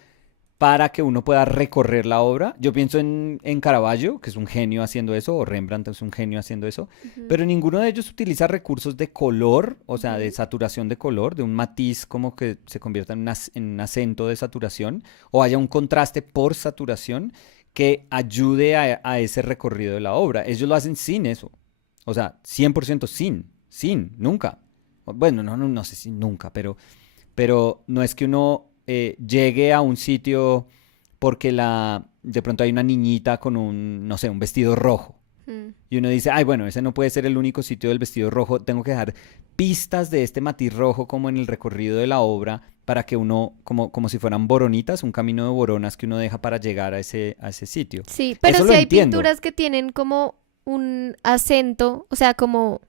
para que uno pueda recorrer la obra. Yo pienso en Caravaggio, que es un genio haciendo eso, o Rembrandt es un genio haciendo eso, pero ninguno de ellos utiliza recursos de color, o sea, de saturación de color, de un matiz como que se convierta en un acento de saturación, o haya un contraste por saturación que ayude a ese recorrido de la obra. Ellos lo hacen sin eso, o sea, 100% sin, nunca. Bueno, no sé si nunca, pero no es que uno llegue a un sitio porque de pronto hay una niñita con no sé, un vestido rojo. Y uno dice, ay, bueno, ese no puede ser el único sitio del vestido rojo, tengo que dejar pistas de este matiz rojo como en el recorrido de la obra para que uno, como si fueran boronitas, un camino de boronas que uno deja para llegar a ese sitio. Sí, pero Eso sí lo hay entiendo. pinturas que tienen como un acento, o sea, como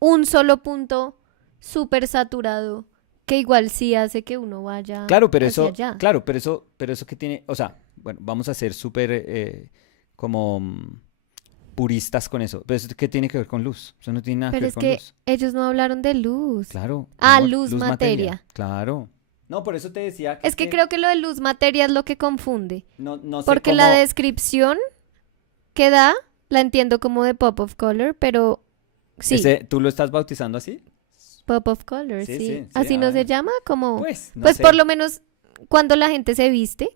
un solo punto súper saturado, que igual sí hace que uno vaya Claro, pero hacia eso, allá. claro, pero eso que tiene, o sea, bueno, vamos a ser súper como puristas con eso. Pero eso qué tiene que ver con luz. Eso no tiene nada que Pero ver es con que luz. ellos no hablaron de luz. Claro. Ah, amor, luz, materia. Claro. No, por eso te decía Es que creo que lo de luz materia es lo que confunde. no sé Porque cómo. la descripción que da, la entiendo como de pop of color, pero sí, ¿Tú lo estás bautizando así? pop of color, Sí, sí. sí, sí, Así a no se ver. llama, como... Pues, no Pues sé. por lo menos cuando la gente se viste,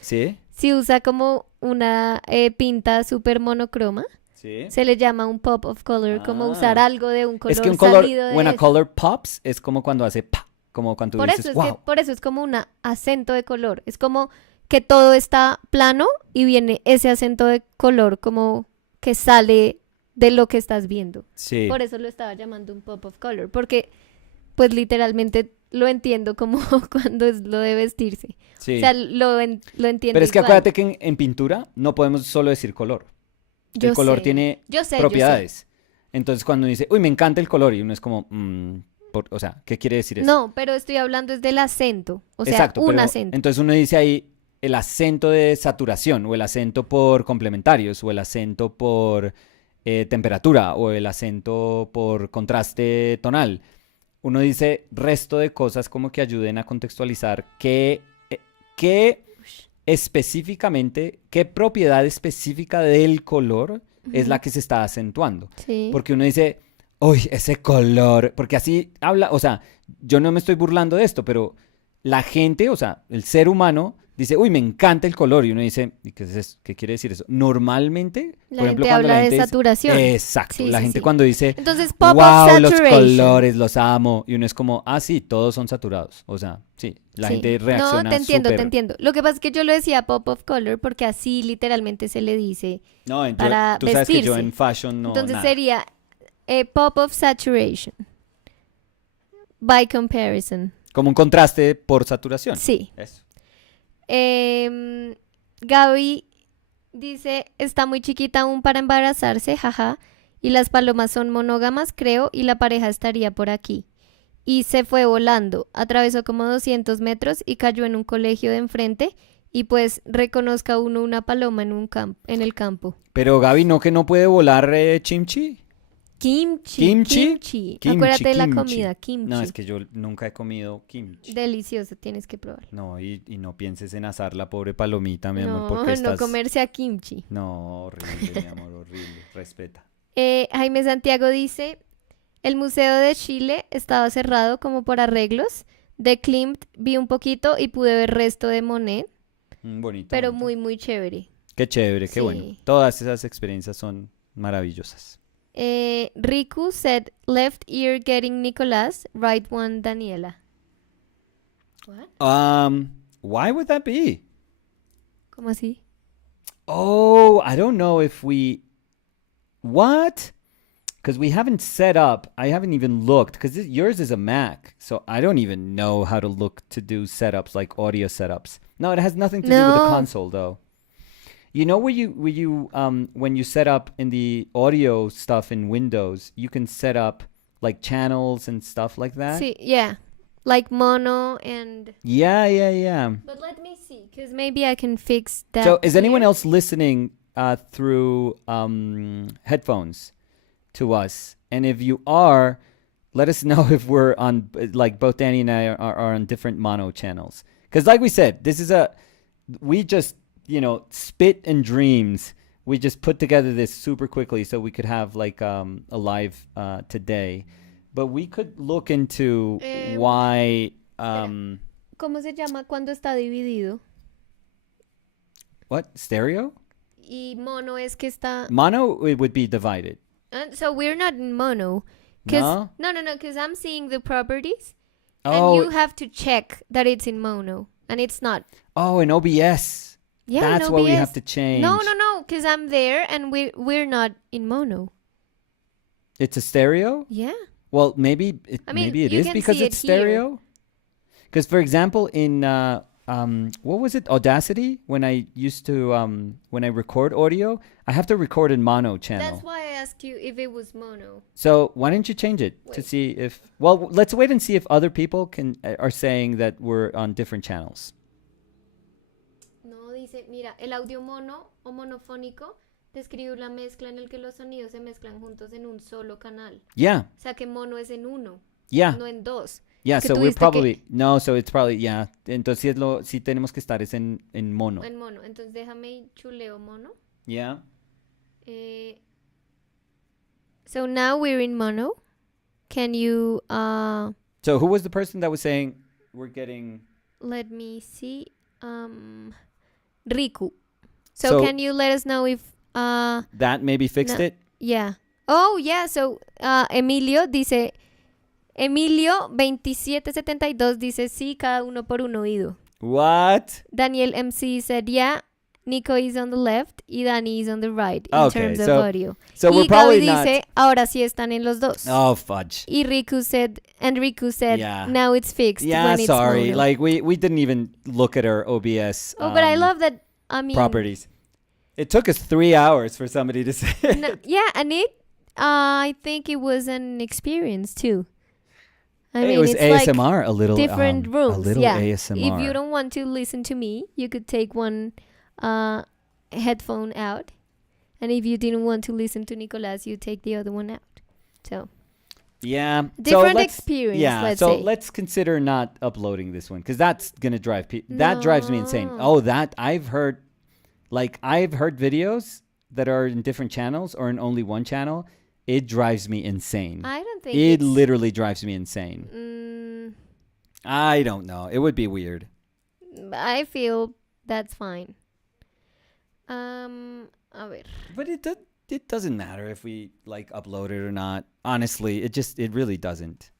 Sí, si usa como una pinta súper monocroma, sí. se le llama un pop of color, como usar Ah. algo de un color Es que un color, salido de when a eso. color pops, es como cuando hace pa, como cuando tú Por dices, eso es wow. que por eso es como un acento de color. Es como que todo está plano y viene ese acento de color como que sale de lo que estás viendo. Sí. Por eso lo estaba llamando un pop of color, porque pues literalmente lo entiendo como cuando es lo de vestirse. Sí. O sea, lo entiendo Pero es que igual. acuérdate que en pintura no podemos solo decir color. Yo El color sé, tiene yo sé. propiedades. Entonces cuando uno dice, uy, me encanta el color, y uno es como, o sea, ¿qué quiere decir eso? No, pero estoy hablando es del acento, o sea, Exacto, un pero acento. entonces uno dice ahí el acento de saturación, o el acento por complementarios, o el acento por temperatura, o el acento por contraste tonal. Uno dice resto de cosas como que ayuden a contextualizar qué específicamente, qué propiedad específica del color es la que se está acentuando. Sí. Porque uno dice, uy, ese color, porque así habla, o sea, yo no me estoy burlando de esto, pero la gente, o sea, el ser humano dice, uy, me encanta el color, y uno dice, ¿y qué es eso? ¿Qué quiere decir eso? Normalmente, La por ejemplo, gente cuando habla la de gente saturación. exacto, Sí, la sí, gente sí. cuando dice, Entonces, pop of wow, los saturation. colores, los amo, y uno es como, ah, sí, todos son saturados, o sea, sí, la Sí. gente reacciona No, te entiendo, te súper. entiendo. Lo que pasa es que yo lo decía pop of color porque así literalmente se le dice No, para tú sabes que yo vestirse. en fashion no, Entonces nada. sería pop of saturation. By comparison. Como un contraste por saturación. Sí. Eso. Gaby Dice, está muy chiquita aún para embarazarse, jaja. Y las palomas son monógamas, creo, y la pareja estaría por aquí. Y se fue volando, atravesó como 200 metros y cayó en un colegio de enfrente y pues reconozca uno una paloma en el campo. Pero Gaby, ¿no que no puede volar Chimchi? Kimchi, ¿Kimchi? kimchi. Kimchi, Acuérdate de la kimchi. comida, No, es kimchi. que yo nunca he comido kimchi. Delicioso, tienes que probar. No, y no pienses en asar la pobre palomita, mi amor, No, porque no estás... comerse a kimchi. No, horrible, mi amor, horrible. Respeta. Jaime Santiago dice, el Museo de Chile estaba cerrado como por arreglos. De Klimt vi un poquito y pude ver resto de Monet, Bonito, pero bonito. muy, muy chévere. Qué chévere, qué bueno. Sí. Todas esas experiencias son maravillosas. Riku said, left ear getting Nicolás, right one Daniela. What? Why would that be? ¿Cómo así? Oh, I don't know if we... What? Because we haven't set up, I haven't even looked, because yours is a Mac, so I don't even know how to look to do setups, like audio setups. No, it has nothing to do with the No. console, though. You know when you set up in the audio stuff in Windows, you can set up like channels and stuff like that? Sí, yeah. Like mono and... Yeah, yeah, yeah. But let me see, because maybe I can fix that. So is anyone here. else listening through headphones to us? And if you are, let us know if we're on, like both Danny and I are on different mono channels. Because like we said, we just, spit and dreams. We just put together this super quickly so we could have like a live today. But we could look into why... ¿Cómo se llama cuando está dividido? What? Stereo? Y mono es que está... Mono, it would be divided. So we're not in mono. Cause, No? no, because I'm seeing the properties. Oh, And you have to check that it's in mono. And it's not. oh, in OBS. Yeah, That's in what we OBS. have to change. No, because I'm there and we're not in mono. It's a stereo? Yeah. Well, maybe it, I mean, maybe it you is can because see it's it here. stereo. Because, for example, in what was it, Audacity? When I used to when I record audio, I have to record in mono channel. That's why I asked you if it was mono. So why don't you change it to Wait. see if? Well, let's wait and see if other people are saying that we're on different channels. No, dice, mira, el audio mono o monofónico describe una mezcla en el que los sonidos se mezclan juntos en un solo canal. Yeah, O sea que mono es en uno, yeah, no en dos. yeah. Es que So tú we're dijiste probably no. So it's probably yeah. Entonces sí tenemos que estar es en mono. En mono. Entonces déjame y chuleo mono. Yeah. So now we're in mono. Can you So who was the person that was saying we're getting? let me see? Riku. So can you let us know if That maybe fixed No. it? yeah. Oh yeah, so Emilio dice Emilio 2772 dice sí, cada uno por un oído. What? Daniel MC said yeah. Nico is on the left y Dani is on the right in Okay, terms of so- audio. So y we're probably Gaby not. dice ahora sí están en los dos. Oh fudge. Y Riku said Yeah. now it's fixed Yeah, when it's sorry. mono. Like we didn't even look at our OBS. Oh, but I love that. I mean, properties. It took us 3 hours for somebody to say. no, yeah, and I think it was an experience too. I Hey, mean, it was it's like ASMR, a little different rules. a little yeah. ASMR. If you don't want to listen to me, you could take one headphone out, and if you didn't want to listen to Nicolas, you take the other one out. So Yeah. different so experience. Yeah. Let's so say. let's consider not uploading this one because that's gonna drive people. That drives me insane. No. Oh, that I've heard videos that are in different channels or in only one channel. It drives me insane. I don't think It it's, literally drives me insane. I don't know. It would be weird. I feel that's fine. A ver. But it doesn't matter if we like upload it or not. Honestly, it really doesn't.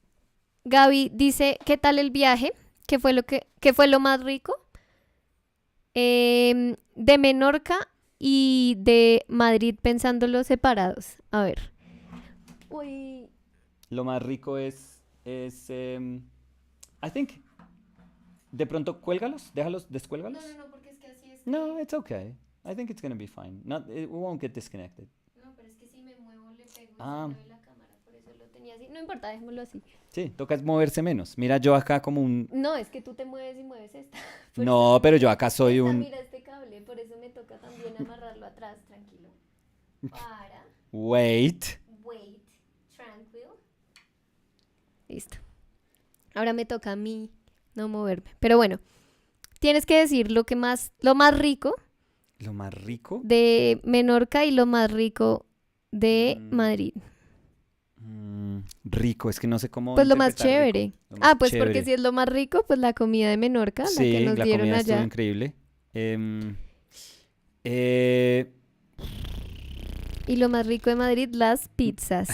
Gaby dice, ¿qué tal el viaje? ¿Qué fue lo más rico? De Menorca y de Madrid pensándolo separados. A ver. Uy. Lo más rico es I think de pronto cuélgalos, déjalos, descuélgalos. No, porque es que así es. No, it's okay. I think it's gonna be fine. Not, it won't get disconnected. No, pero es que si me muevo le pego y se Ah, mueve la cámara, por eso lo tenía así. No importa, dejémoslo así. sí, toca es moverse menos. Mira, yo acá como un... No, es que tú te mueves y mueves esta. Por No, eso, pero yo acá soy esta, un... mira este cable, por eso me toca también amarrarlo atrás, tranquilo. Para, Wait. wait, tranquil. Listo. Ahora me toca a mí no moverme. Pero bueno, tienes que decir lo más rico ¿Lo más rico? de Menorca y lo más rico de Mm, Madrid. rico, es que no sé cómo Pues lo más interpretar rico. chévere. Lo más Ah, pues porque chévere. si es lo más rico, pues la comida de Menorca, la que Sí, nos la dieron comida estuvo allá. increíble. Em, eh, Y lo más rico de Madrid, las pizzas.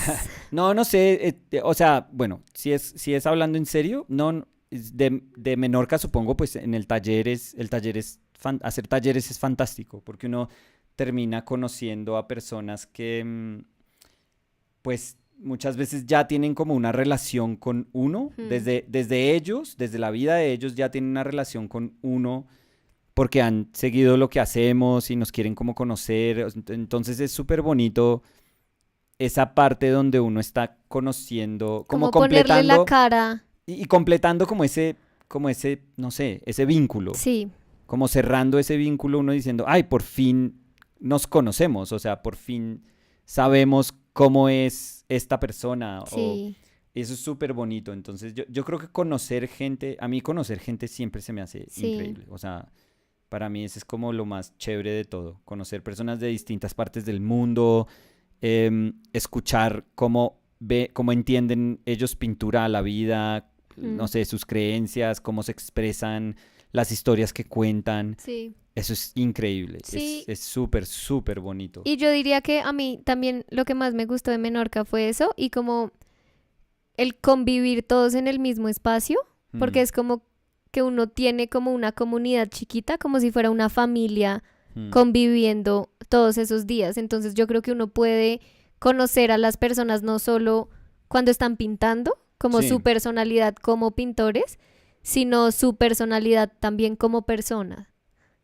no, no sé, o sea, bueno, si es hablando en serio, no, de Menorca supongo, pues en hacer talleres es fantástico, porque uno termina conociendo a personas que, pues muchas veces ya tienen como una relación con uno, Hmm. desde ellos, desde la vida de ellos ya tienen una relación con uno porque han seguido lo que hacemos y nos quieren como conocer. Entonces es súper bonito esa parte donde uno está conociendo, como Como ponerle la completando cara. y completando como ese, no sé, ese vínculo, Sí, como cerrando ese vínculo, uno diciendo, ay, por fin nos conocemos, o sea, por fin sabemos cómo es esta persona, o sí, eso es súper bonito. Entonces yo creo que conocer gente, a mí conocer gente siempre se me hace sí. increíble, o sea, para mí ese es como lo más chévere de todo, conocer personas de distintas partes del mundo, escuchar cómo entienden ellos pintura a la vida, no Hmm. sé, sus creencias, cómo se expresan, las historias que cuentan. Sí, Eso es increíble, sí. es súper, súper bonito. Y yo diría que a mí también lo que más me gustó de Menorca fue eso y como el convivir todos en el mismo espacio, porque Mm, es como que uno tiene como una comunidad chiquita, como si fuera una familia mm. conviviendo todos esos días. Entonces yo creo que uno puede conocer a las personas no solo cuando están pintando, como su Sí, personalidad como pintores, sino su personalidad también como persona.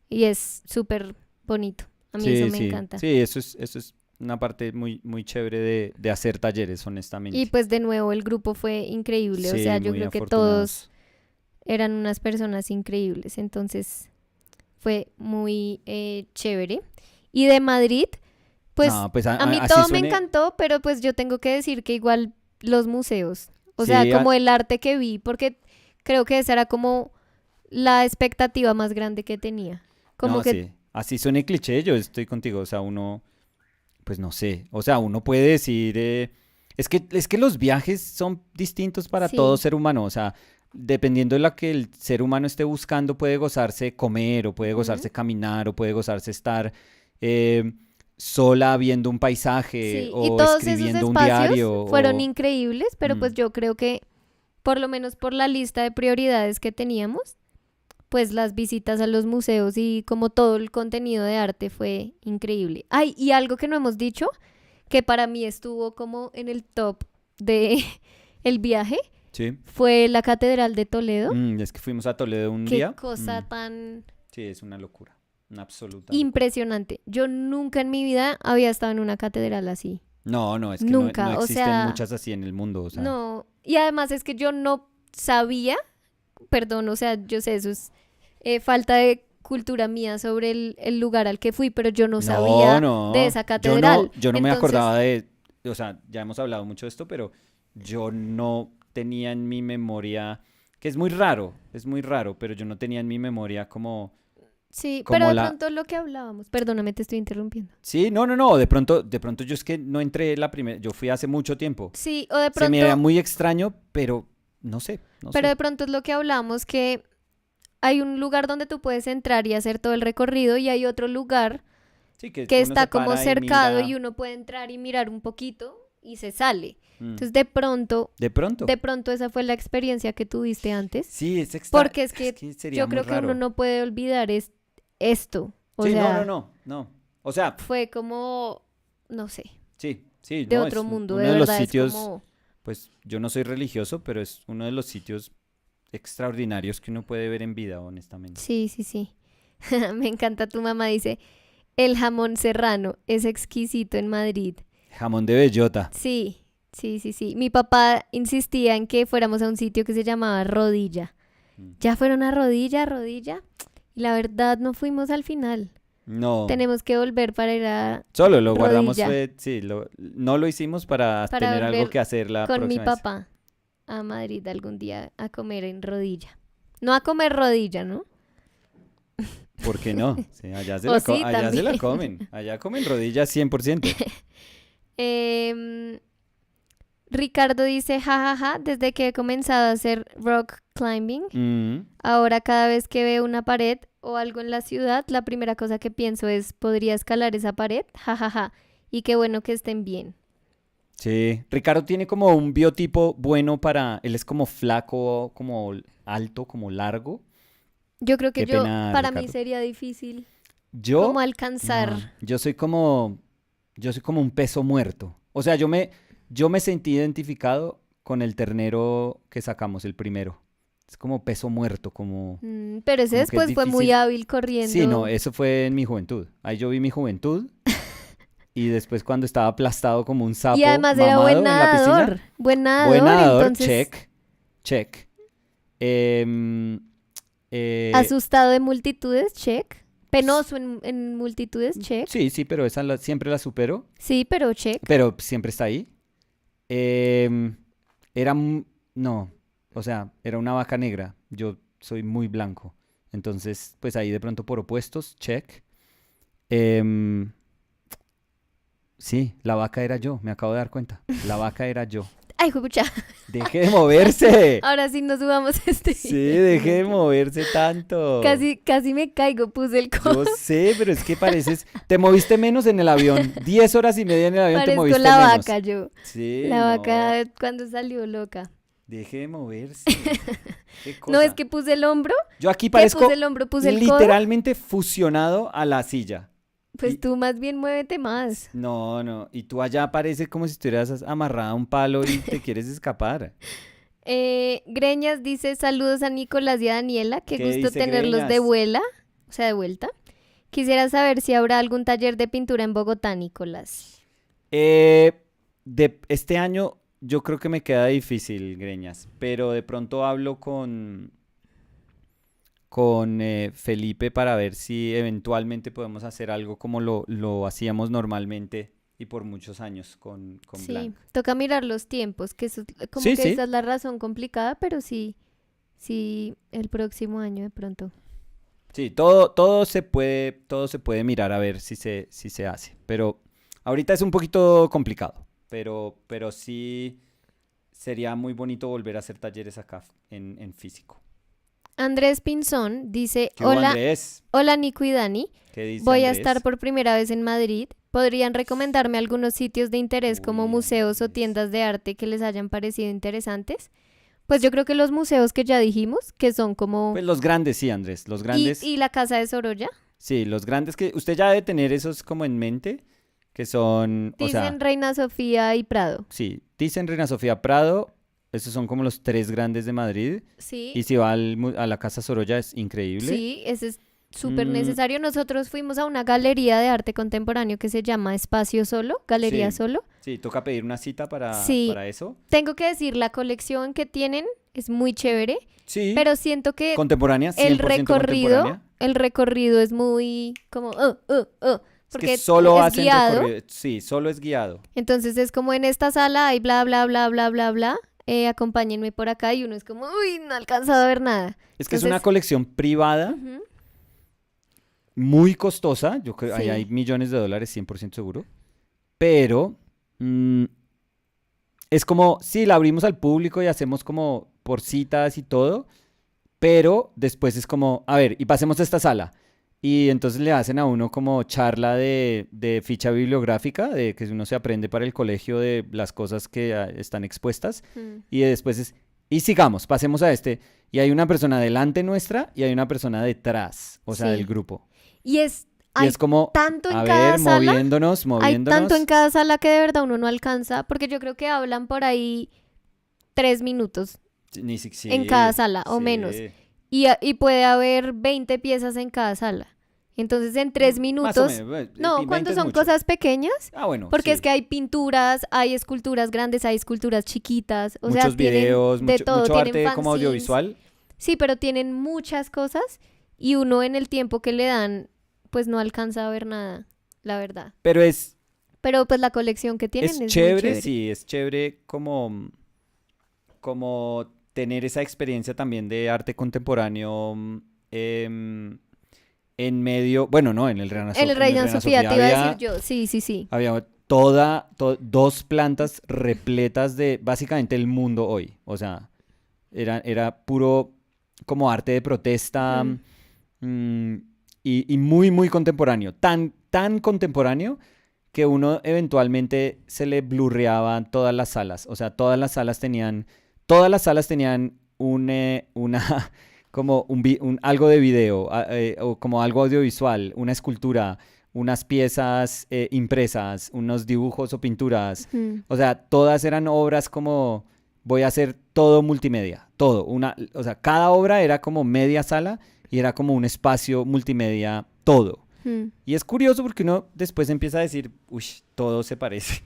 Y es súper bonito. A mí eso sí, me sí, encanta. sí, eso es una parte muy, muy chévere de hacer talleres, Y honestamente. pues de nuevo el grupo fue increíble. O sea, Sí, yo muy creo que todos afortunados. eran unas personas increíbles. Entonces fue muy chévere. Y de Madrid, pues No, pues a mí así todo me suene. encantó, pero pues yo tengo que decir que igual los museos, o sea, Sí, como el arte que vi, porque creo que esa era como la expectativa más grande que tenía. Como no, que, sí, así suene cliché, yo estoy contigo, o sea, uno, pues no sé, o sea, uno puede decir, es que los viajes son distintos para todo sí. ser humano, o sea, dependiendo de lo que el ser humano esté buscando, puede gozarse comer, o puede Ujú. gozarse caminar, o puede gozarse estar eh, sola viendo un paisaje, Sí, y o todos esos escribiendo un espacios diario, fueron o... increíbles, pero mm, pues yo creo que por lo menos por la lista de prioridades que teníamos, pues las visitas a los museos y como todo el contenido de arte fue increíble. Ay, y algo que no hemos dicho, que para mí estuvo como en el top de el viaje, sí, fue la Catedral de Toledo. es que fuimos a Toledo un Qué día, cosa tan sí, es una locura, una absoluta locura. impresionante. Yo nunca en mi vida había estado en una catedral así. No, no, es que no Nunca. O existen sea, muchas así en el mundo, o sea, no. Y además es que yo no sabía, perdón, o sea, yo sé, eso es falta de cultura mía sobre el lugar al que fui, pero yo no no, sabía de no, esa yo no, catedral. yo no me Entonces, acordaba o sea, ya hemos hablado mucho de esto, pero yo no tenía en mi memoria, que es muy raro, pero yo no tenía en mi memoria sí, pero como de la, pronto lo que hablábamos, perdóname, te estoy interrumpiendo. sí, no, de pronto yo es que no entré la primera, yo fui hace mucho tiempo, Sí, o de se me era pronto, muy extraño, pero no sé, no pero sé, de pronto es lo que hablamos, que hay un lugar donde tú puedes entrar y hacer todo el recorrido y hay otro lugar sí, que que uno se está como para y cercado y mira, uno puede entrar y mirar un poquito y se sale. mm, Entonces, de pronto. de pronto esa fue la experiencia que tuviste antes, Sí, porque es es que que sería yo muy creo que uno raro. no puede olvidar esto. O Sí, sea, no. O sea, fue como, no sé, sí, de no, otro es mundo, uno de de los verdad, es sitios, como, pues yo no soy religioso, pero es uno de los sitios extraordinarios que uno puede ver en vida, honestamente. sí, sí, sí. Me encanta tu mamá, dice, El jamón serrano es exquisito en Madrid. Jamón de bellota. Sí, sí, sí, sí. Mi papá insistía en que fuéramos a un sitio que se llamaba Rodilla. Mm. ¿Ya fueron a Rodilla, Rodilla? Y la verdad no fuimos al final. No, Tenemos que volver para ir a solo lo guardamos, Rodilla fue, sí, no lo hicimos para para tener algo volver que hacer la con mi próxima vez. papá a Madrid algún día a comer en Rodilla. No a comer rodilla, ¿no? ¿Por qué no? Sí, O sí, allá se la también. comen. Allá comen rodillas 100%. Em, Ricardo dice, jajaja, desde que he comenzado a hacer rock climbing, Mm, ahora cada vez que veo una pared o algo en la ciudad, la primera cosa que pienso es, ¿podría escalar esa pared? Jajaja. Y qué bueno que estén bien. sí. Ricardo tiene como un biotipo bueno para... Él es como flaco, como alto, como largo. Yo creo que Qué yo, pena, para mí Ricardo. sería difícil como Yo, alcanzar. no, yo soy como un peso muerto. O sea, yo me sentí identificado con el ternero que sacamos, el primero. Es como peso muerto, Pero ese como que es después fue muy difícil. hábil Sí, no, corriendo. eso fue en mi juventud. Ahí yo vi mi juventud y después cuando estaba aplastado como un Y sapo además era mamado en la piscina. buen Buen nadador, nadador, entonces check. Em, eh, asustado de multitudes, check. Penoso en multitudes, check. sí, sí, pero siempre la supero, Sí, pero check. pero siempre está ahí. Em, no, o sea, era una vaca negra. Yo soy muy blanco. Entonces, pues ahí de pronto por opuestos, check. Em, sí, la vaca era yo, me acabo de dar cuenta. La vaca era yo. Ay, juepucha. Deje de moverse. Ahora sí nos subamos a este Sí, video. deje de moverse tanto. Casi me caigo, puse el codo. Yo sé, pero es que pareces... Te moviste menos en el avión. 10 horas y media en el avión te Parezco moviste la menos. vaca yo. Sí, La no. vaca cuando salió loca. Deje de moverse. Qué No, es cosa. que puse el hombro. Yo aquí ¿Qué parezco puse el hombro? ¿Puse el codo? literalmente fusionado a la silla. Pues Y- tú más bien muévete más. No. Y tú allá pareces como si estuvieras amarrada a un palo y te quieres escapar. Greñas dice saludos a Nicolás y a Daniela. Qué ¿Qué gusto dice tenerlos de Greñas? vuela. O sea, de vuelta. Quisiera saber si habrá algún taller de pintura en Bogotá, Nicolás. De este año yo creo que me queda difícil, Greñas, pero de pronto hablo con Felipe para ver si eventualmente podemos hacer algo como lo hacíamos normalmente y por muchos años con Sí, Blanc. toca mirar los tiempos, que como Sí, que sí. esa es la razón complicada, pero sí, sí, el próximo año de pronto. Sí, todo se puede mirar a ver si se hace. Pero ahorita es un poquito complicado. Pero sí sería muy bonito volver a hacer talleres acá en físico. Andrés Pinzón dice, ¿Qué hubo, hola, Andrés? hola Nico y Dani, ¿Qué dice voy a Andrés? estar por primera vez en Madrid. ¿Podrían recomendarme algunos sitios de interés como Uy, museos o Andrés. tiendas de arte que les hayan parecido interesantes? Pues yo creo que los museos que ya dijimos, que son como... Pues los grandes, sí, Andrés. Los grandes. y la Casa de Sorolla. Sí, los grandes que usted ya debe tener esos como en mente, que son, o sea, Dicen Reina Sofía y Prado. sí, dicen Reina Sofía Prado, esos son como los tres grandes de Madrid. Sí. Y si va a la Casa Sorolla es increíble. Sí, ese es súper Mm, necesario. Nosotros fuimos a una galería de arte contemporáneo que se llama Espacio Solo, Galería Sí. Solo. sí, toca pedir una cita Sí. para eso. Tengo que decir, la colección que tienen es muy chévere, Sí, pero siento que contemporánea, 100% contemporánea. el recorrido es muy como, Es porque que solo es hacen guiado. recorrido. Sí, solo es guiado. Entonces es como en esta sala hay bla, bla, bla, bla, bla, bla. Acompáñenme por acá y uno es como, uy, no he alcanzado a ver nada. Es que es una Entonces, colección privada, ujú, muy costosa. Yo creo, ahí sí. hay millones de dólares, 100% seguro. Pero mm, es como, sí, la abrimos al público y hacemos como por citas y todo, pero después es como, a ver, y pasemos a esta sala. Y entonces le hacen a uno como charla de ficha bibliográfica, de que uno se aprende para el colegio de las cosas que están expuestas. Mm. Y después y sigamos, pasemos a este. Y hay una persona delante nuestra y hay una persona detrás, o sea, Sí. del grupo. Y Y hay es como, tanto en a cada ver, sala. moviéndonos. Hay tanto en cada sala que de verdad uno no alcanza, porque yo creo que hablan por ahí 3 minutos Ni si- en cada sí, sala o menos. sí. Y puede haber 20 piezas en cada sala. Entonces en 3 minutos, Más o menos. no, 20 cuando es son mucho. cosas pequeñas, Bueno, porque es sí. que hay pinturas, hay esculturas grandes, hay esculturas chiquitas, o sea, Muchos tienen videos, de todo, mucho tienen arte como fanzines, audiovisual. sí, pero tienen muchas cosas y uno en el tiempo que le dan, pues no alcanza a ver nada, la verdad. Pero Pero pues la colección que tienen es es muy chévere, chévere. sí, es chévere como tener esa experiencia también de arte contemporáneo em, en medio, bueno, no, En el En el Reina Reina Sofía Sofía te iba a decir yo, sí, sí, sí. había dos plantas repletas de básicamente el mundo hoy. O sea, era puro como arte de protesta Mm. mm, y muy, muy contemporáneo. Tan contemporáneo que uno eventualmente se le blurreaban todas las salas. O sea, todas las salas tenían una, como algo de video, o como algo audiovisual, una escultura, unas piezas impresas, unos dibujos o pinturas. Ujú. O sea, todas eran obras como voy a hacer todo multimedia, todo. O sea, cada obra era como media sala y era como un espacio multimedia, todo. Mm. Y es curioso porque uno después empieza a decir, uy, todo se parece,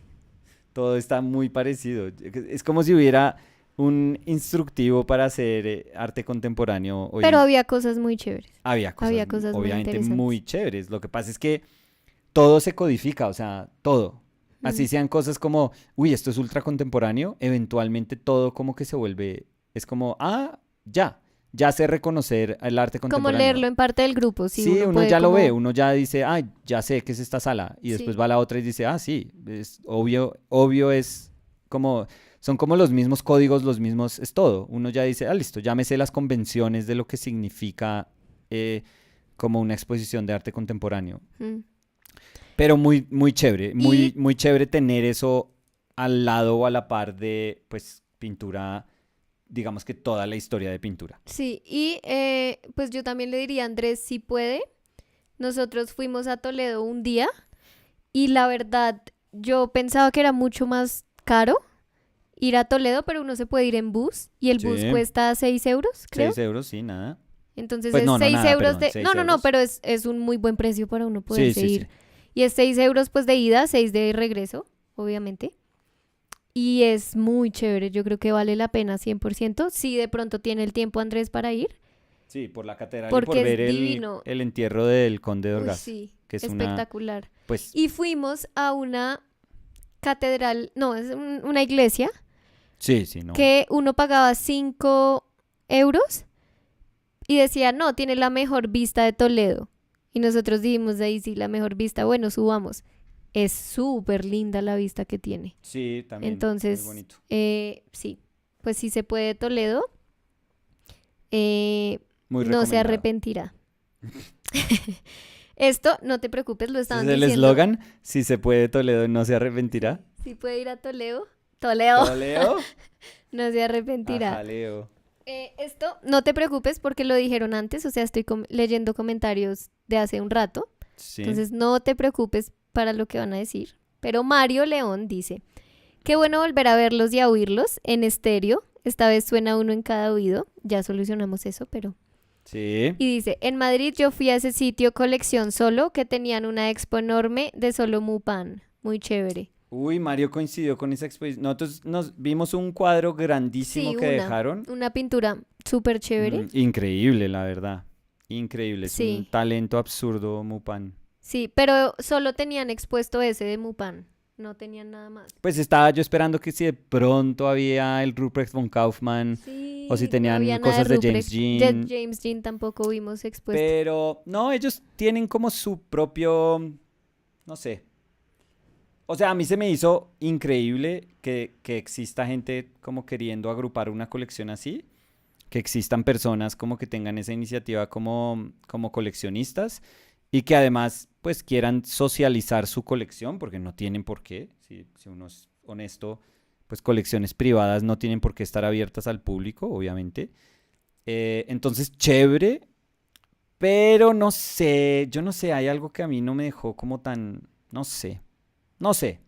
todo está muy parecido. Es como si hubiera un instructivo para hacer arte contemporáneo Pero hoy. había cosas muy chéveres. Había cosas Había cosas muy obviamente interesantes. muy chéveres. Lo que pasa es que todo se codifica, o sea, todo. Mm. Así sean cosas como, uy, esto es ultra contemporáneo, eventualmente todo como que se vuelve, es como, ya sé reconocer el arte Como contemporáneo. leerlo en parte del grupo, sí, Sí, uno uno puede ya lo ve, como, uno ya dice, ya sé que es esta sala, y después sí. va a la otra y dice, sí, es obvio es como, son como los mismos códigos, los mismos, es todo. Uno ya dice, listo, ya me sé las convenciones de lo que significa como una exposición de arte contemporáneo. Mm. Pero muy, muy chévere, muy, Y muy chévere tener eso al lado o a la par de, pues, pintura, digamos que toda la historia de pintura. sí, y pues yo también le diría a Andrés si puede. Nosotros fuimos a Toledo un día y la verdad yo pensaba que era mucho más caro ir a Toledo, pero uno se puede ir en bus y el bus Sí, cuesta 6 euros, creo. 6 euros, sí, nada. Entonces Pues es no, no, 6 nada, euros perdón, de... No, seis no, no, euros. pero es un muy buen precio para uno Sí, poderse sí, sí. ir. Y es 6 euros pues de ida, 6 de regreso, obviamente. Y es muy chévere, yo creo que vale la pena 100%. Si de pronto tiene el tiempo Andrés para ir, Sí, por la catedral y por porque ver es divino. el entierro del conde de Uy, Orgaz, sí, que es una, espectacular. pues, Y fuimos a una catedral, no, es una iglesia sí, sí, no. que uno pagaba 5 euros y decía, no, tiene la mejor vista de Toledo. Y nosotros dijimos de ahí, sí, la mejor vista, bueno, subamos. Es súper linda la vista que tiene. Sí, también, muy Entonces, bonito. sí, pues si se puede Toledo, eh, Muy no se recomendado. arrepentirá. Esto, no te preocupes, lo Ese es estaban el diciendo. eslogan, si se puede Toledo no se arrepentirá. Sí, sí puede ir a Toledo. Toledo, ¿Toleo? no se arrepentirá. Ajá, Leo. Esto, no te preocupes porque lo dijeron antes, o sea, estoy leyendo comentarios de hace un rato, Sí. entonces no te preocupes para lo que van a decir. Pero Mario León dice, qué bueno volver a verlos y a oírlos en estéreo, esta vez suena uno en cada oído, ya solucionamos eso, pero... Sí. Y dice, en Madrid yo fui a ese sitio Colección Solo, que tenían una expo enorme de solo Mupan, muy chévere. Uy, Mario coincidió con esa exposición. Nosotros nos vimos un cuadro grandísimo Sí, que dejaron. una pintura súper chévere. Increíble, la verdad. Increíble. Es un Sí. talento absurdo, Mupan. Sí, pero solo tenían expuesto ese de Mupan. No tenían nada más. Pues estaba yo esperando que si de pronto había el Ruprecht von Kaufmann o si Sí, no tenían había nada de cosas de James Ruprecht. Jean. James Jean tampoco vimos expuesto. Pero no, ellos tienen como su propio, no sé. O sea, a mí se me hizo increíble que exista gente como queriendo agrupar una colección así, que existan personas como que tengan esa iniciativa como coleccionistas y que además pues quieran socializar su colección, porque no tienen por qué, si uno es honesto, pues colecciones privadas no tienen por qué estar abiertas al público, obviamente. Entonces, chévere, pero no sé, yo no sé, hay algo que a mí no me dejó como tan, no sé, no sé,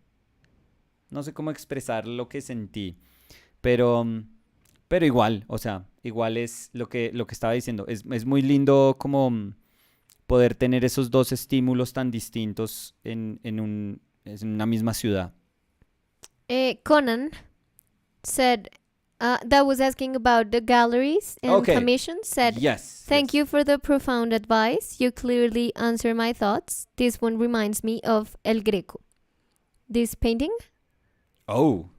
no sé cómo expresar lo que sentí, pero, pero igual, o sea, igual es lo que estaba diciendo, es muy lindo como poder tener esos dos estímulos tan distintos en una misma ciudad. Conan said, that was asking about the galleries and Okay. commissions, said, Yes. thank you for the profound advice. You clearly answer my thoughts. This one reminds me of El Greco. This painting? Oh,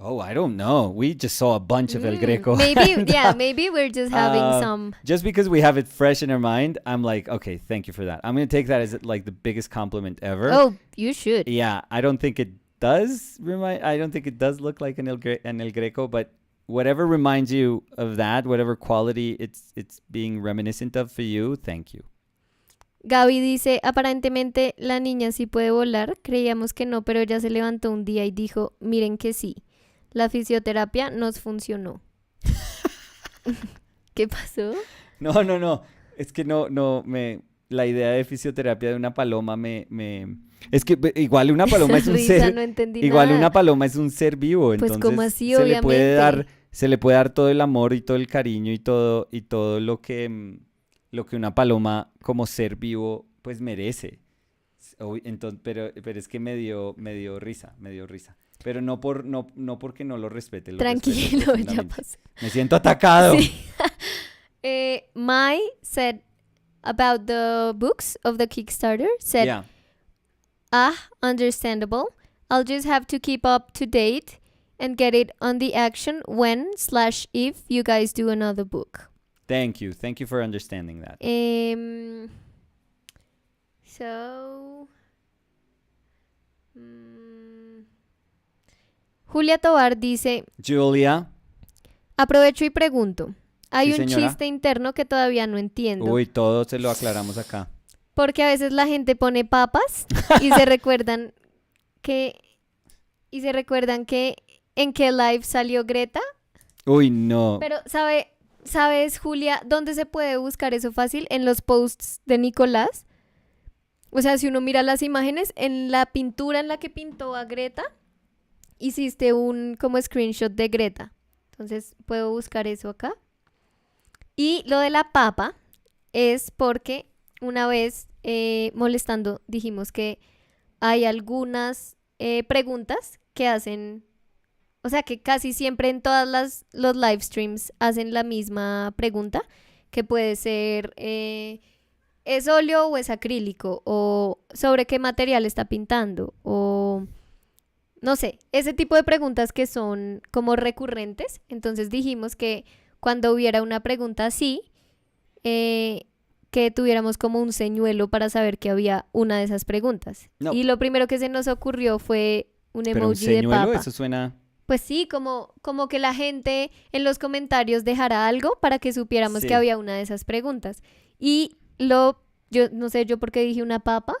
I don't know. We just saw a bunch of El Greco. Maybe, And, yeah, maybe we're just having uh, some. Just because we have it fresh in our mind, I'm like, okay, thank you for that. I'm going to take that as like the biggest compliment ever. Oh, you should. Yeah, I don't think it does look like an El Greco, but whatever reminds you of that, whatever quality it's being reminiscent of for you, thank you. Gaby dice, aparentemente la niña sí puede volar. Creíamos que no, pero ella se levantó un día y dijo, miren que sí. La fisioterapia nos funcionó. ¿Qué pasó? No. Es que la idea de fisioterapia de una paloma es que igual una paloma es un Risa, ser, no entendí igual nada. una paloma es un ser vivo, Pues, entonces ¿cómo así? se le puede Obviamente. dar todo el amor y todo el cariño y todo lo que una paloma como ser vivo pues merece. Entonces, pero es que me dio risa. Pero no porque no lo respete. Lo respeto Tranquilo, ya profundamente. pasó. Me siento atacado. Sí. Mai said about the books of the Kickstarter, said, Yeah. Understandable. I'll just have to keep up to date and get it on the action when/if you guys do another book. Thank you for understanding that. So, Julia Tobar dice, Julia. aprovecho y pregunto. Hay Sí, un señora. chiste interno que todavía no entiendo. Uy, todo se lo aclaramos acá. Porque a veces la gente pone papas y se recuerdan que en qué live salió Greta. Uy, no. Pero ¿sabes, Julia, dónde se puede buscar eso fácil? En los posts de Nicolás. O sea, si uno mira las imágenes, en la pintura en la que pintó a Greta, hiciste un como screenshot de Greta. Entonces puedo buscar eso acá. Y lo de la papa es porque una vez molestando dijimos que hay algunas preguntas que hacen, o sea que casi siempre en todas los live streams hacen la misma pregunta, que puede ser ¿es óleo o es acrílico? O ¿sobre qué material está pintando? O no sé, ese tipo de preguntas que son como recurrentes. Entonces dijimos que cuando hubiera una pregunta así, que tuviéramos como un señuelo para saber que había una de esas preguntas. No. Y lo primero que se nos ocurrió fue un Pero un emoji de señuelo, papa. eso suena... Pues sí, como que la gente en los comentarios dejara algo para que supiéramos Sí. que había una de esas preguntas. Y yo no sé yo por qué dije una papa.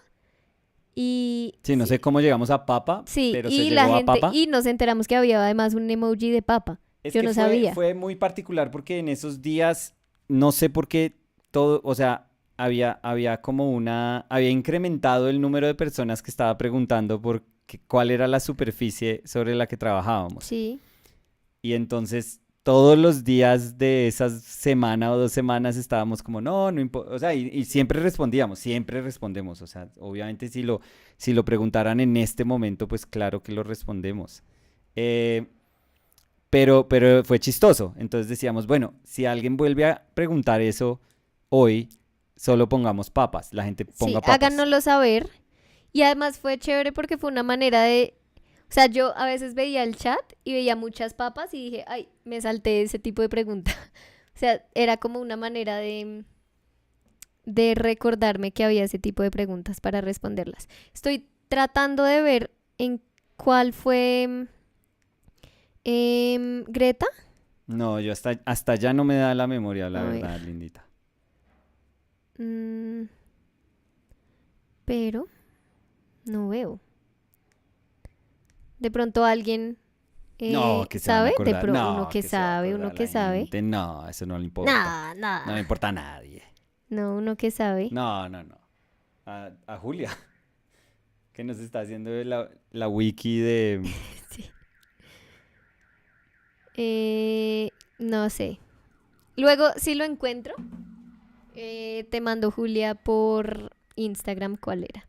Y Sí, no sé cómo llegamos a papa, sí, pero se y llegó la a gente, papa. y nos enteramos que había además un emoji de papa. Es Yo que no sabía. fue muy particular porque en esos días, no sé por qué todo, o sea, había había incrementado el número de personas que estaba preguntando por cuál era la superficie sobre la que trabajábamos. Sí. Y entonces todos los días de esa semana o 2 semanas estábamos como, no importa, o sea, y siempre respondemos, o sea, obviamente si lo preguntaran en este momento, pues claro que lo respondemos. Pero fue chistoso, entonces decíamos, bueno, si alguien vuelve a preguntar eso hoy, solo pongamos papas, la gente ponga Sí, papas. háganoslo saber. Y además fue chévere porque fue una manera de... O sea, yo a veces veía el chat y veía muchas papas y dije, ay, me salté ese tipo de pregunta. O sea, era como una manera de recordarme que había ese tipo de preguntas para responderlas. Estoy tratando de ver en cuál fue Greta. No, yo hasta ya no me da la memoria, la A verdad, ver. Lindita. Pero no veo. De pronto alguien No, que se van a sabe, acordar. No, uno que se va a sabe, acordar uno que la sabe. gente. No, eso no le importa. No, No le importa a nadie. no, uno que sabe. No. A Julia, que nos está haciendo la wiki de... No sé. Luego, si lo encuentro, Te mando Julia por Instagram cuál era.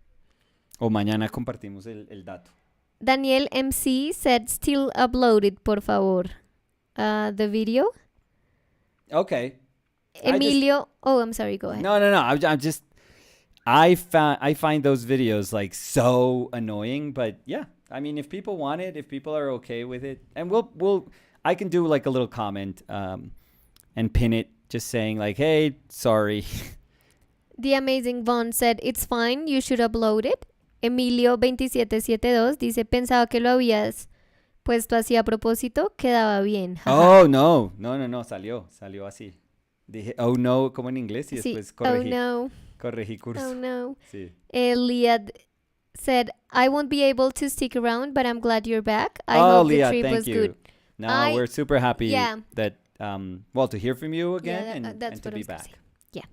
O mañana compartimos el dato. Daniel MC said still uploaded, por favor. The video. Okay. Emilio, I'm sorry, go ahead. No. I'm just. I find those videos like so annoying, but yeah. I mean, if people want it, if people are okay with it, and I can do like a little comment and pin it, just saying like, hey, sorry. The Amazing Von said, it's fine, you should upload it. Emilio 2772 dice, pensaba que lo habías puesto así a propósito, quedaba bien. Oh, no, salió así. Dije, oh no, como en inglés y Sí, después corregí. Oh no. Corregí curso. Oh no. Sí. Liad said, I won't be able to stick around, but I'm glad you're back. I Oh, hope Leah, the trip thank was you. good. No, we're super happy that, to hear from you again Yeah, that's and to what I be was gonna back. say. Yeah.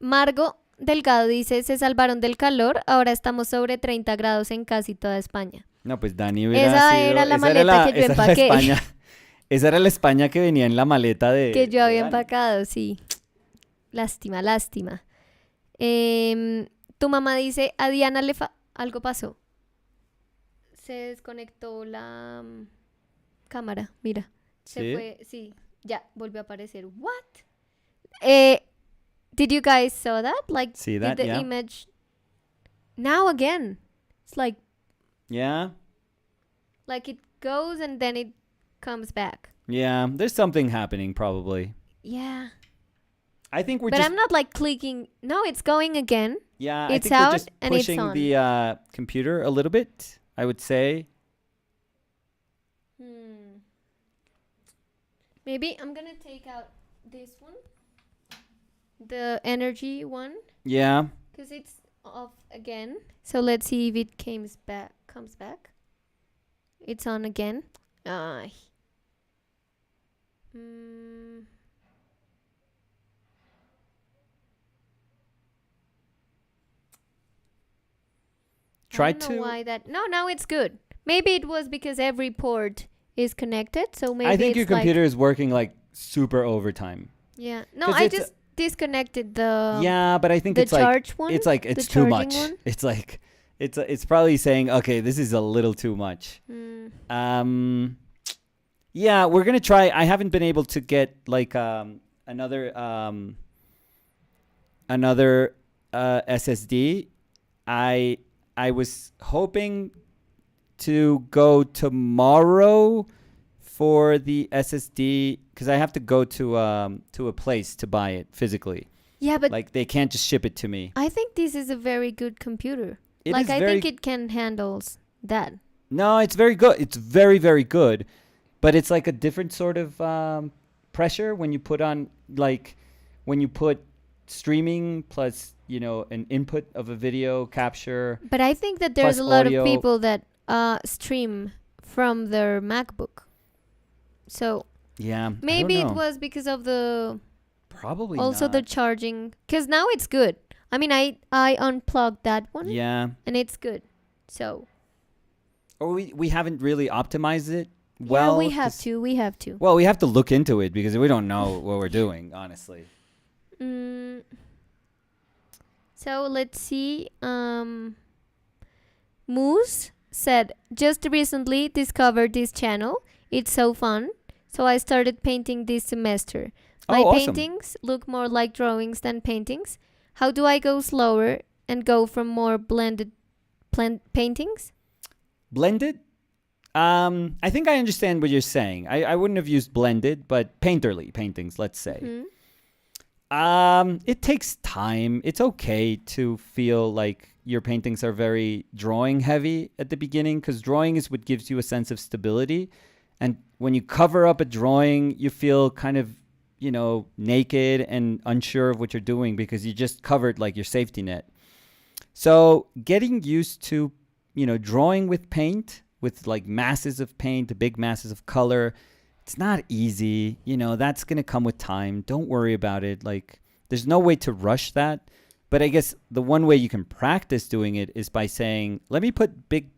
Margo Delgado dice, se salvaron del calor, ahora estamos sobre 30 grados en casi toda España. No, pues Dani hubiera Esa sido... era la maleta que yo empaqué. Esa era la España que venía en la maleta de... Que yo había Dani. empacado, sí. Lástima. Tu mamá dice, a Diana algo pasó. Se desconectó la cámara, mira. Se ¿Sí? fue, sí, ya, volvió a aparecer. What? Did you guys saw that? Like, See did that? the Yeah. image... Now again. It's like Yeah? it goes and then it comes back. Yeah, there's something happening probably. Yeah. I think we're But just... I'm not like clicking. No, it's going again. Yeah, It's I think we're out just and it's pushing on. the computer a little bit, I would say. Maybe I'm gonna take out this one, the energy one, Yeah. because it's off again. So let's see if it comes back. It's on again. Ay. Try I don't know to... why that. No, now it's good. Maybe it was because every port is connected. So maybe I think it's your computer is working like super overtime. Yeah. No, 'Cause I it's- just disconnected the Yeah, but I think the it's like... charge one. It's like, the it's too charging much. one? It's like... It's probably saying, okay, this is a little too much. Yeah, we're gonna try. I haven't been able to get like another SSD. I was hoping to go tomorrow for the SSD because I have to go to a place to buy it physically. Yeah, but Like they can't just ship it to me. I think this is a very good computer. It like is I very- think it can handle that. No, it's very good. It's very, very good. But it's like a different sort of pressure when you put on, like, when you put streaming plus, an input of a video capture. But I think that there's Plus a lot audio. of people that stream from their MacBook. So Yeah. maybe I don't it know. was because of the Probably also the not. charging. Because now it's good. I mean, I unplugged that one. Yeah. And it's good. So Or we haven't really optimized it well. yeah, we have 'cause- to. We have to. Well, we have to look into it because we don't know what we're doing, honestly. So let's see. Moose said, just recently discovered this channel. It's so fun. So I started painting this semester. My Oh, awesome. paintings look more like drawings than paintings. How do I go slower and go from more blended paintings? Blended? I think I understand what you're saying. I wouldn't have used blended, but painterly paintings, let's say. It takes time. It's okay to feel like your paintings are very drawing heavy at the beginning because drawing is what gives you a sense of stability. And when you cover up a drawing, you feel kind of, naked and unsure of what you're doing because you just covered like your safety net. So getting used to, drawing with paint, with like masses of paint, big masses of color, it's not easy. That's going to come with time. Don't worry about it. Like, there's no way to rush that. But I guess the one way you can practice doing it is by saying, let me put big,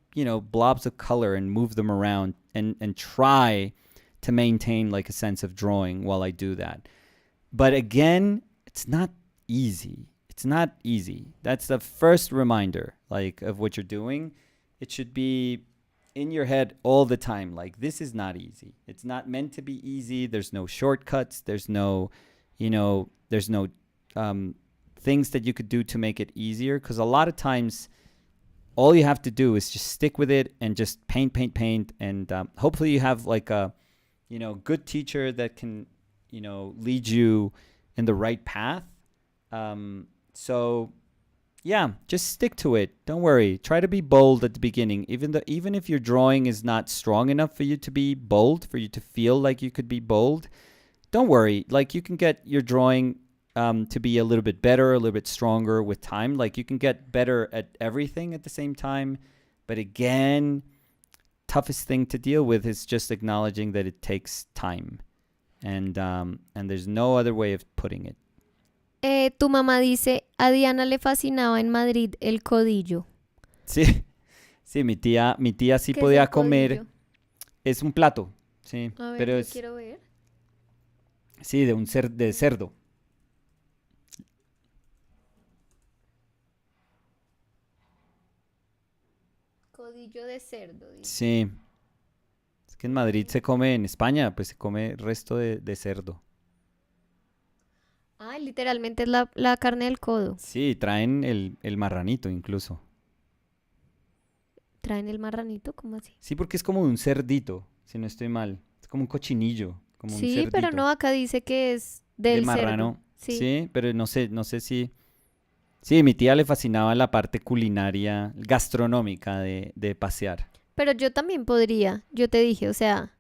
blobs of color and move them around and try to maintain like a sense of drawing while I do that. But again, it's not easy. It's not easy. That's the first reminder, like, of what you're doing. It should be in your head all the time. Like, this is not easy. It's not meant to be easy. There's no shortcuts. There's no, there's no things that you could do to make it easier. Because a lot of times, all you have to do is just stick with it and just paint. And hopefully you have like a, good teacher that can, lead you in the right path. So yeah, just stick to it. Don't worry. Try to be bold at the beginning. Even if your drawing is not strong enough for you to be bold, for you to feel like you could be bold, don't worry. Like, you can get your drawing to be a little bit better, a little bit stronger with time. Like, you can get better at everything at the same time. But again, toughest thing to deal with is just acknowledging that it takes time. And there's no other way of putting it. Tu mamá dice, a Diana le fascinaba en Madrid el codillo. Sí, sí, mi tía sí ¿Qué es podía el comer. codillo? Es un plato, sí, A ver, pero yo es, quiero ver. sí, de cerdo. Codillo de cerdo, dice. Sí, es que en Madrid se come, en España, pues se come resto de cerdo. Ah, literalmente es la carne del codo. Sí, traen el marranito incluso. ¿Traen el marranito? ¿Cómo así? Sí, porque es como un cerdito, si no estoy mal. Es como un cochinillo, como un Sí, pero cerdito. no, acá dice que es De del marrano. cerdo. Sí. Sí, pero no sé si... Sí, mi tía le fascinaba la parte culinaria, gastronómica de pasear. Pero yo también podría, yo te dije, o sea,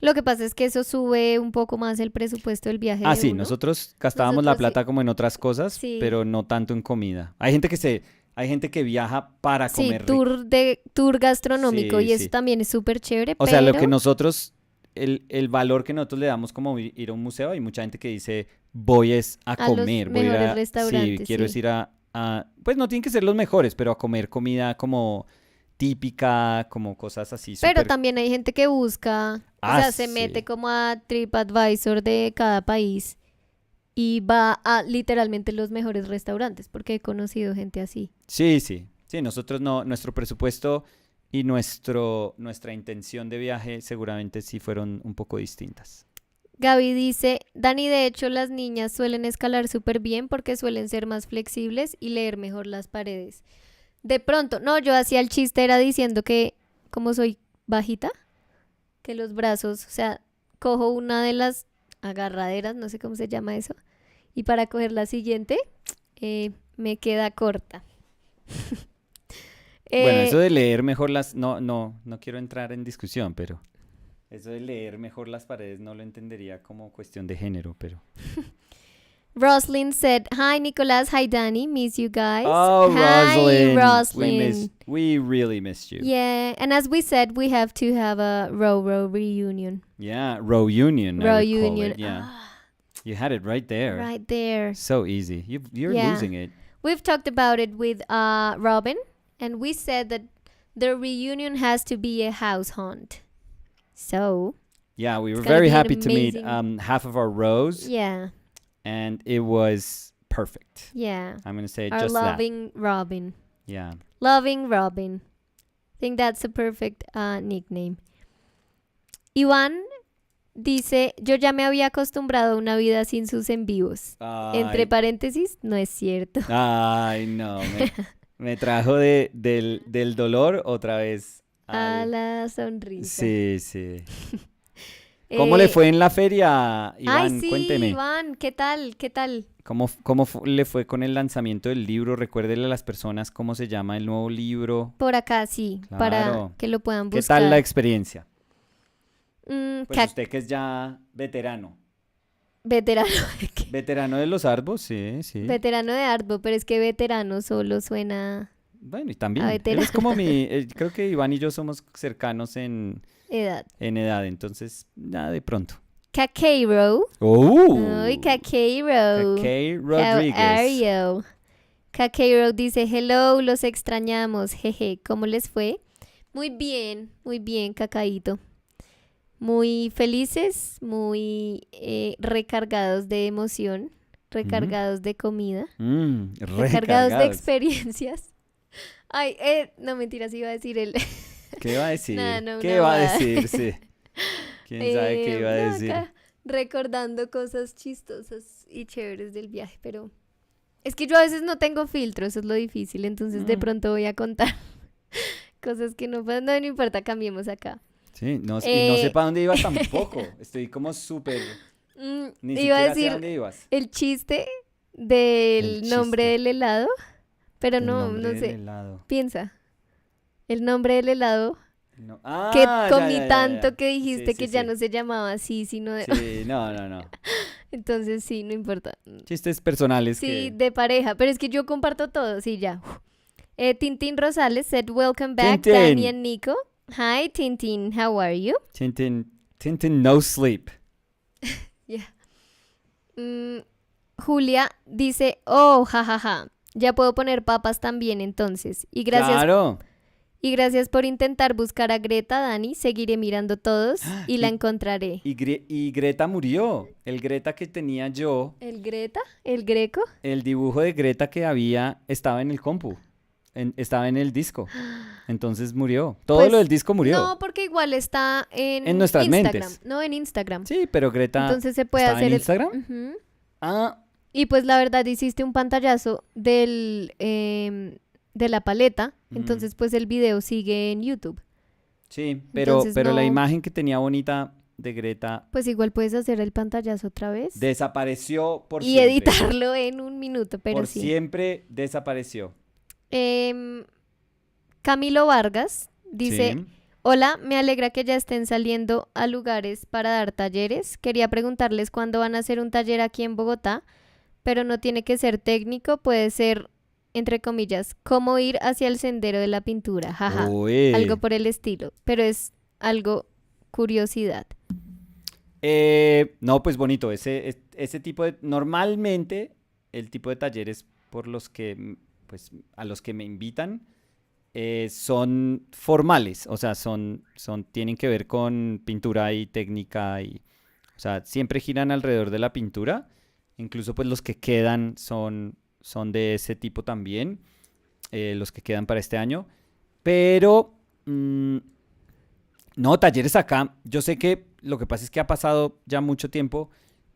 lo que pasa es que eso sube un poco más el presupuesto del viaje Ah, de sí, uno. nosotros gastábamos la Nosotros sí. plata como en otras cosas, Sí. pero no tanto en comida. Hay gente que viaja para Sí, comer rico. tour gastronómico Sí, y eso sí. también es súper chévere, O sea, lo que pero nosotros, el valor que nosotros le damos como ir a un museo, hay mucha gente que dice, voy es a a los comer, voy a ir mejores sí, restaurantes, quiero sí. ir pues no tienen que ser los mejores, pero a comer comida como típica, como cosas así Pero súper... también hay gente que busca, o sea, se mete sí. como a TripAdvisor de cada país y va a literalmente los mejores restaurantes, porque he conocido gente así. Sí, sí. Sí, nosotros no, nuestro presupuesto y nuestra intención de viaje seguramente sí fueron un poco distintas. Gaby dice, Dani, de hecho las niñas suelen escalar súper bien porque suelen ser más flexibles y leer mejor las paredes. De pronto, no, yo hacía el chiste, era diciendo que como soy bajita, que los brazos, o sea, cojo una de las agarraderas, no sé cómo se llama eso, y para coger la siguiente, me queda corta. Bueno, eso Eh, de leer mejor no quiero entrar en discusión, pero eso de leer mejor las paredes no lo entendería como cuestión de género, pero... Roslyn said, hi Nicolas, hi Danny, miss you guys. Oh, Hi Roslyn. Roslyn. We really missed you. Yeah, and as we said, we have to have a row reunion. Yeah, row union, I Row would call union. it, yeah. Ah, You had it right there. right there. So easy. You're Yeah. losing it. We've talked about it with Robin, and we said that the reunion has to be a house hunt. So, Yeah, we were gonna very be an happy to meet amazing- half of our rows, yeah, and it was perfect. yeah. I'm going to say Our just that. loving Robin. Yeah. Loving Robin. I think that's a perfect nickname. Iván dice, yo ya me había acostumbrado a una vida sin sus en vivos. Entre paréntesis, no es cierto. Ay, no. Me trajo del dolor otra vez. A la sonrisa. Sí, sí. ¿Cómo le fue en la feria, Iván? Ay, sí, Cuénteme. Iván, ¿qué tal? ¿Qué tal? ¿Cómo le fue con el lanzamiento del libro? Recuérdele a las personas cómo se llama el nuevo libro. Por acá sí, para Claro. que lo puedan ¿Qué buscar. tal la experiencia? Pues Ca- usted que es ya veterano. Veterano. Veterano de los arbos, sí, sí. Veterano de Arbo, pero es que veterano solo suena Bueno, y también. a Él veterano. es como creo que Iván y yo somos cercanos en edad. entonces, nada de pronto. Caqueiro. ¡Oh! Uy, Caqueiro. Kay How are Rodríguez. you? Caqueiro dice, hello, los extrañamos. Jeje, ¿cómo les fue? Muy bien, Cacaíto. Muy felices, muy recargados de emoción recargados de comida, recargados de Recargados. experiencias. Ay, no mentiras, iba a decir el... ¿Qué va a decir? Nada, no, ¿Qué una va a bobada. decir? Sí. ¿Quién sabe qué iba a No, decir? acá recordando cosas chistosas y chéveres del viaje, pero es que yo a veces no tengo filtro, eso es lo difícil, entonces de Mm. pronto voy a contar cosas que no pasan, no, no importa, cambiemos acá. Sí, no, y no sé Eh, para dónde ibas tampoco. Estoy como súper... Ni iba a siquiera sé a decir dónde ibas. el chiste El del nombre chiste del helado, pero del no, nombre no del sé, helado. piensa, el nombre del helado No. que Ah, ya, comí ya, ya, tanto ya. que Sí, dijiste sí, que ya sí. no se llamaba así, sino de... Sí, no, no, no. Entonces sí, no importa. Chistes personales Sí, que... de pareja, pero es que yo comparto todo, sí, ya. Tintin Rosales said, welcome back, Tintin. Danny and Nico. Hi, Tintin, how are you? Tintin no sleep. Yeah. Mm, Julia dice, oh, jajaja, ya puedo poner papas también entonces. Claro. Y gracias por intentar buscar a Greta, Dani. Seguiré mirando todos y la Y, encontraré. y Greta murió. El Greta que tenía yo, ¿El Greta? ¿El Greco? el dibujo de Greta que había, estaba en el compu. Estaba en el disco. Entonces murió. Todo lo del Pues disco murió. no, porque igual está En en nuestras Instagram. mentes. No, en Instagram. Sí, pero Greta Entonces se puede estaba en hacer el... Instagram. Ujú. Ah, Y pues la verdad hiciste un pantallazo de la paleta. mm, Entonces pues el video sigue en YouTube. sí, Entonces pero la no... imagen que tenía bonita de Greta Pues igual puedes hacer el pantallazo otra vez. desapareció por Y siempre. editarlo en un minuto, pero Por sí. siempre desapareció. Em, Camilo Vargas dice... Sí. Hola, me alegra que ya estén saliendo a lugares para dar talleres. Quería preguntarles cuándo van a hacer un taller aquí en Bogotá, pero no tiene que ser técnico, puede ser, entre comillas, cómo ir hacia el sendero de la pintura, jaja, algo Uy. por el estilo, pero es algo curiosidad. No, pues bonito. Ese tipo de... Normalmente, el tipo de talleres por los que, pues, a los que me invitan son formales. O sea, tienen que ver con pintura y técnica y... O sea, siempre giran alrededor de la pintura. Incluso, pues, los que quedan son de ese tipo también. Los que quedan para este año. Pero... no, talleres acá. Yo sé que lo que pasa es que ha pasado ya mucho tiempo,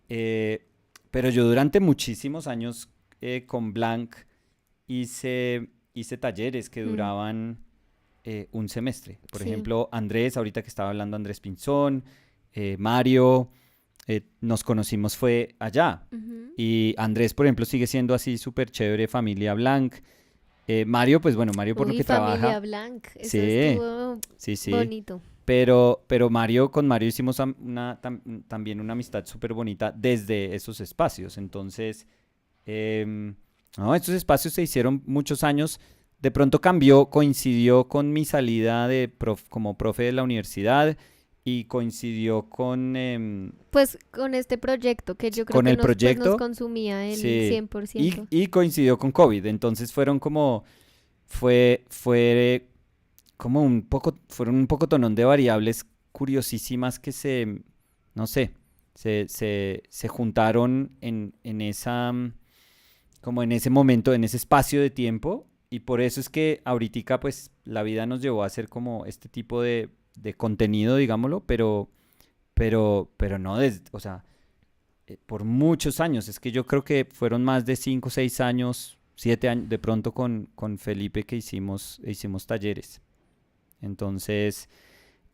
pero yo durante muchísimos años con Blanc hice talleres que Mm, duraban un semestre. Por sí. ejemplo, Andrés, ahorita que estaba hablando Andrés Pinzón, Mario, nos conocimos fue allá. Ujú. Y Andrés, por ejemplo, sigue siendo así súper chévere, familia Blanc. Mario, pues bueno, Mario por lo Uy, que familia trabaja. Blanc, eso Sí, estuvo sí, sí. bonito. Pero Mario, con Mario hicimos también una amistad súper bonita desde esos espacios. Entonces, no, estos espacios se hicieron muchos años. De pronto cambió, coincidió con mi salida como profe de la universidad y coincidió Pues con este proyecto que yo creo con que el nos proyecto. consumía el Sí. 100%. Y coincidió con COVID. Entonces fue como fueron un poco tonón de variables curiosísimas que no sé, se juntaron como en ese momento, en ese espacio de tiempo, y por eso es que ahorita pues la vida nos llevó a hacer como este tipo de contenido, digámoslo, pero no, o sea, por muchos años, es que yo creo que fueron más de 5, 6 años, 7 años, de pronto con Felipe que hicimos talleres. Entonces,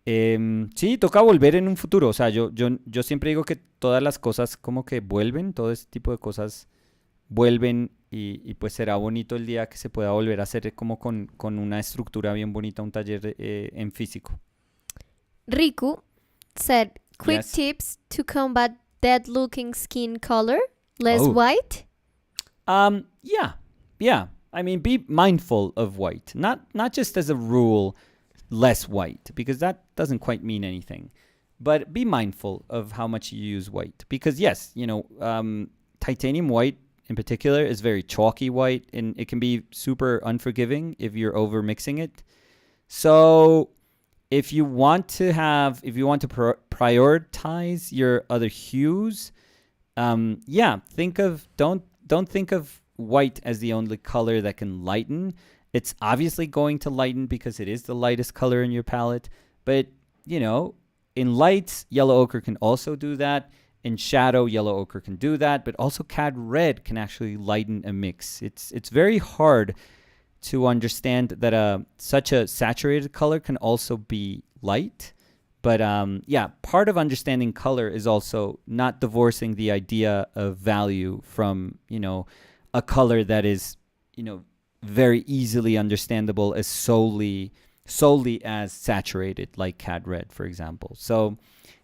sí, toca volver en un futuro. O sea, yo siempre digo que todas las cosas como que vuelven, todo ese tipo de cosas vuelven y pues será bonito el día que se pueda volver a hacer como con una estructura bien bonita, un taller en físico. Riku said, quick Yes. tips to combat dead looking skin color, less Oh. white. Yeah. I mean, be mindful of white, not just as a rule, less white, because that doesn't quite mean anything. But be mindful of how much you use white, because yes, titanium white in particular is very chalky white, and it can be super unforgiving if you're over mixing it. So if you want to prioritize your other hues, Yeah, don't think of white as the only color that can lighten. It's obviously going to lighten because it is the lightest color in your palette, but you know, in lights, yellow ochre can also do that. In shadow, yellow ochre can do that, but also cad red can actually lighten a mix. It's very hard to understand that such a saturated color can also be light. But yeah, part of understanding color is also not divorcing the idea of value from, a color that is, very easily understandable as solely as saturated, like cad red, for example. So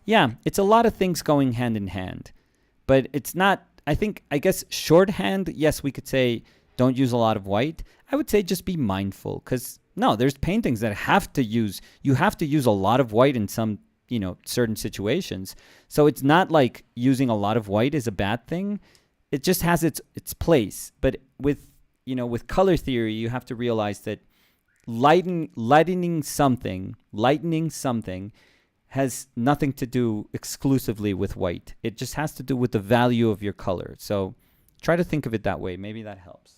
yeah, it's a lot of things going hand in hand. But it's not, I guess shorthand, yes, we could say don't use a lot of white. I would say just be mindful, because no, there's paintings that you have to use a lot of white in some, certain situations. So it's not like using a lot of white is a bad thing. It just has its place. But with color theory, you have to realize that lightening something has nothing to do exclusively with white. It just has to do with the value of your color. So try to think of it that way. Maybe that helps.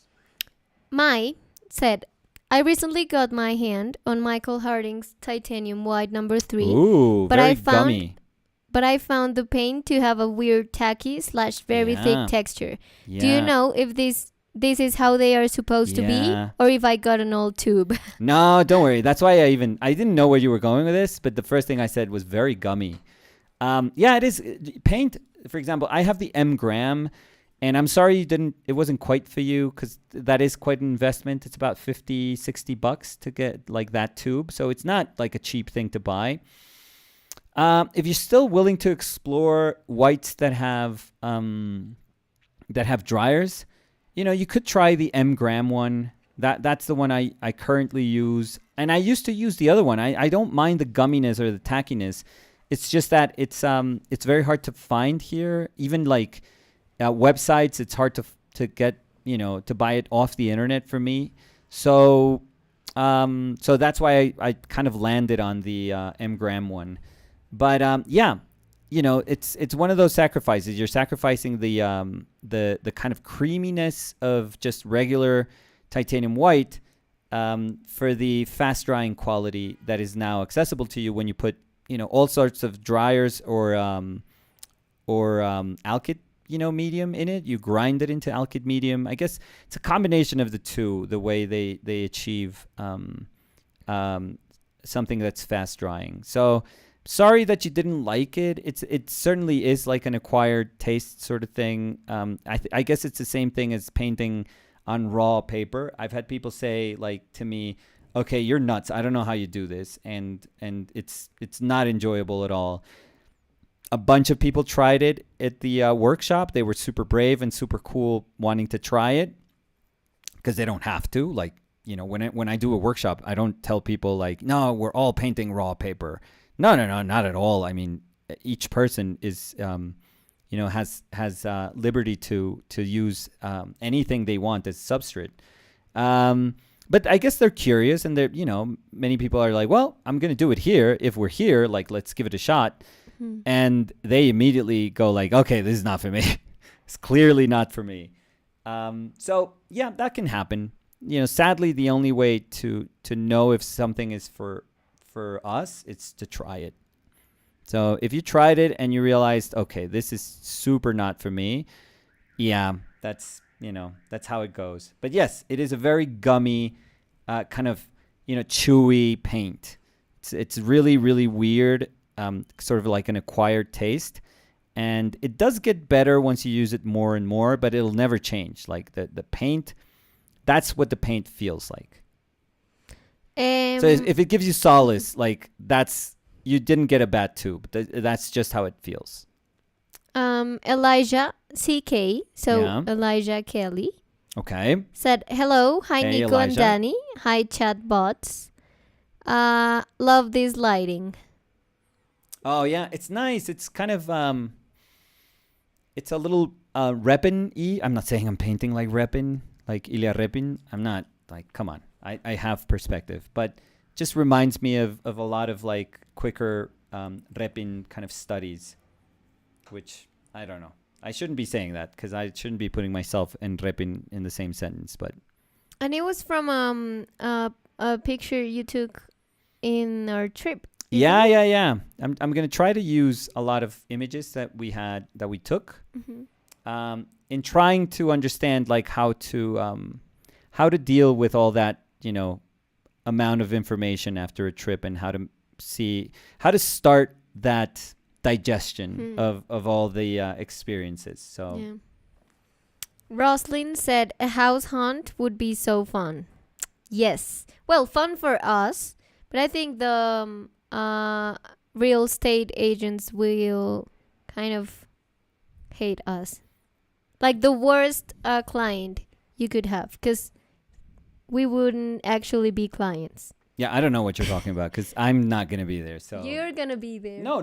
Mai said, I recently got my hand on Michael Harding's Titanium White number 3. Ooh, but very I found gummy. but I found the paint to have a weird tacky / very thick texture. Yeah. Do you know if this is how they are supposed to be, or if I got an old tube? No, don't worry. That's why I didn't know where you were going with this, but the first thing I said was very gummy. Yeah, it is. Paint, for example, I have the M gram, and I'm sorry it wasn't quite for you, because that is quite an investment. It's about $50-$60 to get like that tube. So it's not like a cheap thing to buy. If you're still willing to explore whites that have dryers, you could try the M gram one. That's the one I currently use. And I used to use the other one. I don't mind the gumminess or the tackiness. It's just that it's very hard to find here. Even like websites, it's hard to get, to buy it off the internet for me. So that's why I kind of landed on the M gram one. But yeah, it's one of those sacrifices. You're sacrificing the kind of creaminess of just regular titanium white for the fast drying quality that is now accessible to you when you put all sorts of dryers or alkyd medium in it. You grind it into alkyd medium. I guess it's a combination of the two, the way they achieve something that's fast drying. So sorry that you didn't like it. It certainly is like an acquired taste sort of thing. I guess it's the same thing as painting on raw paper. I've had people say like to me, okay, you're nuts. I don't know how you do this. And it's not enjoyable at all. A bunch of people tried it at the workshop. They were super brave and super cool wanting to try it because they don't have to. Like, when I do a workshop, I don't tell people like, no, we're all painting raw paper. No, not at all. I mean, each person is, has liberty to use anything they want as substrate. But I guess they're curious, and many people are like, well, I'm going to do it here. If we're here, like, let's give it a shot. Mm-hmm. And they immediately go like, okay, this is not for me. It's clearly not for me. So yeah, that can happen. Sadly, the only way to know if something is for us, it's to try it. So if you tried it and you realized, okay, this is super not for me, yeah, that's how it goes. But yes, it is a very gummy, kind of, chewy paint. It's really, really weird, sort of like an acquired taste. And it does get better once you use it more and more, but it'll never change. Like the paint, that's what the paint feels like. So if it gives you solace, like you didn't get a bad tube. That's just how it feels. Elijah CK, so Yeah. Elijah Kelly, Okay. said, hello, hi Hey, Nico Elijah. and Danny, hi chat bots. Love this lighting. Oh yeah, it's nice. It's kind of it's a little Repin-y. I'm not saying I'm painting like Repin, like Ilya Repin. I'm not. Like, come on. I have perspective, but just reminds me of a lot of like quicker Repin kind of studies, which I don't know. I shouldn't be saying that because I shouldn't be putting myself and rep in the same sentence. But And it was from a picture you took in our trip. yeah. I'm gonna try to use a lot of images that we took in trying to understand like how to deal with all that amount of information after a trip and how to start that digestion of all the experiences. So Yeah. Roslyn said a house hunt would be so fun. Yes. Well, fun for us, but I think the real estate agents will kind of hate us. Like the worst client you could have, because we wouldn't actually be clients. yeah, I don't know what you're talking about because I'm not gonna be there. So You're gonna be there. no.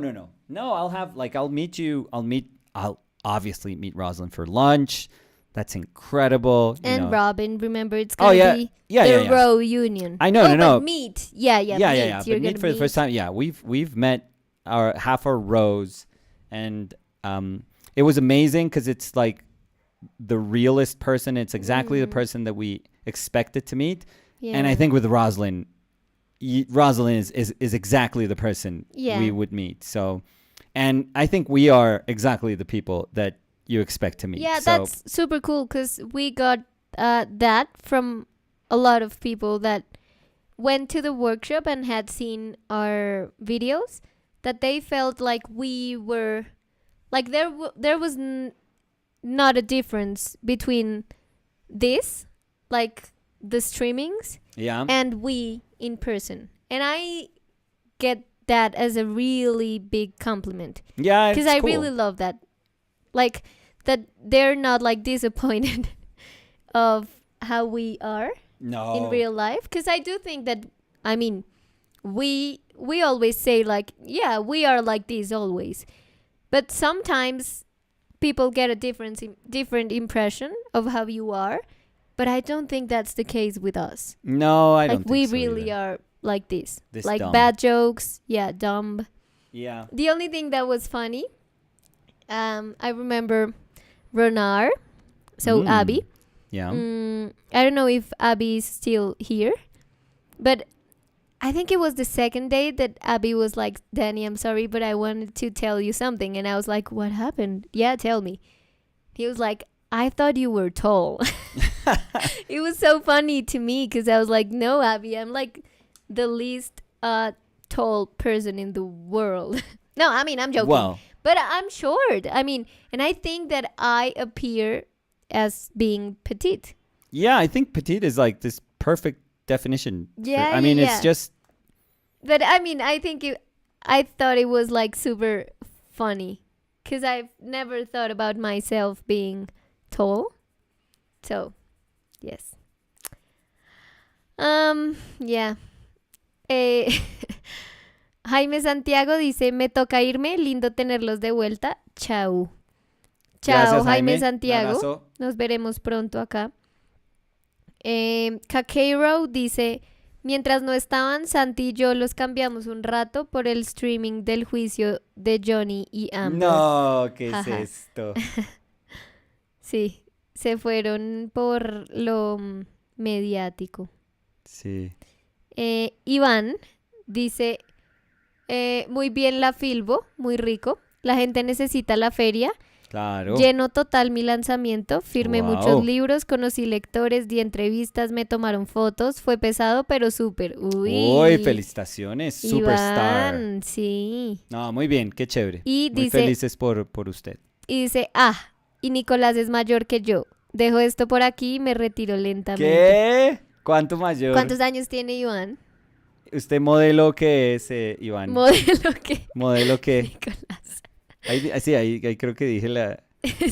I'll obviously meet Rosalind for lunch. That's incredible. And Robin, remember, it's Oh, gonna yeah. be Yeah, the yeah, yeah. row union. I know, oh, no. But meet. Yeah. Yeah. You're But gonna meet for the first time. Yeah, we've met half our rows, and it was amazing because it's like the realest person. It's exactly the person that we expected to meet. Yeah. And I think with Rosalind is exactly the person we would meet. So, and I think we are exactly the people that you expect to meet. Yeah, so, that's super cool because we got that from a lot of people that went to the workshop and had seen our videos, that they felt like we were like there was not a difference between this, like the streamings, and we in person. And I get that as a really big compliment. Yeah, because I really love that. Like that they're not like disappointed of how we are in real life. Because I do think that, I mean, we always say like, yeah, we are like this always. But sometimes people get a different impression of how you are. But I don't think that's the case with us. No, I don't think we really either. are like this like dumb. Bad jokes. Yeah, dumb. Yeah. The only thing that was funny, I remember Ronar, so Abby. Yeah. I don't know if Abby is still here, but I think it was the second day that Abby was like, Danny, I'm sorry, but I wanted to tell you something. And I was like, what happened? Yeah, tell me. He was like, I thought you were tall. It was so funny to me because I was like, no, Abby, I'm like the least tall person in the world. No, I mean, I'm joking. Well, but I'm short. I mean, and I think that I appear as being petite. Yeah, I think petite is like this perfect definition. Yeah, I mean, yeah. it's just. But I mean, I thought it was like super funny because I've never thought about myself being tall. So, yes. Yeah. Jaime Santiago dice, me toca irme, lindo tenerlos de vuelta. Chao. Chao, Gracias, Jaime Un Santiago. abrazo. Nos veremos pronto acá. Kakeiro dice, mientras no estaban, Santi y yo los cambiamos un rato por el streaming del juicio de Johnny y Amber. No, ¿qué es esto? Sí, se fueron por lo mediático. Sí. Iván dice, muy bien la Filbo, muy rico. La gente necesita la feria. Claro. Lleno total mi lanzamiento. Firmé Wow. muchos libros, conocí lectores, di entrevistas, me tomaron fotos. Fue pesado, pero súper. Uy, felicitaciones, superstar. Iván, sí. No, muy bien, qué chévere. Y muy dice, felices por usted. Y dice, y Nicolás es mayor que yo. Dejo esto por aquí y me retiro lentamente. ¿Qué? ¿Cuánto mayor? ¿Cuántos años tiene Iván? ¿Usted modelo qué es, Iván? ¿Modelo qué? ¿Modelo qué? Nicolás. Ahí creo que dije la...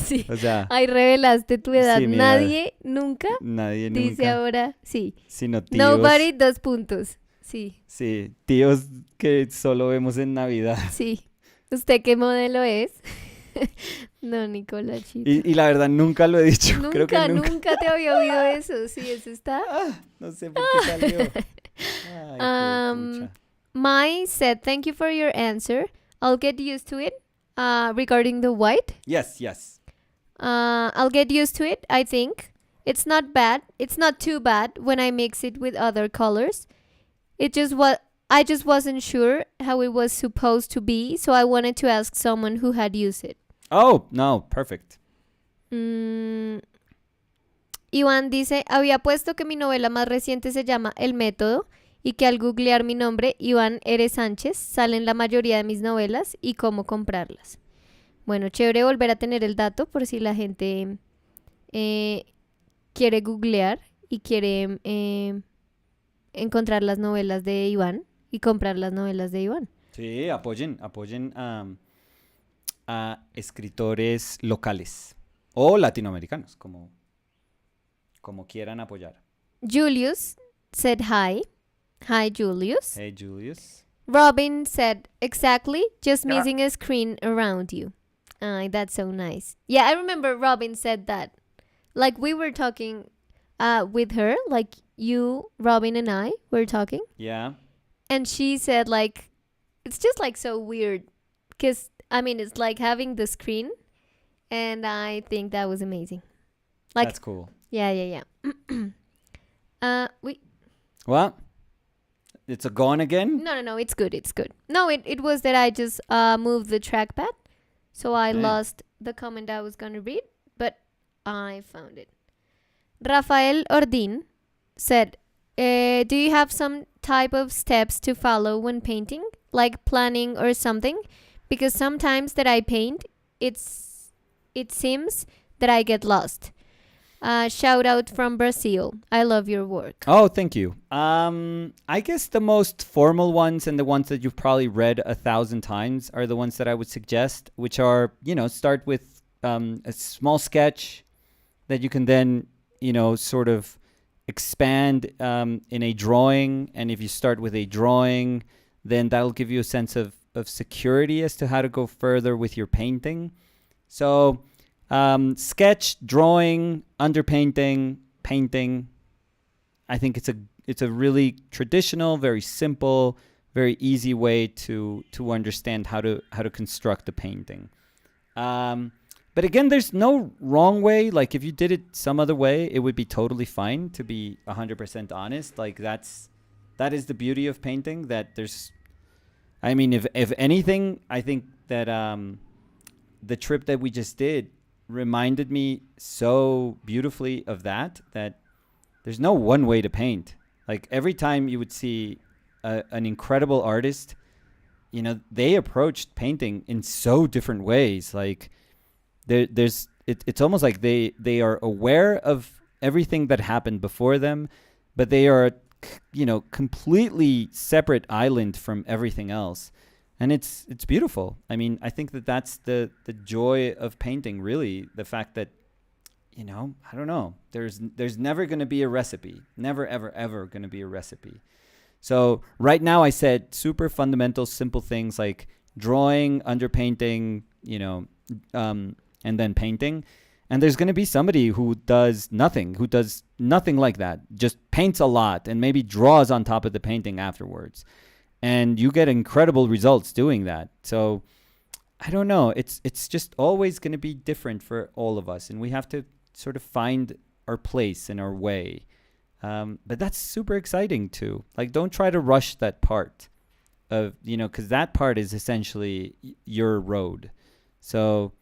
Sí. O sea... Ahí revelaste tu edad. Sí, mi Nadie nunca Nadie dice nunca. ahora, sí. Sino tíos. Nobody, 2 puntos. Sí, Sí, tíos que solo vemos en Navidad. sí. ¿Usted qué modelo es? No, Nicolás. Y la verdad nunca lo he dicho. Creo que Nunca te había oído eso. Sí, eso está. No sé por qué salió. Ay, pucha. Mai said, thank you for your answer. I'll get used to it. Regarding the white. Yes. I'll get used to it, I think. It's not bad. It's not too bad when I mix it with other colors. It just what I just wasn't sure how it was supposed to be, so I wanted to ask someone who had used it. Oh, no, perfect. Mm, Iván dice, había puesto que mi novela más reciente se llama El Método y que al googlear mi nombre, Iván R. Sánchez, salen la mayoría de mis novelas y cómo comprarlas. Bueno, chévere volver a tener el dato por si la gente eh, quiere googlear y quiere encontrar las novelas de Iván y comprar las novelas de Iván. Sí, apoyen a escritores locales o latinoamericanos, como quieran apoyar. Julius said hi. Hi, Julius. Hey, Julius. Robin said, exactly, just missing a screen around you. That's so nice. Yeah, I remember Robin said that. Like we were talking with her, like you, Robin, and I were talking. Yeah. And she said, like, it's just like so weird. Because, I mean, it's like having the screen. And I think that was amazing. Like, that's cool. Yeah. What? It's a gone again? No, it's good. No, it was that I just moved the trackpad. So I lost the comment I was going to read. But I found it. Rafael Ordin said, do you have some type of steps to follow when painting? Like planning or something? Because sometimes that I paint, it seems that I get lost. Shout out from Brazil. I love your work. Oh, thank you. I guess the most formal ones and the ones that you've probably read 1,000 times are the ones that I would suggest, which are, start with a small sketch that you can then, sort of expand in a drawing. And if you start with a drawing, then that'll give you a sense of security as to how to go further with your painting. So sketch, drawing, underpainting, painting. I think it's a really traditional, very simple, very easy way to understand how to construct a painting. But again, there's no wrong way. Like if you did it some other way, it would be totally fine, to be 100% honest. Like that is the beauty of painting, that if anything, I think that the trip that we just did reminded me so beautifully of that there's no one way to paint. Like every time you would see an incredible artist, they approached painting in so different ways. Like it's almost like they are aware of everything that happened before them, but they are completely separate island from everything else. And it's beautiful. I mean, I think that's the joy of painting, really. The fact that, I don't know, there's never going to be a recipe. Never, ever, ever going to be a recipe. So right now I said super fundamental, simple things like drawing, underpainting, and then painting. And there's going to be somebody who does nothing like that. Just paints a lot and maybe draws on top of the painting afterwards. And you get incredible results doing that. So I don't know. It's just always going to be different for all of us. And we have to sort of find our place and our way. But that's super exciting too. Like, don't try to rush that part of, because that part is essentially your road. So,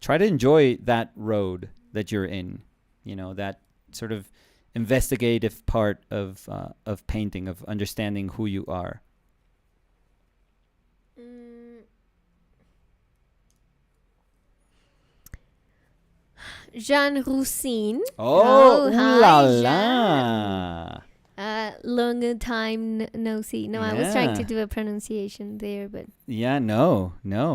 try to enjoy that road that you're in, that sort of investigative part of painting, of understanding who you are. Jean Roussine. Oh, hi, la la. Long time no see. No, I was trying to do a pronunciation there, but yeah, no.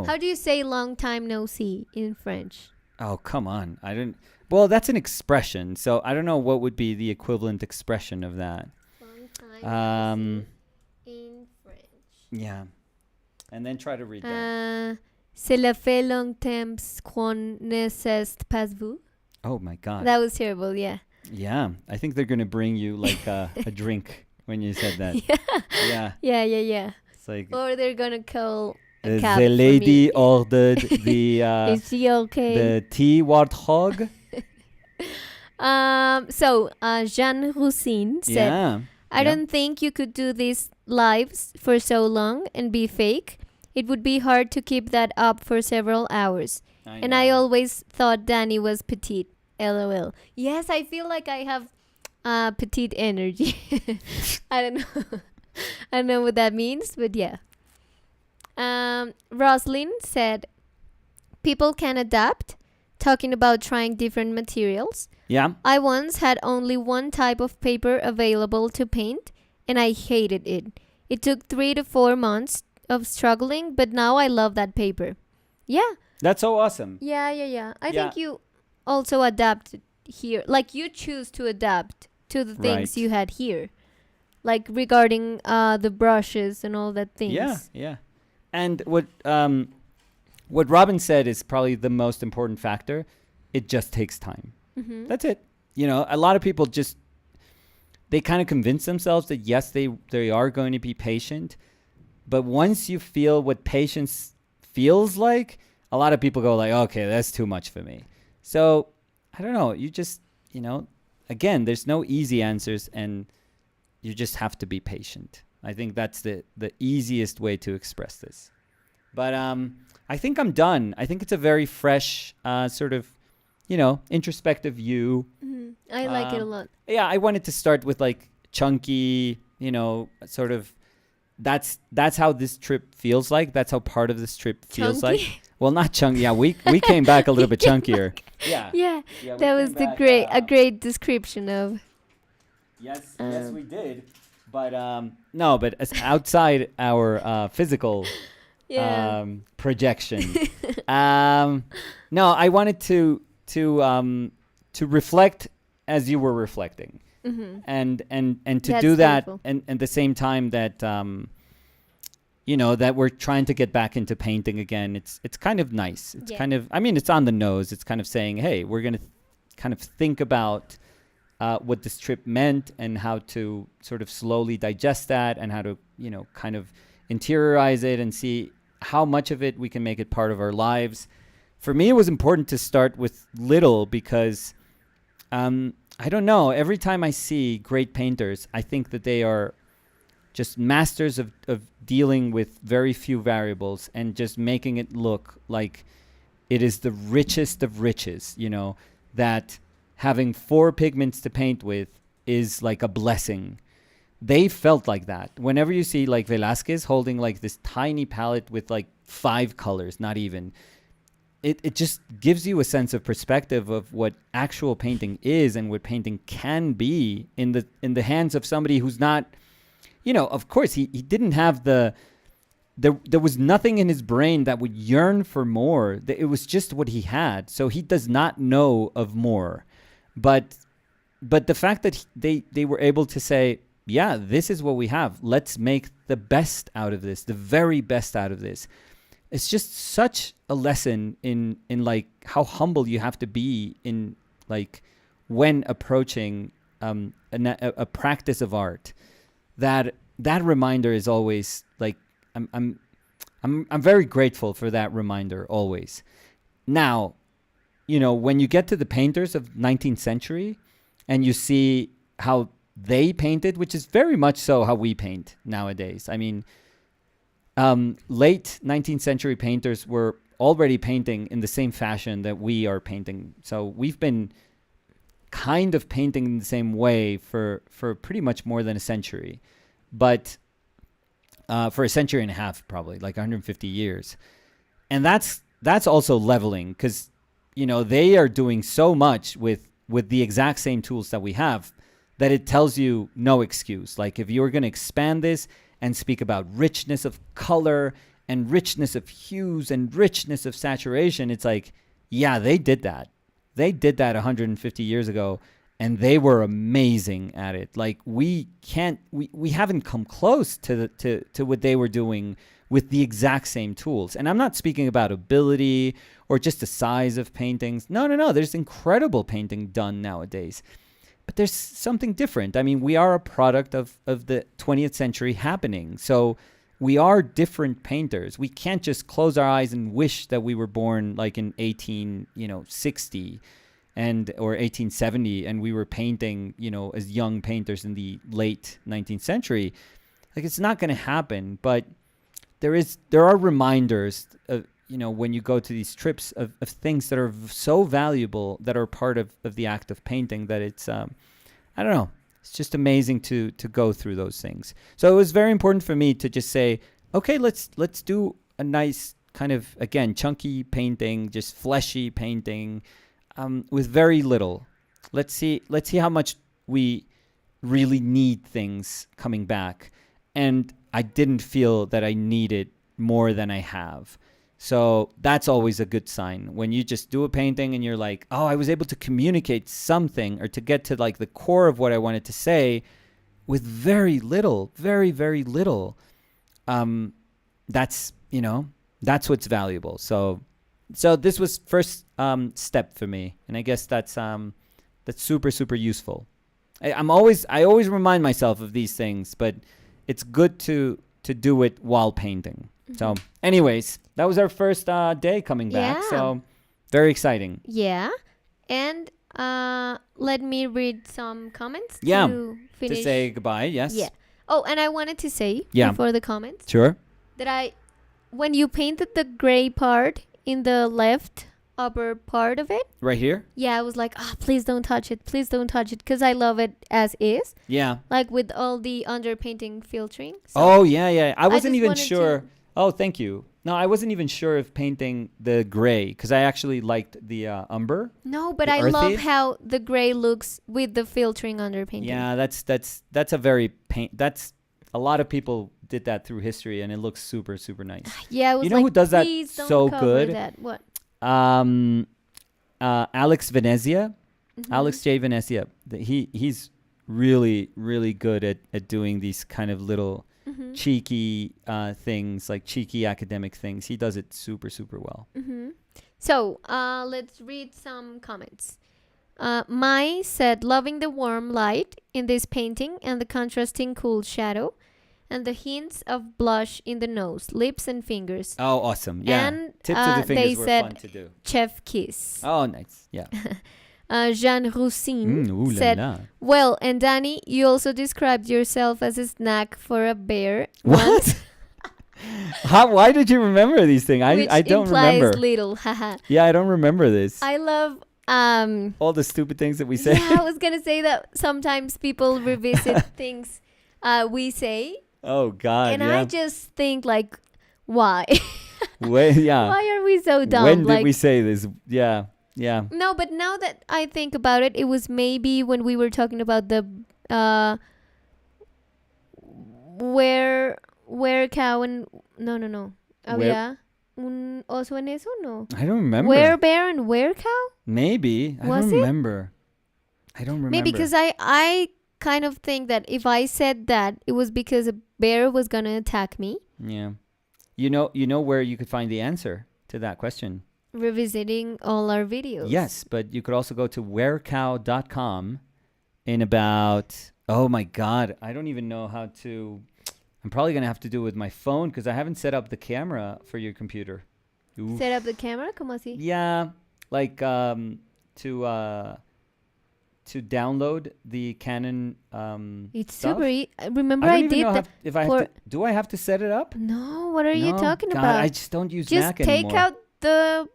How do you say long time no see in French? Oh, come on. I didn't. Well, that's an expression, so I don't know what would be the equivalent expression of that. Long time no see in French. Yeah. And then try to read that. Cela fait longtemps qu'on ne s'est pas vu. Oh my God. That was terrible, yeah. Yeah. I think they're going to bring you like a drink when you said that. Yeah. Yeah. Yeah. It's like, or they're going to call a cup The for lady me. ordered the Is she okay? the tea warthog. Jean Roussine said, Yeah, I yeah, don't think you could do these lives for so long and be fake. It would be hard to keep that up for several hours. I And I know. always thought Danny was petite. LOL. Yes, I feel like I have petite energy. I don't know. I don't know what that means, but yeah. Roslyn said, people can adapt, talking about trying different materials. Yeah, I once had only one type of paper available to paint, and I hated it. It took 3 to 4 months of struggling, but now I love that paper. Yeah, that's so awesome. yeah. I Yeah, think you also adapt here. Like you choose to adapt to the things right. you had here. Like regarding the brushes and all that Yeah, things. yeah. And what Robin said is probably the most important factor. It just takes time. Mm-hmm. That's it. You know, a lot of people just they kind of convince themselves that yes, they are going to be patient, but once you feel what patience feels like, a lot of people go like, okay, that's too much for me. So I don't know. You just again, there's no easy answers, and you just have to be patient. I think that's the easiest way to express this. But I think I'm done. I think it's a very fresh sort of, introspective view. Mm-hmm. I like it a lot. Yeah, I wanted to start with like chunky, sort of. That's how this trip feels like. That's how part of this trip feels Chunky? like. Well, not chunky. Yeah, we came back a little bit chunkier. Yeah. Yeah, Yeah, we that was came the back, a great description of. Yes, Um, we did. But no, but as outside our physical Yeah. projection, no, I wanted to reflect as you were reflecting, Mm-hmm. and to That's do that, beautiful. and at the same time that that we're trying to get back into painting again. It's kind of nice. It's Yeah. kind of, I mean, it's on the nose. It's kind of saying, hey, we're gonna kind of think about what this trip meant and how to sort of slowly digest that, and how to kind of interiorize it and see how much of it we can make it part of our lives. For me, it was important to start with little because I don't know. Every time I see great painters, I think that they are just masters of dealing with very few variables and just making it look like it is the richest of riches, that having 4 pigments to paint with is like a blessing. They felt like that. Whenever you see like Velázquez holding like this tiny palette with like 5 colors, not even, it just gives you a sense of perspective of what actual painting is and what painting can be in the hands of somebody who's not, of course he didn't have there was nothing in his brain that would yearn for more. It was just what he had. So he does not know of more. But the fact that they were able to say, yeah, this is what we have. Let's make the best out of this, the very best out of this. It's just such a lesson in like how humble you have to be in like when approaching a practice of art. That reminder is always like I'm very grateful for that reminder always. Now, when you get to the painters of 19th century and you see how they painted, which is very much so how we paint nowadays. I mean, late 19th century painters were already painting in the same fashion that we are painting. So we've been kind of painting in the same way for pretty much more than a century. But for a century and a half, probably, like 150 years. And that's also leveling because, they are doing so much with the exact same tools that we have that it tells you no excuse. Like if you're going to expand this and speak about richness of color and richness of hues and richness of saturation, it's like, yeah, they did that. They did that 150 years ago, and they were amazing at it. Like we haven't come close to what they were doing with the exact same tools. And I'm not speaking about ability or just the size of paintings. No. There's incredible painting done nowadays. But there's something different. I mean, we are a product of the 20th century happening. So we are different painters. We can't just close our eyes and wish that we were born like in 1860 or 1870, and we were painting, as young painters in the late 19th century. Like, it's not going to happen. But there are reminders of, when you go to these trips of things that are so valuable, that are part of the act of painting, that it's I don't know. It's just amazing to go through those things. So it was very important for me to just say, okay, let's do a nice kind of, again, chunky painting, just fleshy painting, with very little. Let's see how much we really need things coming back. And I didn't feel that I needed more than I have. So that's always a good sign when you just do a painting and you're like, oh, I was able to communicate something, or to get to like the core of what I wanted to say with very little, very, very little. That's what's valuable. So this was first step for me. And I guess that's super, super useful. I always remind myself of these things, but it's good to do it while painting. So anyways, that was our first day coming back. Yeah. So very exciting. Yeah. And let me read some comments Yeah. to finish. To say goodbye, yes. Yeah. Oh, and I wanted to say Yeah. before the comments Sure. that when you painted the gray part in the left upper part of it, Right here? yeah, I was like, please don't touch it. Please don't touch it. Because I love it as is. Yeah. Like with all the underpainting filtering. So Oh, yeah. I wasn't just even wanted sure. to- Oh, thank you. No, I wasn't even sure of painting the gray, because I actually liked the umber. No, but The I love earthy? how the gray looks with the filtering underpainting. Yeah, that's a very that's a lot of people did that through history, and it looks super, super nice. Yeah, I was You know like, who does that please don't so cover good? That. What? Alex Venezia, Mhm. Alex J. Venezia. He's really, really good at doing these kind of little Mhm. cheeky things, like cheeky academic things. He does it super, super well. Mhm. So, let's read some comments. Mai said, loving the warm light in this painting and the contrasting cool shadow and the hints of blush in the nose, lips, and fingers. Oh, awesome. Yeah. And, Tips of the they fingers were said- fun to do. Chef kiss. Oh, nice. Yeah. Jean Roussine Ooh la said, la. well, and Danny, you also described yourself as a snack for a bear. What? once, Why did you remember these things? which I don't implies remember. little. Haha. Yeah, I don't remember this. I love All the stupid things that we say. Yeah, I was gonna say that sometimes people revisit things we say, Oh God. and yeah. I just think like, why? Yeah. Why are we so dumb? When like, did we say this? Yeah. Yeah. no, but now that I think about it, it was maybe when we were talking about the where cow and no. Había un oso en eso, no. I don't remember. Where bear and where cow? Maybe. I Was don't it? remember. I don't remember. Maybe because I kind of think that if I said that, it was because a bear was gonna attack me. Yeah. You know where you could find the answer to that question. Revisiting all our videos. Yes, but you could also go to wherecow.com in about, oh my God, I don't even know how to, I'm probably going to have to do it with my phone because I haven't set up the camera for your computer. Oof. Set up the camera? ¿Cómo así? Yeah, like to download the Canon It's stuff. super remember I I don't even did know that. if I have for- to, do I have to set it up? No, what are you No, talking God, about? I just don't use Just Mac take anymore. out the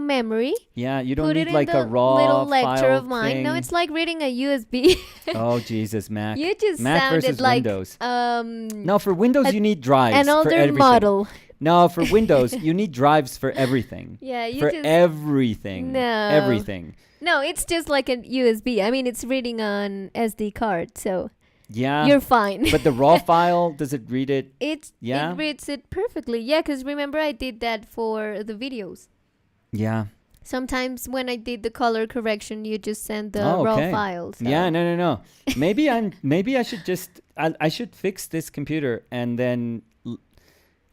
memory. Yeah, you don't Put need it like in the a raw little lecture file of mine. No, thing. it's like reading a USB. Oh Jesus, Mac. You just Mac sounded versus like Windows. um No, for Windows you need drives an for older everything. model. No, for Windows you need drives for everything. Yeah, you For just everything. No. Everything. No, it's just like a USB. I mean, it's reading on SD card, so Yeah. you're fine. But the raw file, does it read it? It Yeah? reads it perfectly. Yeah, because remember I did that for the videos. Yeah. Sometimes when I did the color correction, you just send the Oh, raw okay. files. So. Yeah, no. Maybe I should just I should fix this computer and then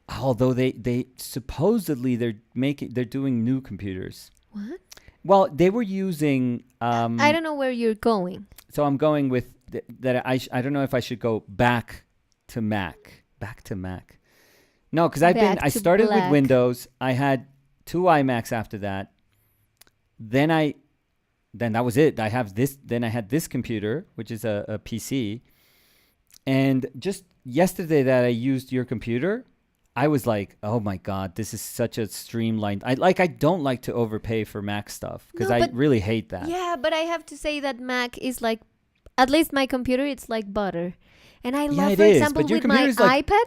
although they supposedly they're doing new computers. What? Well, they were using I don't know where you're going. so I'm going with that I don't know if I should go back to Mac. No, because back I to started with black. Windows. I had 2 iMacs after that. Then that was it. Then I had this computer, which is a PC. And just yesterday that I used your computer, I was like, oh my God, this is such a streamlined. I don't like to overpay for Mac stuff because No, I but- really hate that. Yeah, but I have to say that Mac is like, at least my computer, it's like butter. And I love, it for is, example, but your with my computer's like- iPad,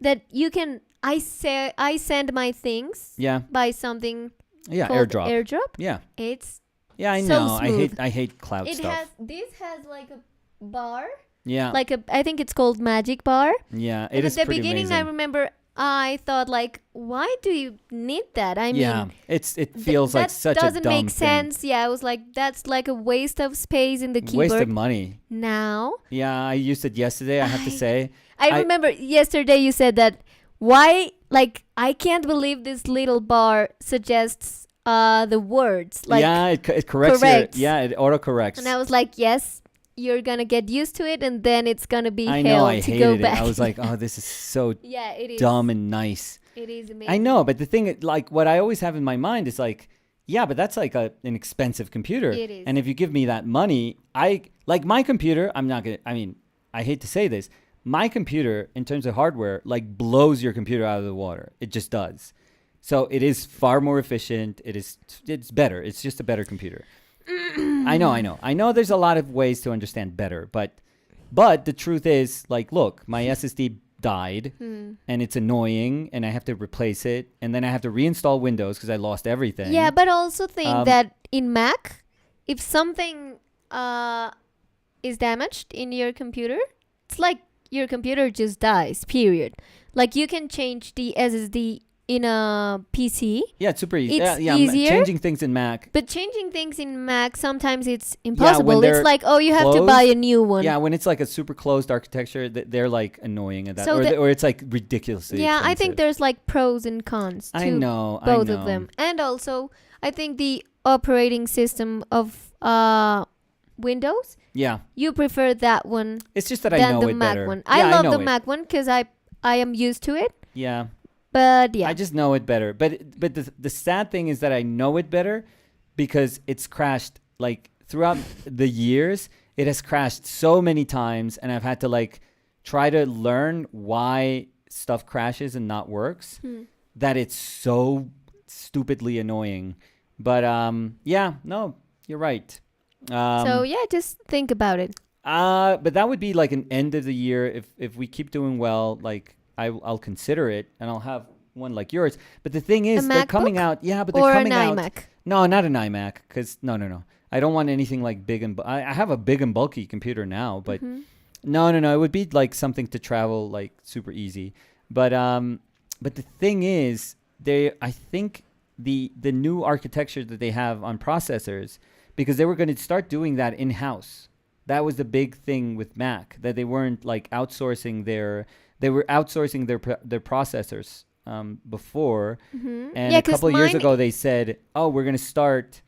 that you can, I send my things Yeah. by something Yeah. called AirDrop. Yeah. It's, Yeah, I So know. smooth. I hate cloud stuff. this has like a bar, Yeah. I think it's called Magic Bar. Yeah. And It is at the pretty beginning, amazing. I remember I thought like, why do you need that? I Yeah. mean, It feels like such a dumb doesn't make thing. sense. Yeah, I was like, that's like a waste of space in the keyboard. Waste of money. Now, Yeah, I used it yesterday, I have to say. I remember yesterday you said that why, like, I can't believe this little bar suggests the words. Like, yeah, it corrects corrects. it autocorrects. and I was like, yes, you're gonna get used to it, and then it's gonna be I hell know, I to hated go it. back. I was like, oh, this is so yeah, it is dumb and nice. It is amazing. I know, but the thing, like, what I always have in my mind is like, yeah, but that's like an expensive computer. It is. And if you give me that money, like my computer, I hate to say this, my computer in terms of hardware, like blows your computer out of the water. It just does. So it is far more efficient. It's better. It's just a better computer. I know there's a lot of ways to understand better, but the truth is, like, look, my SSD died and it's annoying and I have to replace it and then I have to reinstall Windows because I lost everything. Yeah, but also think Um, that in Mac, if something is damaged in your computer, it's like your computer just dies, period. Like, you can change the SSD in a PC, Yeah, it's super easy. It's yeah, easier. changing things in Mac. but changing things in Mac, sometimes it's impossible. they're It's like, oh, you have to buy a new one. Yeah, when it's like a super closed architecture, they're like annoying at that, So or it's like ridiculously Yeah, I expensive. think there's like pros and cons to I know both of them. And also, I think the operating system of Windows, Yeah, you prefer that one it's just that I than know the it Mac better. one. Yeah, I love know the it. Mac one because I am used to it. Yeah, But yeah, I just know it better. But the sad thing is that I know it better because it's crashed like throughout the years. It has crashed so many times, and I've had to like try to learn why stuff crashes and not works. That it's so stupidly annoying. But yeah, no, you're right. so yeah, just think about it. But that would be like an end of the year if we keep doing well. Like I'll consider it, and I'll have one like yours. But the thing is, they're coming MacBook? out. Yeah, but they're Or coming an out. iMac. No, not an iMac. Because no. I don't want anything like big and. I have a big and bulky computer now, but no. It would be like something to travel like super easy. But the thing is, I think the new architecture that they have on processors, because they were going to start doing that in house. That was the big thing with Mac, that they weren't like outsourcing they were outsourcing their processors before. And Yeah, a 'cause couple of years mine- ago they said, oh, we're going to start.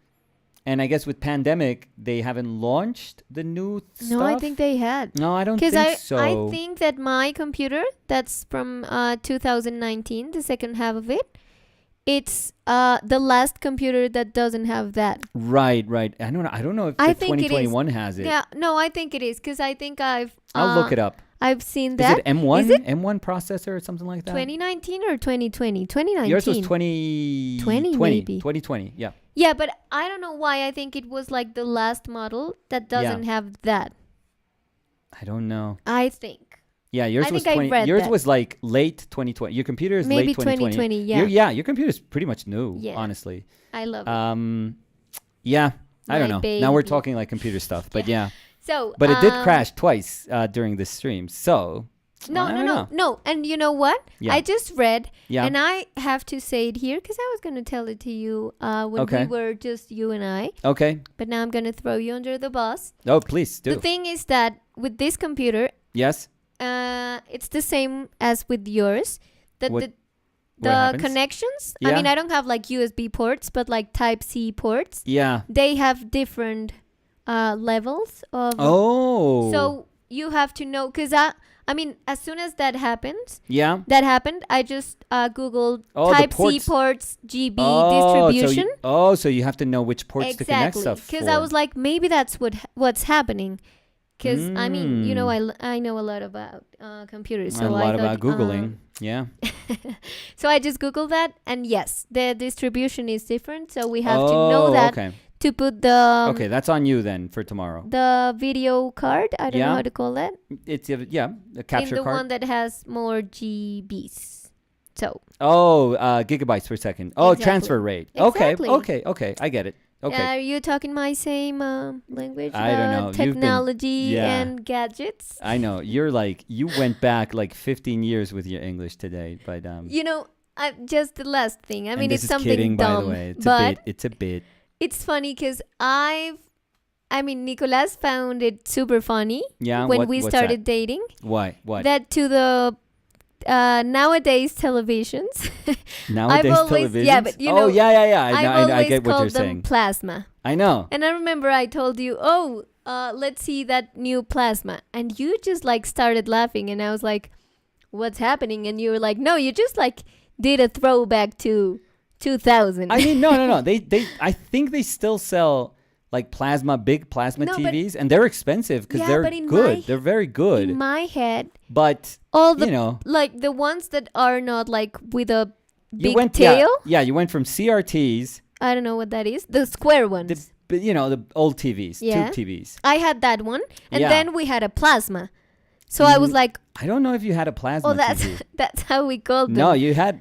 And I guess with pandemic, they haven't launched the new stuff. No, I think they had. No, I don't Because think so. I think that my computer, that's from 2019, the second half of it, it's the last computer that doesn't have that. Right. I don't know if I the think it is. 2021 has it. Yeah, no, I think it is because I think I've I'll look it up. I've seen Is that. it M1? Is it M1 processor or something like that? 2019 or 2020? 2019. Yours was 2020. 20 maybe. 2020, yeah. Yeah, but I don't know why I think it was like the last model that doesn't have that. I don't know. I think. Yeah, yours I was think I 20. read Yours that. was like late 2020. Your computer is Maybe late 2020. 2020, yeah. Your computer is pretty much new, Yeah. honestly. I love it. Yeah, I don't My know. Now we're baby. talking like computer stuff, but yeah. So, But it did crash twice during this stream. So, No, I no, don't no, know. no. And you know what? Yeah. I just read, Yeah. and I have to say it here because I was going to tell it to you when Okay. we were just you and I. Okay. But now I'm going to throw you under the bus. Oh, please do. The thing is that with this computer, Yes. it's the same as with yours. That What the happens? connections. Yeah. I mean, I don't have like USB ports, but like Type C ports. Yeah. They have different levels of. Oh. So you have to know because I mean, as soon as that happened, Yeah. I just Googled Oh, the Type C ports. ports GB Oh, distribution. so you have to know which ports to connect Exactly, stuff because for. I was like, maybe that's what's happening. Because I mean, you know, Mm. I know a lot about computers, A so lot I thought, about Googling. Yeah. so I just Googled that, and yes, the distribution is different. So we have to Oh, know that okay. to put the Okay, that's on you then for tomorrow. the video card. I don't know Yeah. how to call that. It's a In capture the card. one that has more GBs. So Oh, gigabytes per second. Oh, Exactly. transfer rate. Exactly. Okay. I get it. Okay. are you talking my same language? I don't know. You've been- Technology yeah. and gadgets. I know. You went back like 15 years with your English today, but You know, just the last thing. I and mean, this it's is something kidding, by dumb, the way. but It's a bit. it's funny because Nicolas found it super funny Yeah. when we what's started dating. that? Why? What? That to the nowadays televisions. Nowadays always- televisions. yeah, but you oh know, yeah. I've I always get what you're called them saying. plasma. I know. And I remember I told you, let's see that new plasma. And you just like started laughing. And I was like, what's happening? And you were like, no, you just like did a throwback to 2000. I mean, no. I think they still sell like big plasma No, but- TVs, and they're expensive because Yeah, they're but in good. my- They're very good. In my head, But all the you know, like the ones that are not like with a you big went tail. Yeah, you went from CRTs, I don't know what that is. The square ones. the old TVs, Yeah. tube TVs. I had that one, and Yeah. then we had a plasma. So I was Mm, like, I don't know if you had a plasma oh, that's TV. that's how we called them. No, you had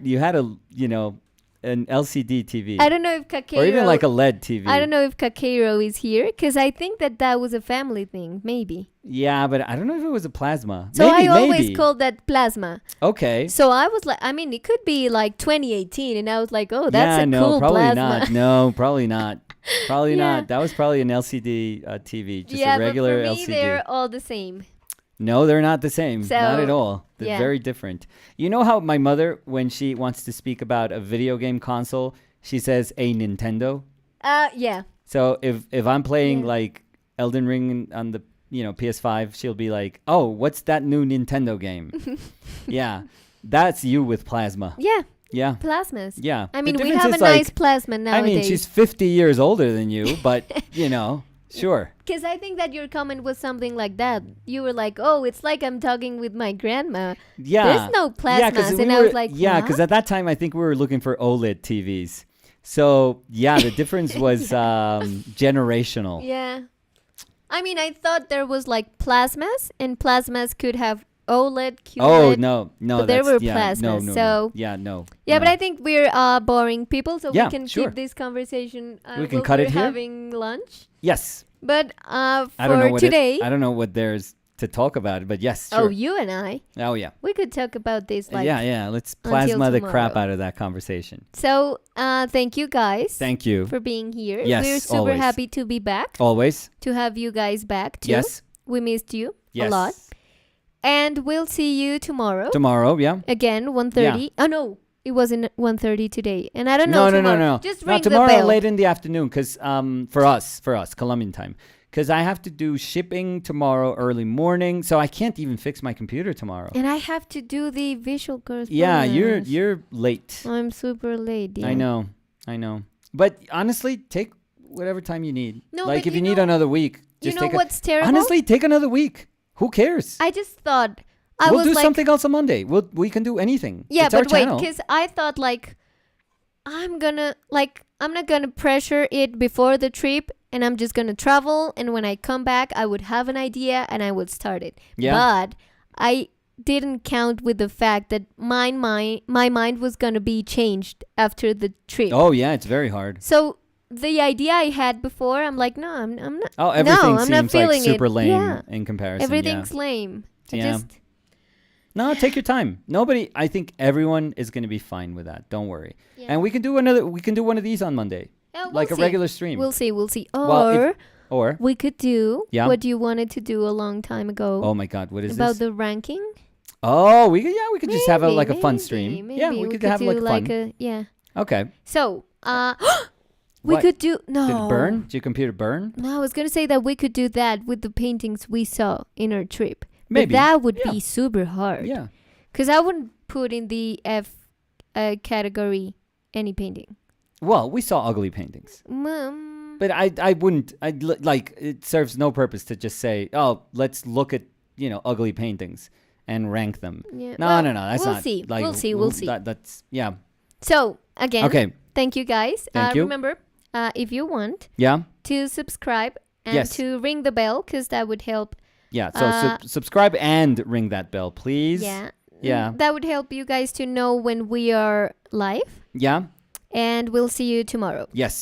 an LCD TV, I don't know if Kakeiro, or even like a LED TV. I don't know if Kakeiro is here because I think that was a family thing, maybe. Yeah, but I don't know if it was a plasma. So maybe, I always maybe. called that plasma. Okay. So I was like, I mean, it could be like 2018, and I was like, oh, that's yeah, a no, cool probably plasma. not. No, probably not. Probably Yeah. not. That was probably an LCD TV, just yeah, a regular but for me, LCD. they're all the same. No, they're not the same. So, not at all. They're yeah. very different. You know how my mother, when she wants to speak about a video game console, she says a Nintendo. Yeah. So if I'm playing Yeah. like Elden Ring on the PS5, she'll be like, "Oh, what's that new Nintendo game?" Yeah, that's you with plasma. Yeah, Yeah, plasmas. yeah. I The mean, we difference have a is, like, nice plasma I nowadays. mean, she's 50 years older than you, but sure. Because I think that your comment was something like that. You were like, oh, it's like I'm talking with my grandma. Yeah. There's no plasmas. And I was like, yeah, because what? at that time I think we were looking for OLED TVs. So yeah, the difference was generational. Yeah. I mean, I thought there was like plasmas, and plasmas could have OLED, QLED. Oh no, But there were no, plasmas, no, so- yeah, no. Yeah, no. but I think we're boring people, so Yeah, we can sure. keep this conversation. We can while cut we're it here? having lunch. Yes. But I don't know for what today, I don't know what there's to talk about, but yes, oh, sure. you and I, Oh yeah. we could talk about this like. yeah. Let's until plasma the crap tomorrow. out of that conversation. So, thank you guys Thank you. for being here. Yes, We're super always. happy to be back, Always. to have you guys back too. Yes. We missed you Yes. a lot. And we'll see you tomorrow. Tomorrow, yeah. Again, 1:30. Oh, no. It wasn't 1:30 today. And I don't know No. tomorrow. Just ring tomorrow the bell. late in the afternoon, because for us, Colombian time, because I have to do shipping tomorrow early morning, so I can't even fix my computer tomorrow. And I have to do the visual correspondence. Yeah, you're late. I'm super late. Yeah. I know. But honestly, take whatever time you need. No, like but if you you need know- another week, You just know take what's terrible? Honestly, take another week. Who cares? I just thought I we'll was do like, something else on Monday. We can do anything. yeah, it's our but wait, channel. because I thought like I'm not gonna pressure it before the trip, and I'm just gonna travel, and when I come back, I would have an idea and I would start it. Yeah. But I didn't count with the fact that my mind was gonna be changed after the trip. Oh yeah, it's very hard. So the idea I had before, I'm like, no, I'm not. Oh, everything I'm not seems like feeling super it. lame Yeah. in comparison. Everything's lame. So Yeah. just No, take your time. I think everyone is going to be fine with that. Don't worry. Yeah. And we can do one of these on Monday. yeah, we'll Like a see. regular stream. We'll see. Well, if- Or Or we could do Yeah. what you wanted to do a long time ago oh my god, what is about this? the ranking. Oh, we could just have a Maybe, fun maybe, stream. Maybe. Yeah, we could have do like fun. yeah. Okay. So, we What? could do no. Did it burn? Did your computer burn? No, I was gonna say that we could do that with the paintings we saw in our trip Maybe. But that would Yeah. be super hard. Yeah. Because I wouldn't put in the F category any painting. Well, we saw ugly paintings. But I wouldn't. Like, it serves no purpose to just say, oh, let's look at, ugly paintings and rank them. Yeah. No, Well, no. That's we'll not. see. Like, We'll see. That's, yeah. So, again, Okay. thank you guys. Thank you. Remember, if you want Yeah. to subscribe and Yes. to ring the bell, because that would help. Yeah. So subscribe and ring that bell, please. Yeah. Yeah. That would help you guys to know when we are live. Yeah. And we'll see you tomorrow. Yes.